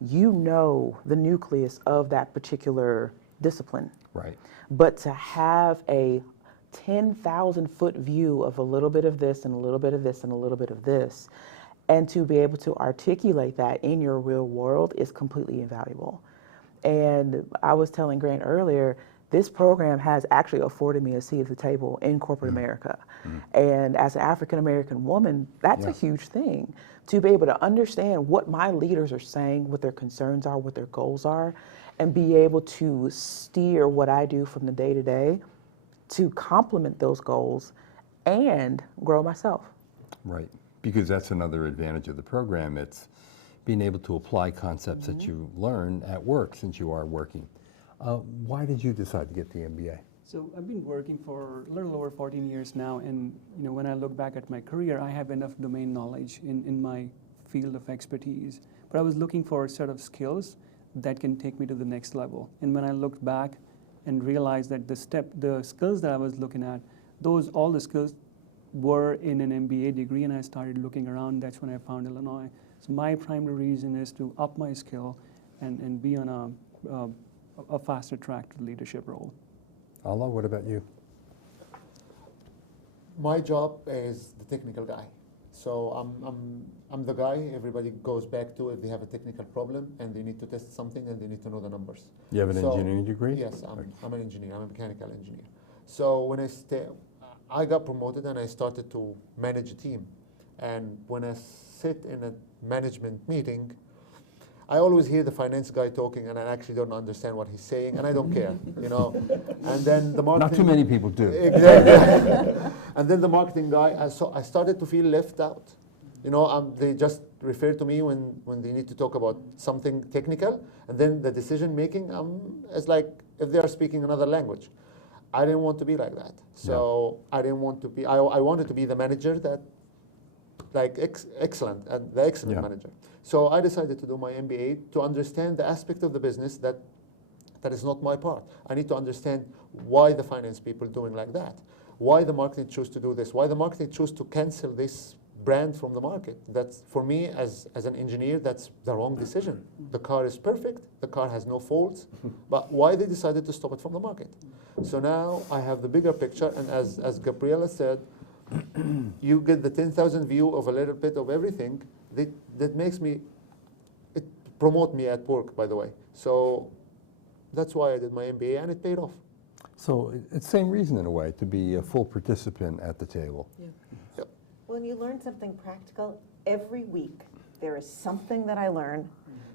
you know the nucleus of that particular discipline. Right. But to have a 10,000-foot view of a little bit of this and a little bit of this and a little bit of this, and to be able to articulate that in your real world is completely invaluable. And I was telling Grant earlier, this program has actually afforded me a seat at the table in corporate America. And as an African-American woman, that's a huge thing. To be able to understand what my leaders are saying, what their concerns are, what their goals are, and be able to steer what I do from the day-to-day to complement those goals and grow myself. Right, because that's another advantage of the program. It's being able to apply concepts that you learn at work since you are working. Why did you decide to get the MBA? So I've been working for a little over 14 years now, and when I look back at my career, I have enough domain knowledge in my field of expertise. But I was looking for a set of skills that can take me to the next level. And when I looked back and realized that the skills that I was looking at, all the skills were in an MBA degree, and I started looking around. That's when I found Illinois. So my primary reason is to up my skill and be on a faster track to leadership role. Allah, what about you? My job is the technical guy. So I'm the guy everybody goes back to if they have a technical problem and they need to test something and they need to know the numbers. You have an engineering degree? Yes, I'm an engineer. I'm a mechanical engineer. So when I got promoted and I started to manage a team. And when I sit in a management meeting, I always hear the finance guy talking and I actually don't understand what he's saying and I don't care, And then the marketing... Not too many people do. Exactly. And then the marketing guy, I started to feel left out. They just refer to me when they need to talk about something technical, and then the decision making is like if they are speaking another language. I didn't want to be like that. So I didn't want to be, I wanted to be the manager that, excellent, and the excellent manager. So I decided to do my MBA to understand the aspect of the business that is not my part. I need to understand why the finance people doing like that, why the marketing choose to do this, why the marketing choose to cancel this brand from the market. That's, for me, as an engineer, that's the wrong decision. The car is perfect, the car has no faults, but why they decided to stop it from the market? So now I have the bigger picture, and as Gabriela said, you get the 10,000 view of a little bit of everything. That makes me, it promote me at work, by the way. So that's why I did my MBA, and it paid off. So it's the same reason in a way, to be a full participant at the table. Yeah. Yep. When you learn something practical, every week there is something that I learn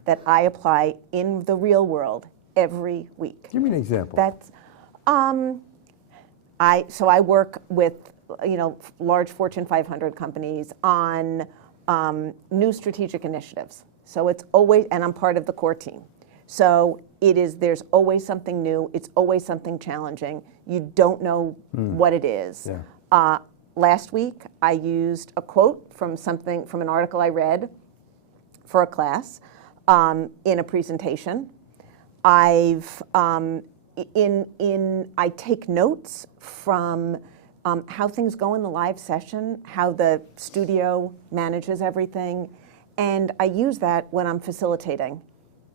that I apply in the real world every week. Give me an example. That's, I work with large Fortune 500 companies on new strategic initiatives. So it's always, and I'm part of the core team. So there's always something new. It's always something challenging. You don't know what it is. Yeah. Last week, I used a quote from an article I read for a class in a presentation. I take notes from how things go in the live session, how the studio manages everything, and I use that when I'm facilitating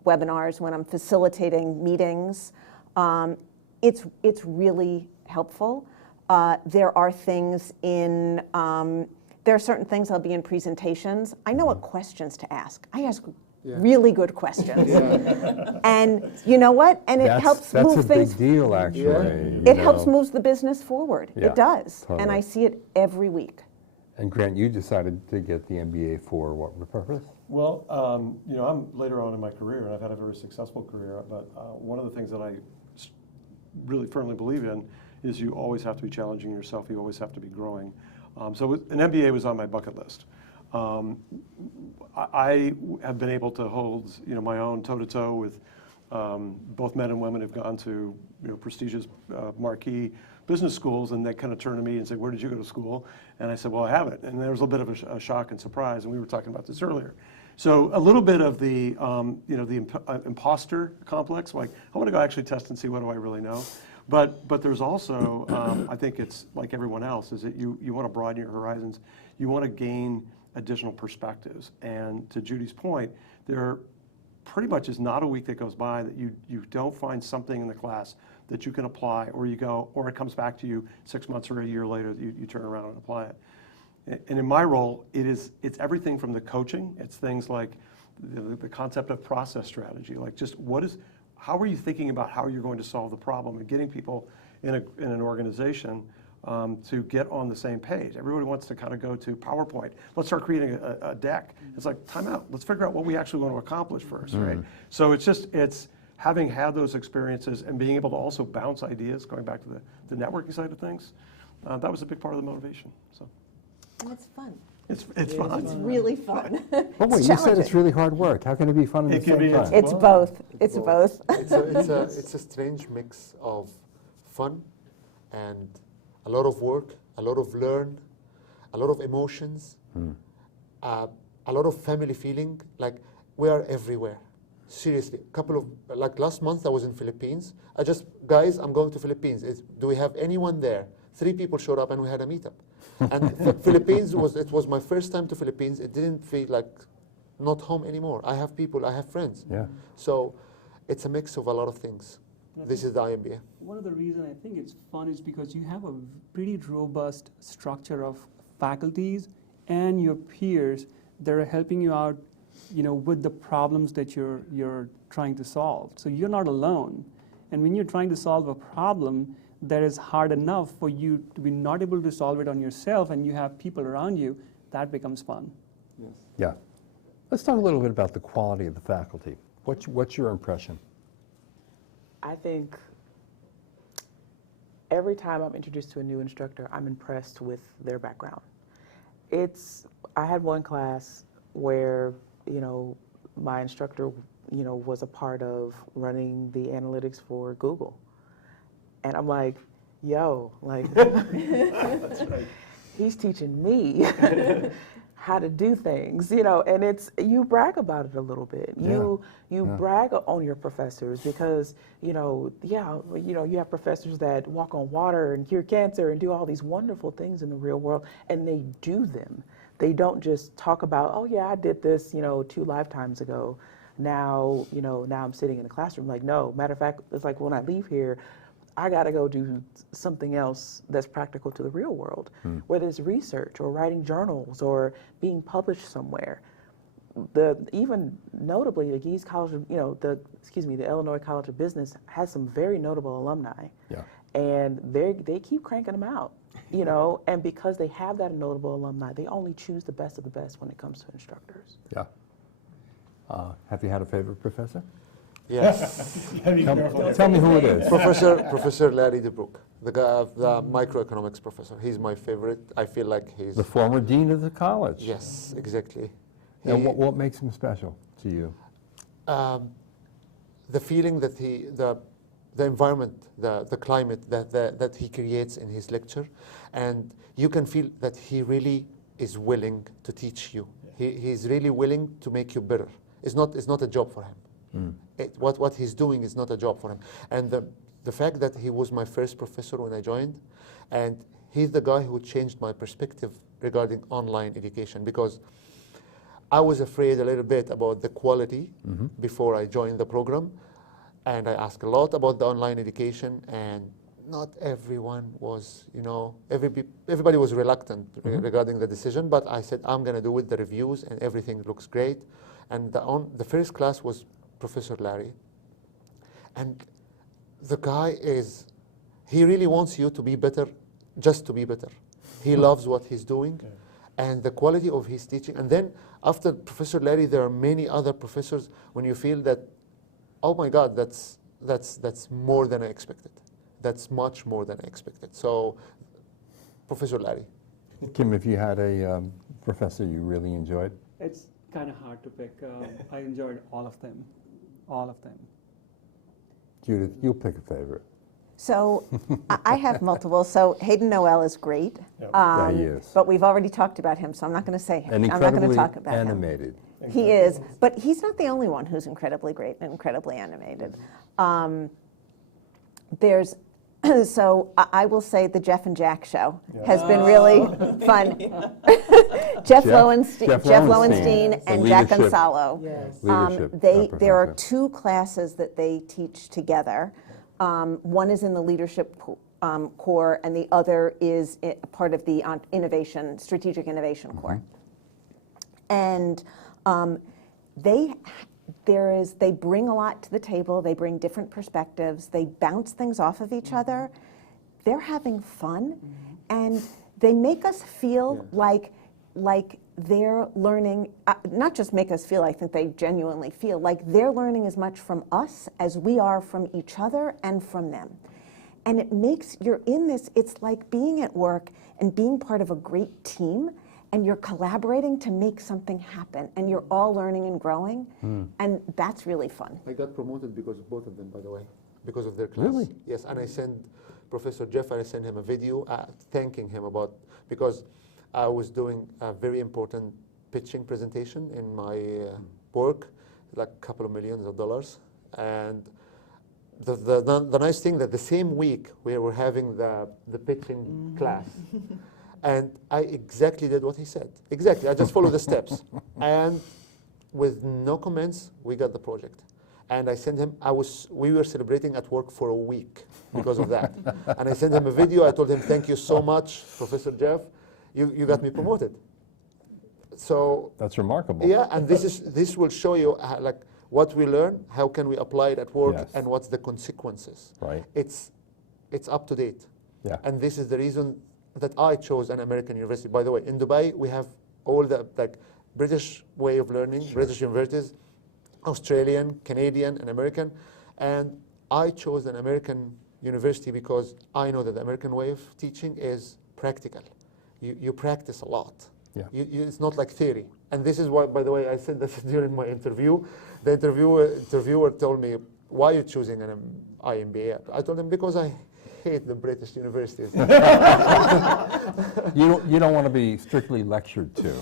webinars, when I'm facilitating meetings. It's really helpful. There are things in, there are certain things that'll be in presentations. I know what questions to ask. I ask really good questions. And you know what? And it helps move things. That's a big deal, actually. It helps move the business forward. Yeah, it does. totally. And I see it every week. And Grant, you decided to get the MBA for what purpose? Well, you know, I'm later on in my career, and I've had a very successful career, but one of the things that I really firmly believe in is you always have to be challenging yourself. You always have to be growing. So an MBA was on my bucket list. I have been able to hold, you know, my own toe-to-toe with both men and women who've gone to, you know, prestigious marquee business schools, and they kind of turn to me and say, "Where did you go to school?" And I said, "Well, I haven't." And there was a little bit of a shock and surprise, and we were talking about this earlier. So a little bit of the, you know, the imposter complex, like I want to go actually test and see what do I really know. But there's also, I think it's like everyone else, is that you want to broaden your horizons. You want to gain additional perspectives. And to Judy's point, there pretty much is not a week that goes by that you don't find something in the class that you can apply, or you go, or it comes back to you 6 months or a year later, you turn around and apply it. And in my role, it's everything from the coaching. It's things like the concept of process strategy, like just how are you thinking about how you're going to solve the problem, and getting people in an organization to get on the same page. Everybody wants to kind of go to PowerPoint. Let's start creating a deck. It's like, time out. Let's figure out what we actually want to accomplish first, right? So it's having had those experiences and being able to also bounce ideas, going back to the networking side of things. That was a big part of the motivation. So. And it's fun. It's fun. It's really fun. But wait, you said it's really hard work. How can it be fun at the same time? It's both. It's both. It's a strange mix of fun and a lot of work, a lot of learn, a lot of emotions, a lot of family feeling. Like, we are everywhere. Seriously, like last month I was in Philippines. Guys, I'm going to Philippines. Do we have anyone there? 3 people showed up and we had a meetup. And Philippines was my first time to Philippines. It didn't feel like not home anymore. I have people, I have friends. Yeah. So it's a mix of a lot of things. This is the iMBA. One of the reasons I think it's fun is because you have a pretty robust structure of faculties and your peers that are helping you out, you know, with the problems that you're trying to solve. So you're not alone. And when you're trying to solve a problem that is hard enough for you to be not able to solve it on yourself, and you have people around you, that becomes fun. Yes. Yeah. Let's talk a little bit about the quality of the faculty. What's your impression? I think every time I'm introduced to a new instructor, I'm impressed with their background. I had one class where, you know, my instructor, you know, was a part of running the analytics for Google. And I'm like, yo, like, that's right. He's teaching me how to do things, you know, and you brag about it a little bit. You brag on your professors because, you know, you have professors that walk on water and cure cancer and do all these wonderful things in the real world, and they do them. They don't just talk about, oh yeah, I did this, you know, 2 lifetimes ago. Now, you know, now I'm sitting in the classroom. Like, no, matter of fact, it's like when I leave here, I got to go do something else that's practical to the real world, whether it's research or writing journals or being published somewhere. Even notably, the Gies College, the Illinois College of Business has some very notable alumni. Yeah. And they keep cranking them out, you know, and because they have that notable alumni, they only choose the best of the best when it comes to instructors. Yeah. Have you had a favorite professor? Yes. Tell me who it is. Professor Larry DeBrook, the microeconomics professor. He's my favorite. I feel like he's the former dean of the college. Yes, exactly. And what makes him special to you? The feeling that the environment, the climate that he creates in his lecture, and you can feel that he really is willing to teach you. He's really willing to make you better. It's not a job for him. What he's doing is not a job for him. And the fact that he was my first professor when I joined, and he's the guy who changed my perspective regarding online education, because I was afraid a little bit about the quality before I joined the program, and I asked a lot about the online education, and not everyone was, everybody was reluctant regarding the decision, but I said, I'm going to do it, the reviews, and everything looks great. And the first class was Professor Larry. And the guy he really wants you to be better, just to be better. He loves what he's doing and the quality of his teaching. And then after Professor Larry, there are many other professors when you feel that, oh my God, that's more than I expected. That's much more than I expected. So, Professor Larry. Kim, if you had a professor you really enjoyed? It's kind of hard to pick. I enjoyed all of them. All of them. Judith, you'll pick a favorite. So I have multiple. So Hayden Noel is great. Yeah, he is. But we've already talked about him, so I'm not going to say him. And I'm not going to talk about animated. him. He is, but he's not the only one who's incredibly great and incredibly animated. So I will say the Jeff and Jack show has been really fun. Jeff Lowenstein and Jack Gonzalo. Yes. There are two classes that they teach together. One is in the leadership core, and the other is part of the strategic innovation core. And they bring a lot to the table. They bring different perspectives. They bounce things off of each other. They're having fun, and they make us feel like they're learning, not just make us feel, I think they genuinely feel like they're learning as much from us as we are from each other and from them. And it makes, you're in this, it's like being at work and being part of a great team, and you're collaborating to make something happen, and you're all learning and growing, and that's really fun. I got promoted because of both of them, by the way, because of their class. Really? Yes, and I sent Professor Jeff, I sent him a video thanking him because I was doing a very important pitching presentation in my work, like a couple of millions of dollars, and the nice thing that the same week we were having the pitching class. And I exactly did what he said. Exactly, I just followed the steps. And with no comments, we got the project. And I sent him, we were celebrating at work for a week because of that. And I sent him a video, I told him, thank you so much, Professor Jeff, you got me promoted. So. That's remarkable. Yeah, and this will show you like what we learn, how can we apply it at work, and what's the consequences. Right. It's up to date. Yeah. And this is the reason that I chose an American university. By the way, in Dubai, we have all the British way of learning, British universities, Australian, Canadian, and American. And I chose an American university because I know that the American way of teaching is practical. You practice a lot. Yeah. It's not like theory. And this is why, by the way, I said this during my interview. The interviewer told me, why are you choosing an iMBA? I told him, because I hate the British universities. You don't want to be strictly lectured to.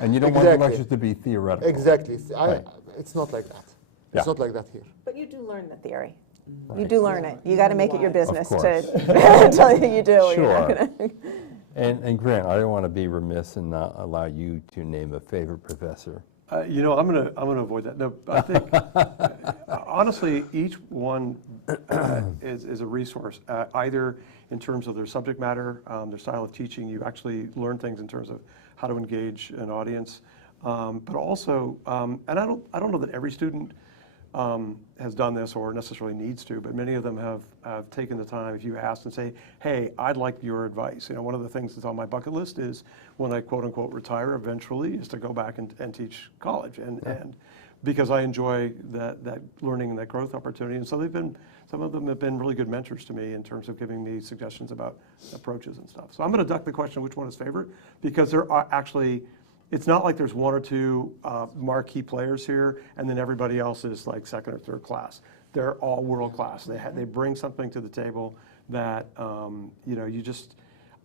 And you don't want the lectures to be theoretical. Exactly. Right. It's not like that. Yeah. It's not like that here. But you do learn the theory. Right. You do learn it. You got to make it your business to tell you you do. Sure. And Grant, I don't want to be remiss and not allow you to name a favorite professor. I'm gonna avoid that. No, I think honestly, each one is a resource, either in terms of their subject matter, their style of teaching. You actually learn things in terms of how to engage an audience, but also, and I don't know that every student has done this or necessarily needs to, but many of them have taken the time. If you ask and say, hey, I'd like your advice. One of the things that's on my bucket list is when I quote unquote retire eventually is to go back and teach college. And because I enjoy that learning and that growth opportunity. And so some of them have been really good mentors to me in terms of giving me suggestions about approaches and stuff. So I'm going to duck the question which one is favorite, because there are actually, it's not like there's one or two marquee players here, and then everybody else is like second or third class. They're all world class. They bring something to the table that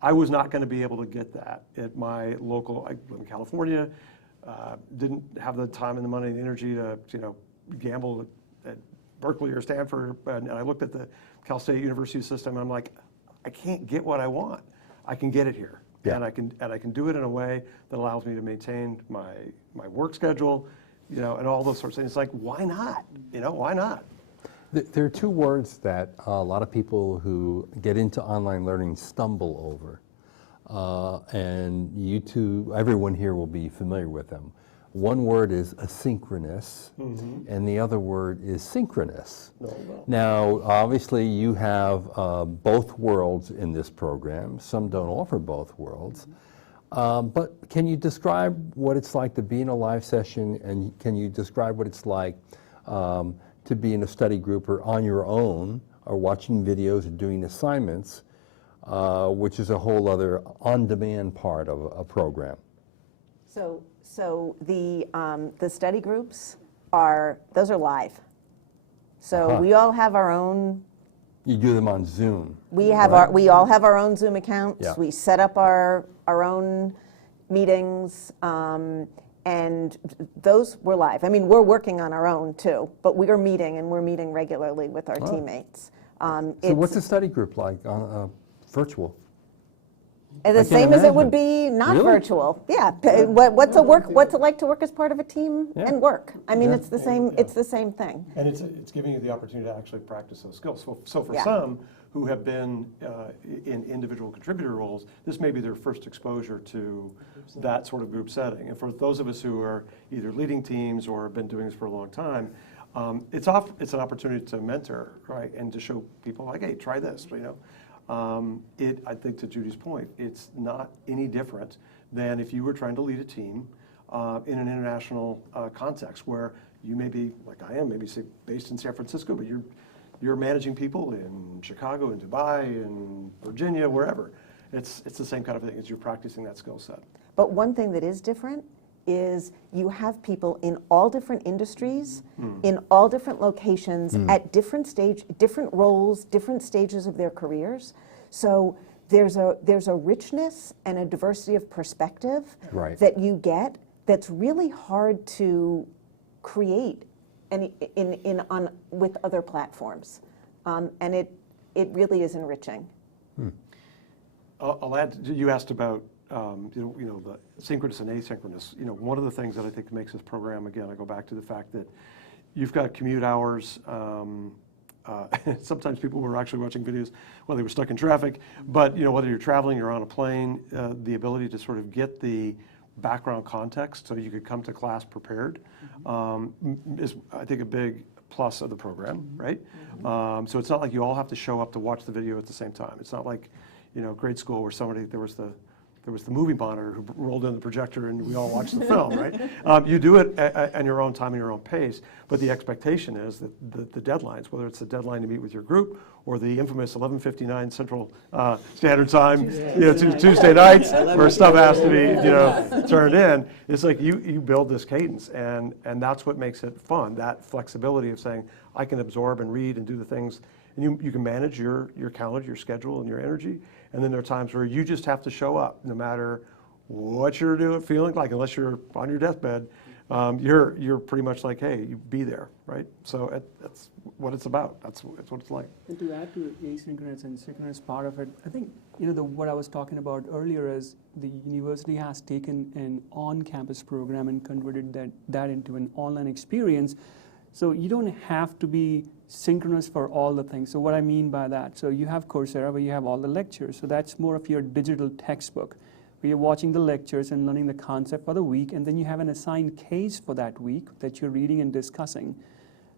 I was not going to be able to get that at my local. I live in California, didn't have the time and the money and the energy to gamble at Berkeley or Stanford, and I looked at the Cal State University system, and I'm like, I can't get what I want. I can get it here. Yeah. And I can do it in a way that allows me to maintain my work schedule, and all those sorts of things. It's like, why not? Why not? There are two words that a lot of people who get into online learning stumble over. And you two, everyone here will be familiar with them. One word is asynchronous, and the other word is synchronous. Now, obviously, you have both worlds in this program. Some don't offer both worlds. But can you describe what it's like to be in a live session, and can you describe what it's like to be in a study group or on your own, or watching videos or doing assignments, which is a whole other on-demand part of a program? So the study groups those are live. So we all have our own. You do them on Zoom. We all have our own Zoom accounts. Yeah. We set up our own meetings, and those were live. I mean, we're working on our own too, but we are meeting, and we're meeting regularly with our teammates. So what's a study group like virtual? The same as it would be not virtual. Yeah. What's it like to work as part of a team and work? I mean, it's the same. It's the same thing. And it's giving you the opportunity to actually practice those skills. So for some who have been in individual contributor roles, this may be their first exposure to that sort of group setting. And for those of us who are either leading teams or have been doing this for a long time, it's an opportunity to mentor, right, and to show people like, hey, try this, you know. I think to Judy's point, it's not any different than if you were trying to lead a team in an international context where you may be, like I am, maybe say based in San Francisco, but you're managing people in Chicago, in Dubai, in Virginia, wherever. It's the same kind of thing as you're practicing that skill set. But one thing that is different is you have people in all different industries, in all different locations, at different roles, different stages of their careers. So there's a richness and a diversity of perspective that you get that's really hard to create with other platforms, and it really is enriching. I'll add. You asked about the synchronous and asynchronous. One of the things that I think makes this program, again, I go back to the fact that you've got commute hours. Sometimes people were actually watching videos while they were stuck in traffic. But whether you're traveling, you're on a plane, the ability to sort of get the background context so you could come to class prepared is, I think, a big plus of the program, right? So it's not like you all have to show up to watch the video at the same time. It's not like grade school where there was the movie monitor who rolled in the projector and we all watched the film, right? You do it at your own time and your own pace, but the expectation is that the deadlines, whether it's the deadline to meet with your group or the infamous 11:59 Central Standard Time, Tuesday nights where stuff has to be turned in, it's like you build this cadence, and that's what makes it fun, that flexibility of saying, I can absorb and read and do the things, and you can manage your calendar, your schedule, and your energy. And then there are times where you just have to show up, no matter what you're feeling like, unless you're on your deathbed. You're pretty much like, hey, you be there, right? So that's what it's about. That's what it's like. And to add to the asynchronous and synchronous part of it, I think what I was talking about earlier is the university has taken an on-campus program and converted that into an online experience. So you don't have to be synchronous for all the things. So what I mean by that, so you have Coursera where you have all the lectures. So that's more of your digital textbook where you're watching the lectures and learning the concept for the week, and then you have an assigned case for that week that you're reading and discussing.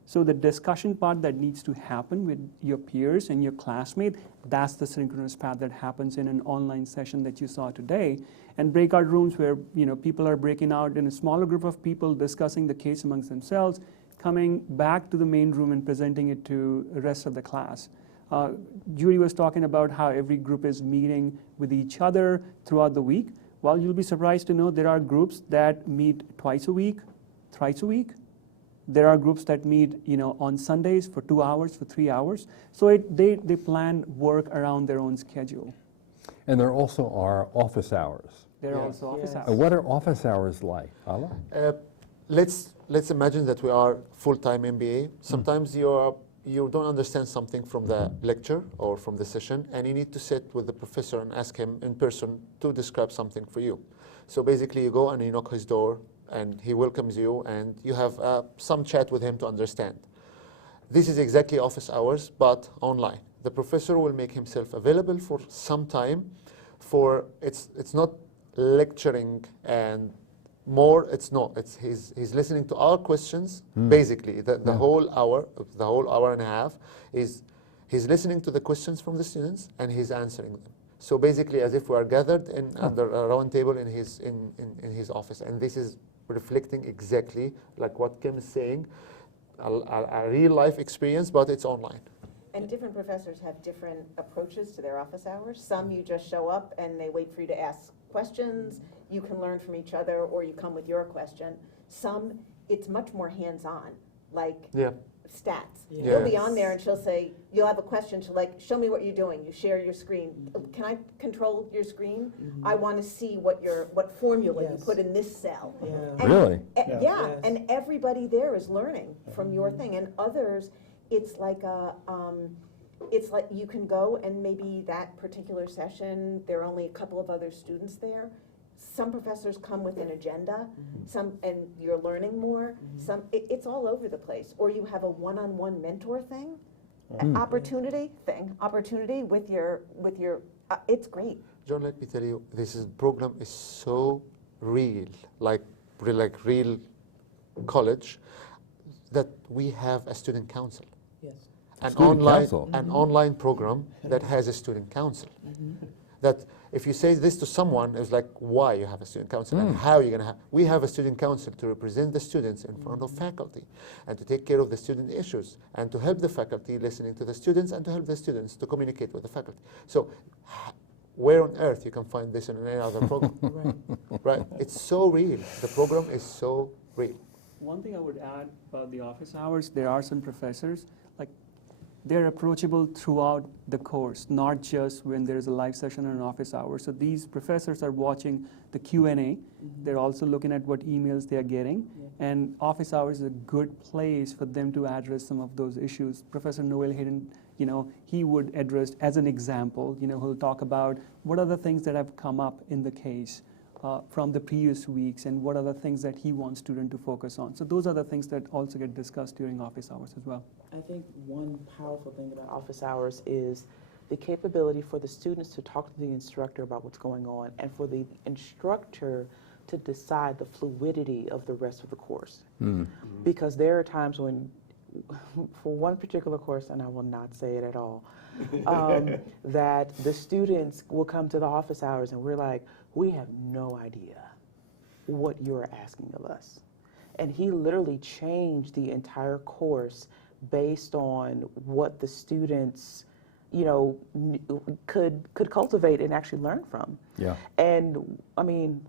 So the discussion part that needs to happen with your peers and your classmate, that's the synchronous part that happens in an online session that you saw today. And breakout rooms where people are breaking out in a smaller group of people discussing the case amongst themselves, coming back to the main room and presenting it to the rest of the class. Judy was talking about how every group is meeting with each other throughout the week. Well, you'll be surprised to know there are groups that meet twice a week, thrice a week. There are groups that meet, on Sundays for 2 hours, for 3 hours. So they plan work around their own schedule. And there also are office hours. There are also office hours. What are office hours like, Ala? Let's imagine that we are full-time MBA. Sometimes you don't understand something from the lecture or from the session, and you need to sit with the professor and ask him in person to describe something for you. So basically you go and you knock his door, and he welcomes you, and you have some chat with him to understand. this is exactly office hours, but online. The professor will make himself available for some time. It's not lecturing and more. It's not. He's listening to our questions. Basically, the whole hour and a half is he's listening to the questions from the students and he's answering them. So basically, as if we are gathered under a round table in his office, and this is reflecting exactly like what Kim is saying, a real life experience, but it's online. And different professors have different approaches to their office hours. Some you just show up and they wait for you to ask questions. You can learn from each other, or you come with your question. Some, it's much more hands-on, like stats. You'll be on there and she'll say, you'll have a question, she'll like, show me what you're doing. You share your screen. Can I control your screen? I want to see what formula you put in this cell. And, Really? And everybody there is learning from your thing. And others, it's like you can go and maybe that particular session, there are only a couple of other students there. Some professors come with an agenda, and you're learning more. It's all over the place. Or you have a one-on-one mentor thing, opportunity with your. It's great. John, let me tell you, this program is so real, like real college, that we have a student council. Yes. An online program that has a student council. That if you say this to someone, it's like, why you have a student council and how you're going to have. We have a student council to represent the students in front of faculty and to take care of the student issues and to help the faculty listening to the students and to help the students to communicate with the faculty. So where on earth you can find this in any other program? Right? It's so real. The program is so real. One thing I would add about the office hours, there are some professors, like they're approachable throughout the course, not just when there's a live session or an office hour. So these professors are watching the Q&A. They're also looking at what emails they're getting. And office hours is a good place for them to address some of those issues. Professor Noel Hayden, he would address, as an example, he'll talk about what are the things that have come up in the case from the previous weeks and what are the things that he wants students to focus on. So those are the things that also get discussed during office hours as well. I think one powerful thing about office hours is the capability for the students to talk to the instructor about what's going on and for the instructor to decide the fluidity of the rest of the course. Because there are times when, for one particular course, and I will not say it at all, that the students will come to the office hours and we're like, we have no idea what you're asking of us. And he literally changed the entire course based on what the students, could cultivate and actually learn from. Yeah. And I mean,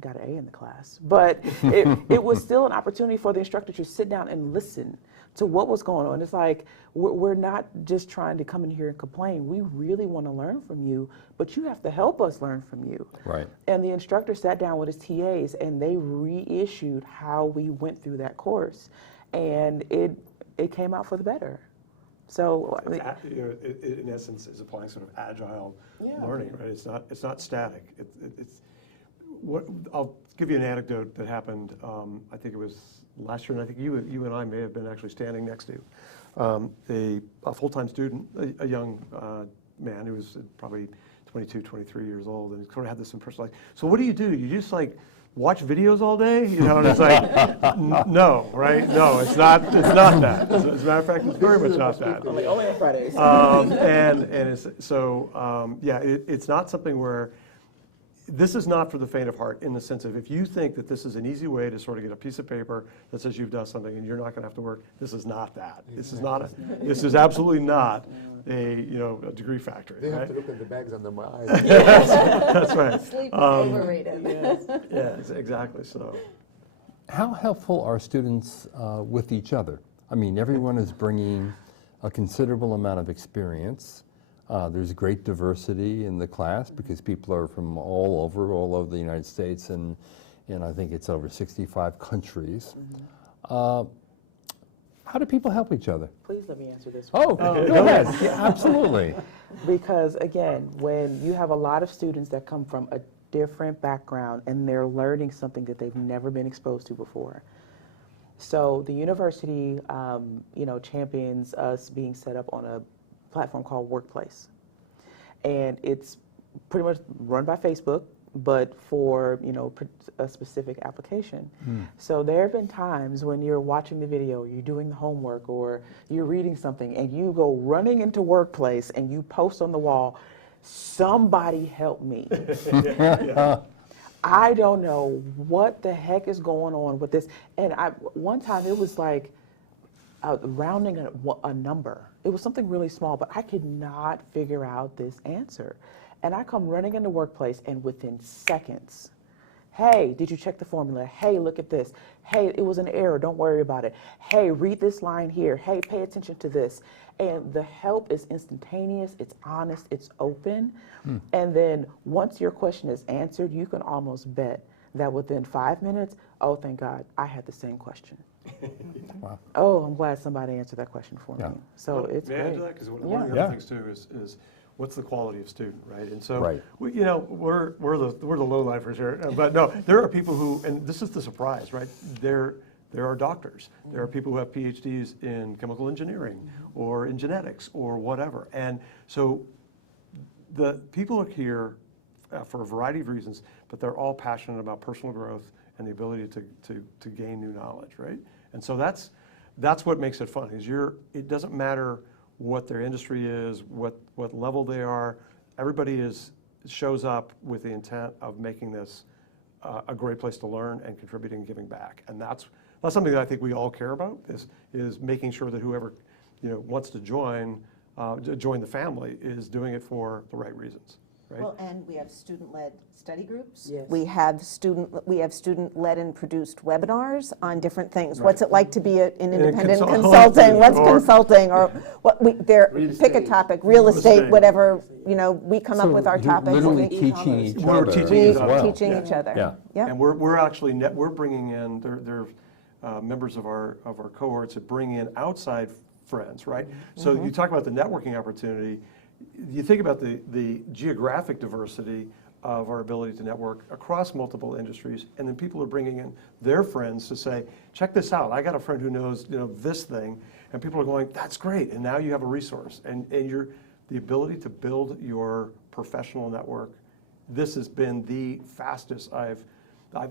got an A in the class, but it was still an opportunity for the instructor to sit down and listen to what was going on. It's like, we're not just trying to come in here and complain. We really want to learn from you, but you have to help us learn from you. Right. And the instructor sat down with his TAs and they reissued how we went through that course. And it came out for the better. So in essence, is applying sort of agile learning, right? It's not static. I'll give you an anecdote that happened. I think it was last year, and I think you and I may have been actually standing next to a full-time student, a young man who was probably 22, 23 years old, and he sort of had this impression like, so what do? You just like watch videos all day? And it's like, no, right? No, it's not that. As a matter of fact, it's very much not that. Only on Fridays. It's not something where. This is not for the faint of heart in the sense of if you think that this is an easy way to sort of get a piece of paper that says you've done something and you're not going to have to work, this is not that. This is absolutely not a degree factory. They right? have to look at the bags under my eyes. That's right. Sleep is overrated. Yes, exactly. So, how helpful are students with each other? I mean, everyone is bringing a considerable amount of experience. There's great diversity in the class because people are from all over the United States, and I think it's over 65 countries. How do people help each other? Please let me answer this one. Oh, go ahead. Yeah, absolutely. Because again, when you have a lot of students that come from a different background and they're learning something that they've never been exposed to before, So the university, champions us being set up on a platform called Workplace. And it's pretty much run by Facebook, but for, a specific application. So there have been times when you're watching the video, you're doing the homework, or you're reading something, and you go running into Workplace and you post on the wall, "Somebody help me." I don't know what the heck is going on with this. And one time it was like rounding a number. It was something really small, but I could not figure out this answer. And I come running into Workplace, and within seconds, "Hey, did you check the formula? Hey, look at this. Hey, it was an error. Don't worry about it. Hey, read this line here. Hey, pay attention to this." And the help is instantaneous, it's honest, it's open. And then once your question is answered, you can almost bet that within 5 minutes, "Oh, thank God, I had the same question." Wow. "Oh, I'm glad somebody answered that question for me." So it's May I great. add to that? Because one of the other things too is what's the quality of student, right? And so, Right. we're the low-lifers here, but no, there are people who, and this is the surprise, right? There are doctors. There are people who have PhDs in chemical engineering or in genetics or whatever. And so the people are here for a variety of reasons, but they're all passionate about personal growth and the ability to gain new knowledge, right? And so that's what makes it fun. It doesn't matter what their industry is, what level they are. Everybody shows up with the intent of making this a great place to learn and contributing and giving back. And that's something that I think we all care about, is making sure that whoever wants to join the family is doing it for the right reasons. Right? Well, and we have student-led study groups. Yes. We have student-led and produced webinars on different things. Right. What's it like to be an independent consultant, consulting? What's or consulting? Or Real pick a estate. topic, real estate, estate. whatever. We come up with our you're topics. literally and we- teaching each We're other teaching as each other. well. teaching each other. Yeah. Yep. And we're actually we're bringing in they're members of our cohorts that bring in outside friends, right? So you talk about the networking opportunity. You think about the geographic diversity of our ability to network across multiple industries, and then people are bringing in their friends to say, "Check this out. I got a friend who knows this thing," and people are going, "That's great!" And now you have a resource, and the ability to build your professional network. This has been the fastest I've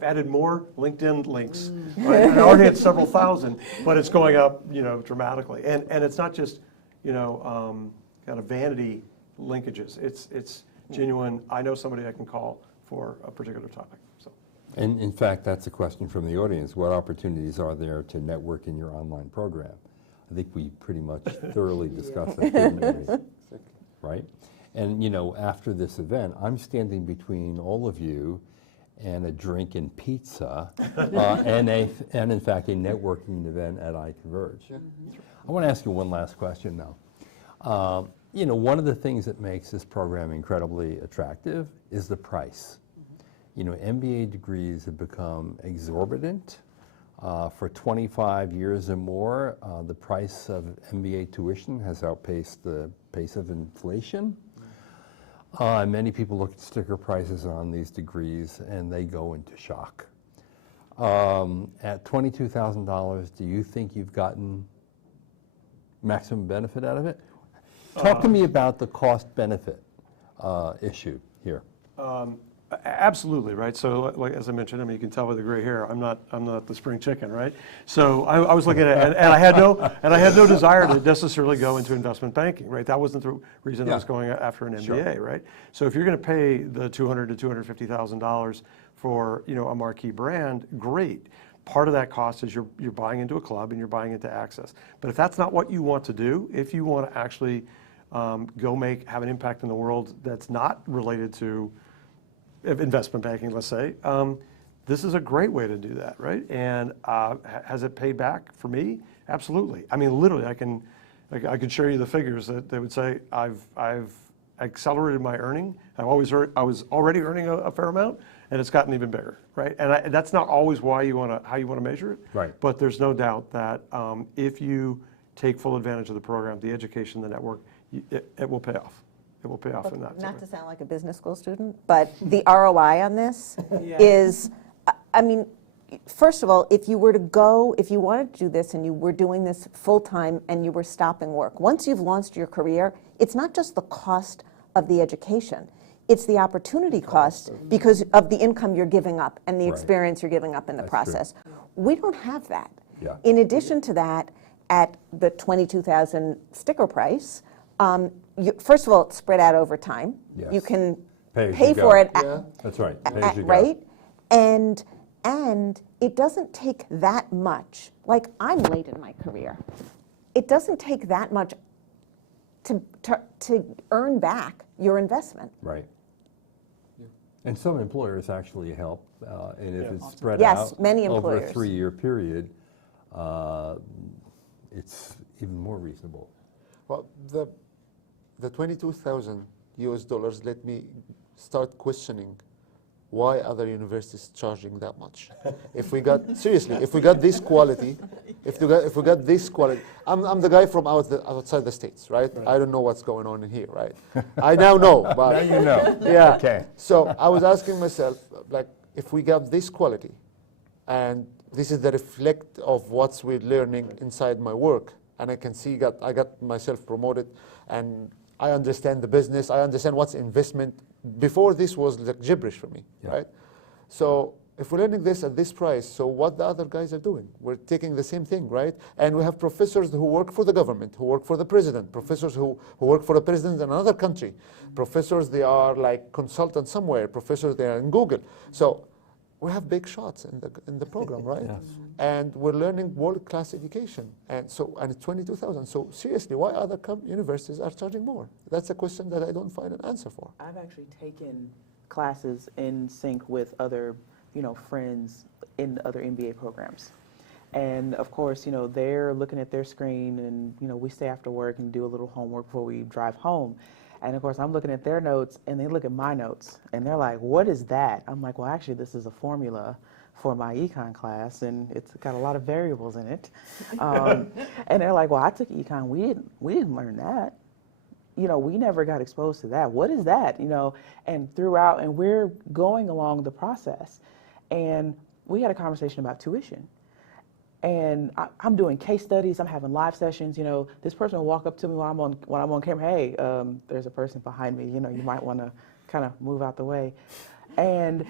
added more LinkedIn links. Right? I already had several thousand, but it's going up, dramatically. And it's not just, kind of vanity linkages. It's genuine. I know somebody I can call for a particular topic. So. And in fact, that's a question from the audience. What opportunities are there to network in your online program? I think we pretty much thoroughly discussed that, didn't we? Right? And after this event, I'm standing between all of you and a drink and pizza, and in fact a networking event at iConverge. I want to ask you one last question now. One of the things that makes this program incredibly attractive is the price. MBA degrees have become exorbitant. For 25 years or more, the price of MBA tuition has outpaced the pace of inflation. Many people look at sticker prices on these degrees and they go into shock. At $22,000, do you think you've gotten maximum benefit out of it? Talk to me about the cost-benefit issue here. Absolutely, right? So, like as I mentioned, you can tell by the gray hair, I'm not the spring chicken, right? So I was looking at it, and I had no desire to necessarily go into investment banking, right? That wasn't the reason I was going after an MBA, right? So if you're going to pay the $200,000 to $250,000 for a marquee brand, great. Part of that cost is you're buying into a club and you're buying into access. But if that's not what you want to do, if you want to actually have an impact in the world that's not related to investment banking, let's say, this is a great way to do that, right? And has it paid back for me? Absolutely. Literally, I could show you the figures that they would say I've accelerated my earning. I was already earning a fair amount, and it's gotten even bigger, right? And that's not always how you want to measure it. Right. But there's no doubt that if you take full advantage of the program, the education, the network, it will pay off. It will pay off in that. Not to sound like a business school student, but the ROI on this is, first of all, if you were to go, if you wanted to do this and you were doing this full-time and you were stopping work, once you've launched your career, it's not just the cost of the education. It's the opportunity cost because of the income you're giving up and the experience you're giving up in the process. We don't have that. Yeah. In addition to that, at the $22,000 sticker price, first of all, it's spread out over time. Yes. You can Pay pay as you for go. it That's right. Pay as you go. right? And it doesn't take that much. Like, I'm late in my career. It doesn't take that much to earn back your investment. Right. And some employers actually help, and if it's spread Yes, out many over a employers. 3-year period, it's even more reasonable. Well, the 22,000 US dollars let me start questioning why other universities charging that much. If we got, seriously, if we got this quality, if we got this quality, I'm the guy from outside the States, right? I don't know what's going on in here, right? I now know, but. Now you know. Yeah. Okay. So I was asking myself, like, if we got this quality, and this is the reflect of what we're learning inside my work, and I can see I got myself promoted, and I understand the business, I understand what's investment. Before this was like gibberish for me, right? So if we're learning this at this price, so what the other guys are doing? We're taking the same thing, right? And we have professors who work for the government, who work for the president, professors who work for the president in another country, professors, they are like consultants somewhere, professors, they are in Google. So we have big shots in the program, right? Yes. And we're learning world-class education. And it's 22,000. So seriously, why other universities are charging more? That's a question that I don't find an answer for. I've actually taken classes in sync with other, friends in other MBA programs. And of course, they're looking at their screen and, we stay after work and do a little homework before we drive home. And of course, I'm looking at their notes and they look at my notes and they're like, what is that? I'm like, well, actually, this is a formula for my econ class and it's got a lot of variables in it. And they're like, well, I took econ. We didn't learn that. We never got exposed to that. What is that? And throughout, and we're going along the process. And we had a conversation about tuition. And I'm doing case studies. I'm having live sessions. This person will walk up to me while I'm on camera. Hey, there's a person behind me. You might want to kind of move out the way. And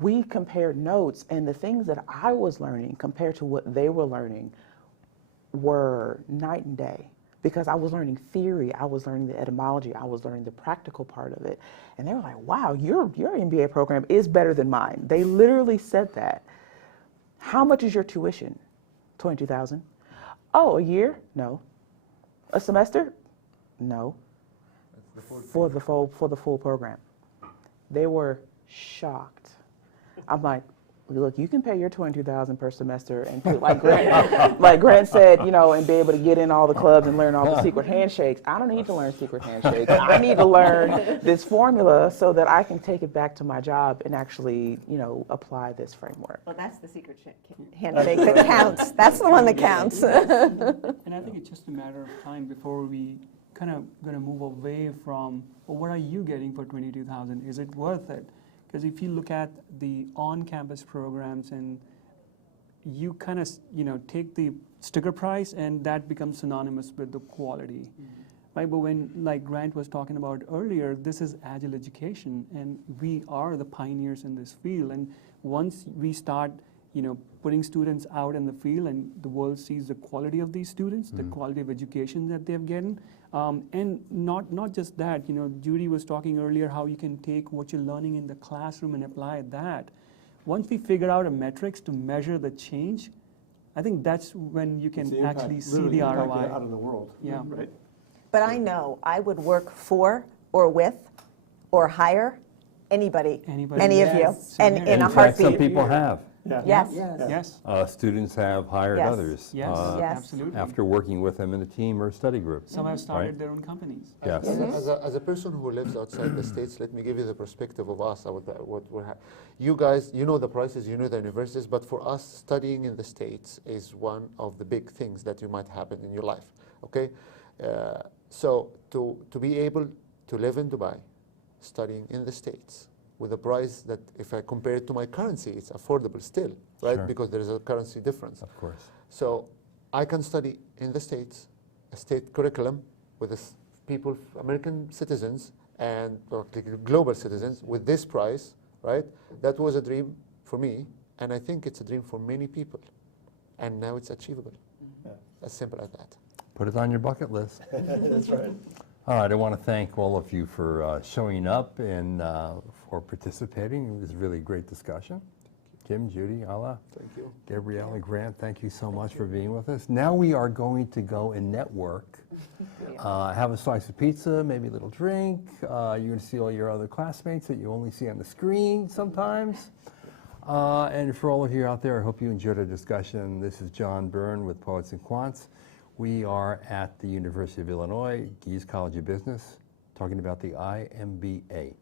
we compared notes, and the things that I was learning compared to what they were learning were night and day. Because I was learning theory, I was learning the etymology, I was learning the practical part of it. And they were like, wow, your MBA program is better than mine. They literally said that. How much is your tuition? 22,000. Oh, a year? No. A semester? No. For the full program. They were shocked. I'm like, look, you can pay your $22,000 per semester and put, like Grant said, and be able to get in all the clubs and learn all the secret handshakes. I don't need to learn secret handshakes. I need to learn this formula so that I can take it back to my job and actually, apply this framework. Well, that's the secret handshake that counts. That's the one that counts. And I think it's just a matter of time before we kind of going to move away from, well, what are you getting for $22,000? Is it worth it? Because if you look at the on-campus programs and you kind of, take the sticker price and that becomes synonymous with the quality, right? But when, like Grant was talking about earlier, this is agile education and we are the pioneers in this field. And once we start, putting students out in the field and the world sees the quality of these students, the quality of education that they've gotten, and not just that, Judy was talking earlier how you can take what you're learning in the classroom and apply that. Once we figure out a metrics to measure the change, I think that's when you can actually see the ROI. Out in the world. Yeah. Right. But I know I would work for or with or hire anybody. Any of you, and in a heartbeat. Some people have. Yes. Yes. Students have hired Yes. others. Yes, absolutely. After working with them in a team or study group. Some have started their own companies. Yes. As a person who lives outside the States, let me give you the perspective of us. You guys, the prices, the universities, but for us, studying in the States is one of the big things that you might happen in your life, okay? So to be able to live in Dubai, studying in the States, with a price that, if I compare it to my currency, it's affordable still, right? Sure. Because there is a currency difference. Of course. So I can study in the States, a state curriculum with people, American citizens and global citizens with this price, right? That was a dream for me, and I think it's a dream for many people. And now it's achievable. As simple as that. Put it on your bucket list. That's right. All right, I want to thank all of you for showing up and for participating. It was a really great discussion. Kim, Judy, Ala, thank you. Gabrielle and Grant, thank you so much for being with us. Now we are going to go and network, have a slice of pizza, maybe a little drink. You're going to see all your other classmates that you only see on the screen sometimes. And for all of you out there, I hope you enjoyed our discussion. This is John Byrne with Poets and Quants. We are at the University of Illinois, Gies College of Business, talking about the iMBA.